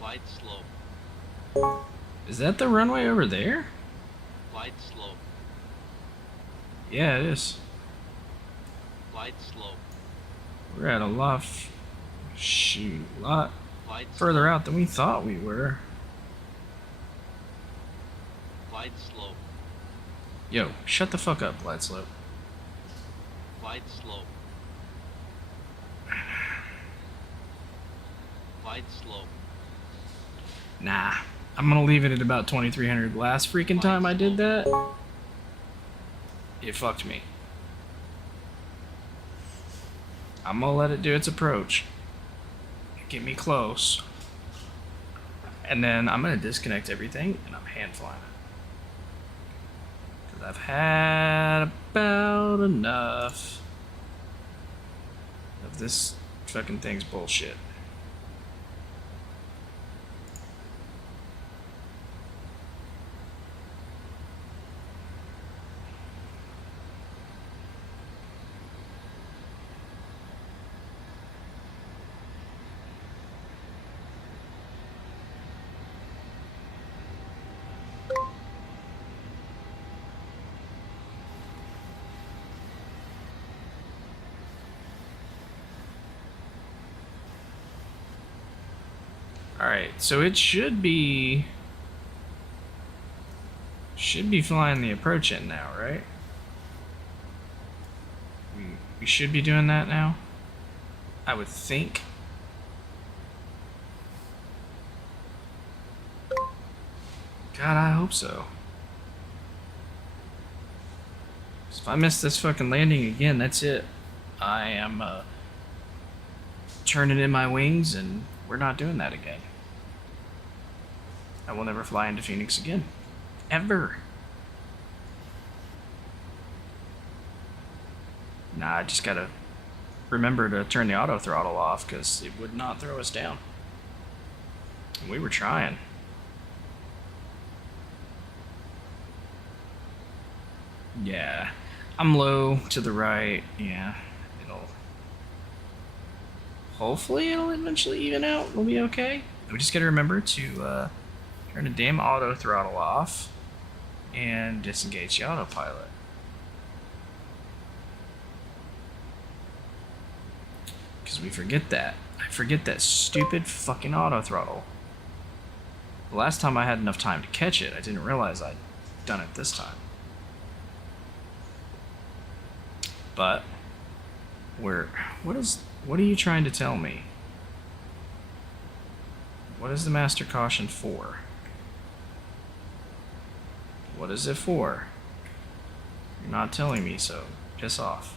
Wide slope. Is that the runway over there? Wide slope. Yeah, it is. Wide slope. We're at a lot, lot Wide further slope. out than we thought we were. Wide slope. Yo, shut the fuck up, Glide Slope. Wide slope. Wide slope. Nah, I'm gonna leave it at about 2300. Last freaking time I did that, it fucked me. I'm gonna let it do its approach. Get me close. And then I'm gonna disconnect everything and I'm hand flying it. Cause I've had about enough of this fucking thing's bullshit. Alright, so it should be flying the approach in now, right? We should be doing that now, I would think. God, I hope so. 'Cause if I miss this fucking landing again, that's it. I am turning in my wings and we're not doing that again. I will never fly into Phoenix again. Ever. Nah, I just gotta remember to turn the auto throttle off because it would not throw us down. And we were trying. Yeah. I'm low to the right. Yeah. Hopefully it'll eventually even out. We'll be okay. We just gotta remember to turn the damn auto throttle off and disengage the autopilot. Because we forget that. I forget that stupid fucking auto throttle. The last time I had enough time to catch it, I didn't realize I'd done it this time. But what are you trying to tell me? What is the master caution for? What is it for? You're not telling me, so piss off.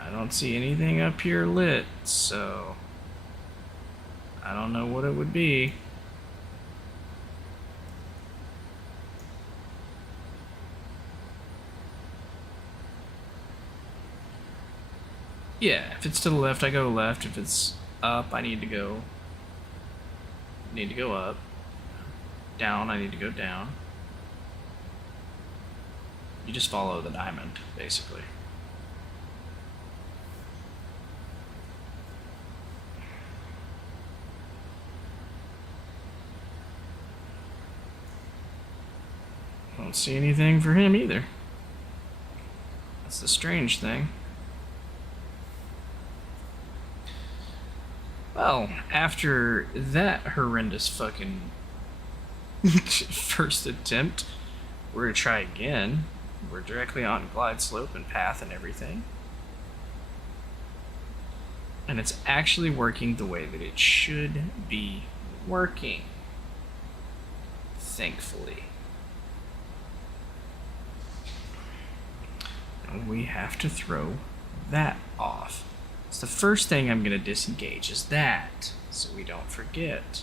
I don't see anything up here lit, so I don't know what it would be. Yeah, if it's to the left, I go left. If it's up, I need to go up. Down, I need to go down. You just follow the diamond, basically. I don't see anything for him either. That's the strange thing. Well, after that horrendous fucking first attempt, we're gonna try again. We're directly on glide slope and path and everything. And it's actually working the way that it should be working. Thankfully. And we have to throw that off. It's the first thing I'm going to disengage is that, so we don't forget.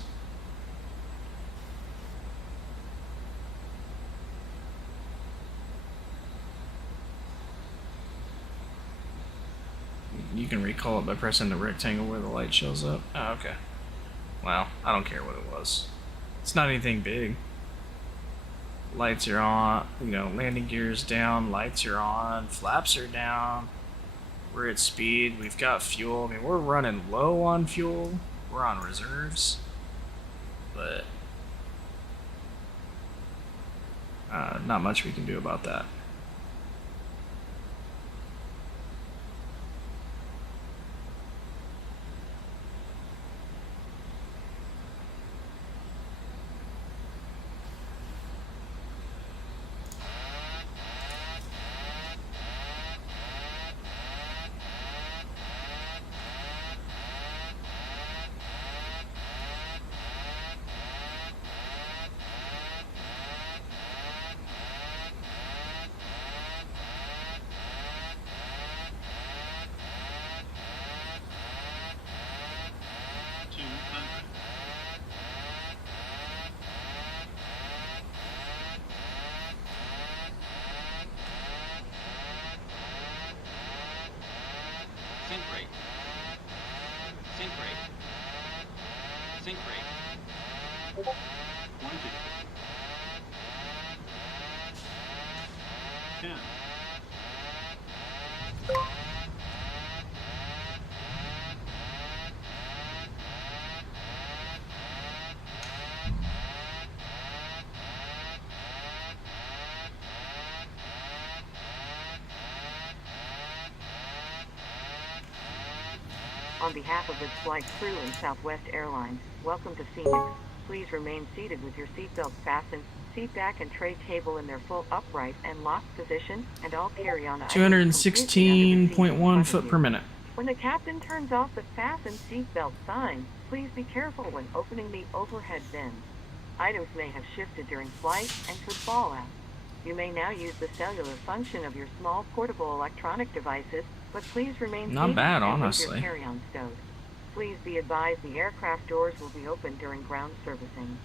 You can recall it by pressing the rectangle where the light shows up. Oh, okay. Well, I don't care what it was. It's not anything big. Lights are on, you know, landing gears down, lights are on, flaps are down. We're at speed, we've got fuel. I mean, we're running low on fuel. We're on reserves. But not much we can do about that. Sink rate. Sink rate. Sink rate. 20. 10. On behalf of its flight crew and Southwest Airlines, welcome to Phoenix. Please remain seated with your seatbelts fastened, seat back and tray table in their full upright and locked position, and all carry-on items completely under the seat in front 216.1 of foot you. per minute. When the captain turns off the fasten seatbelt sign, please be careful when opening the overhead bins. Items may have shifted during flight and could fall out. You may now use the cellular function of your small portable electronic devices, but please remain Not seated bad, and leave honestly. your carry-on stowed. Please be advised the aircraft doors will be open during ground servicing.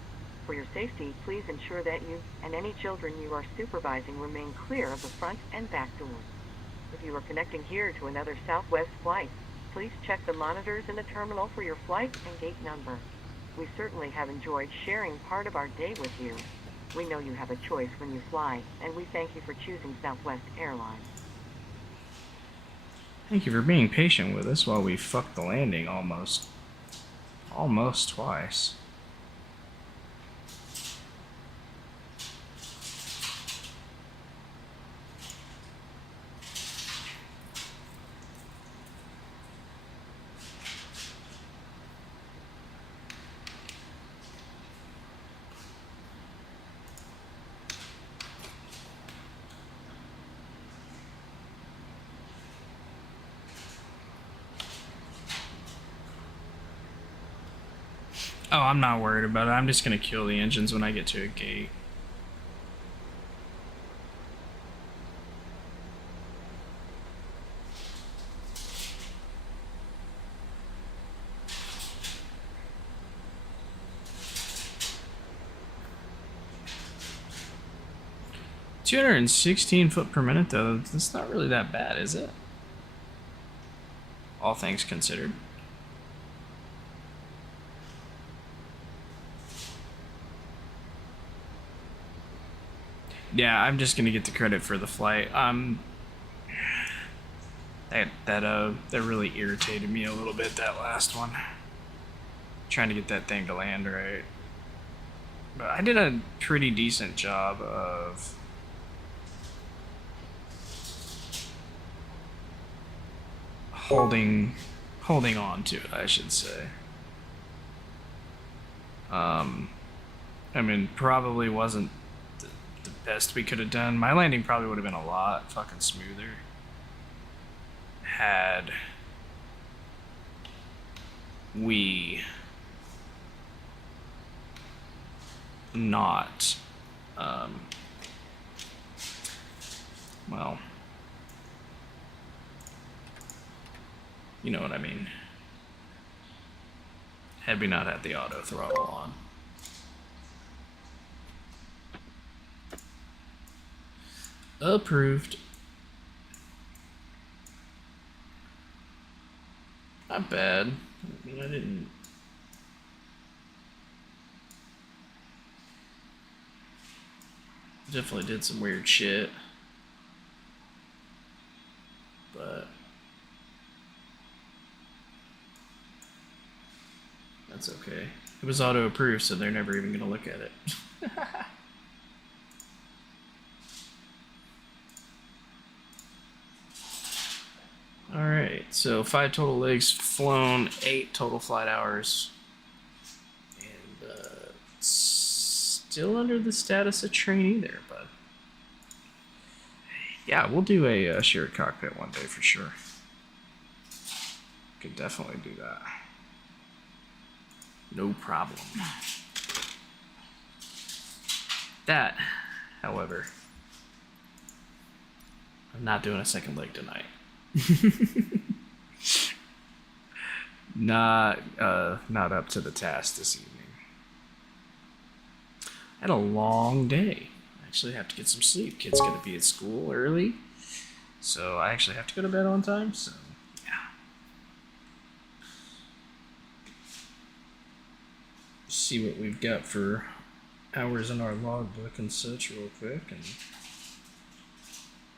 For your safety, please ensure that you and any children you are supervising remain clear of the front and back doors. If you are connecting here to another Southwest flight, please check the monitors in the terminal for your flight and gate number. We certainly have enjoyed sharing part of our day with you. We know you have a choice when you fly, and we thank you for choosing Southwest Airlines. Thank you for being patient with us while we fucked the landing almost twice. Oh, I'm not worried about it. I'm just gonna kill the engines when I get to a gate. $216 per minute though, that's not really that bad, is it? All things considered. Yeah, I'm just gonna get the credit for the flight. That really irritated me a little bit, that last one. Trying to get that thing to land right. But I did a pretty decent job of holding on to it, I should say. I mean, probably wasn't the best we could have done. My landing probably would have been a lot fucking smoother had we not, well, you know what I mean. Had we not had the auto throttle on. Approved. Not bad. I mean, I didn't. Definitely did some weird shit. But that's okay. It was auto approved, so they're never even gonna look at it. Alright, so 5 total legs flown, 8 total flight hours. And still under the status of trainee there, bud. Yeah, we'll do a shared cockpit one day for sure. Could definitely do that. No problem. That, however, I'm not doing a second leg tonight. Not up to the task this evening. I had a long day. I actually have to get some sleep. Kid's gonna be at school early, so I actually have to go to bed on time. So yeah. See what we've got for hours in our logbook and such real quick, and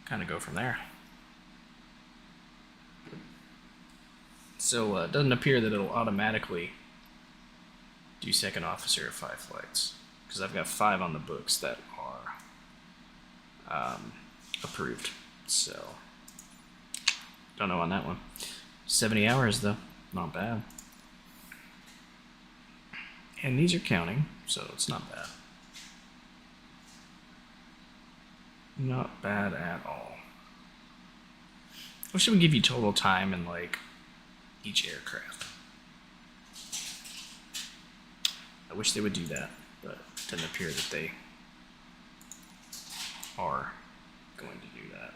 kind of go from there. So it doesn't appear that it'll automatically do second officer of 5 flights, because I've got 5 on the books that are approved. So don't know on that one. 70 hours though, not bad. And these are counting, so it's not bad. Not bad at all. I wish it would give you total time in like each aircraft. I wish they would do that, but it doesn't appear that they are going to do that.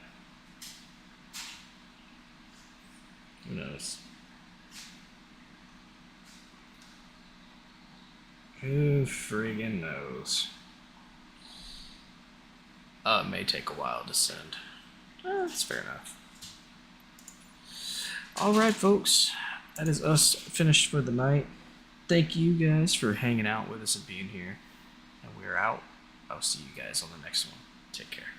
Who knows? Who friggin' knows? It may take a while to send. That's fair enough. Alright, folks. That is us finished for the night. Thank you guys for hanging out with us and being here. And we're out. I'll see you guys on the next one. Take care.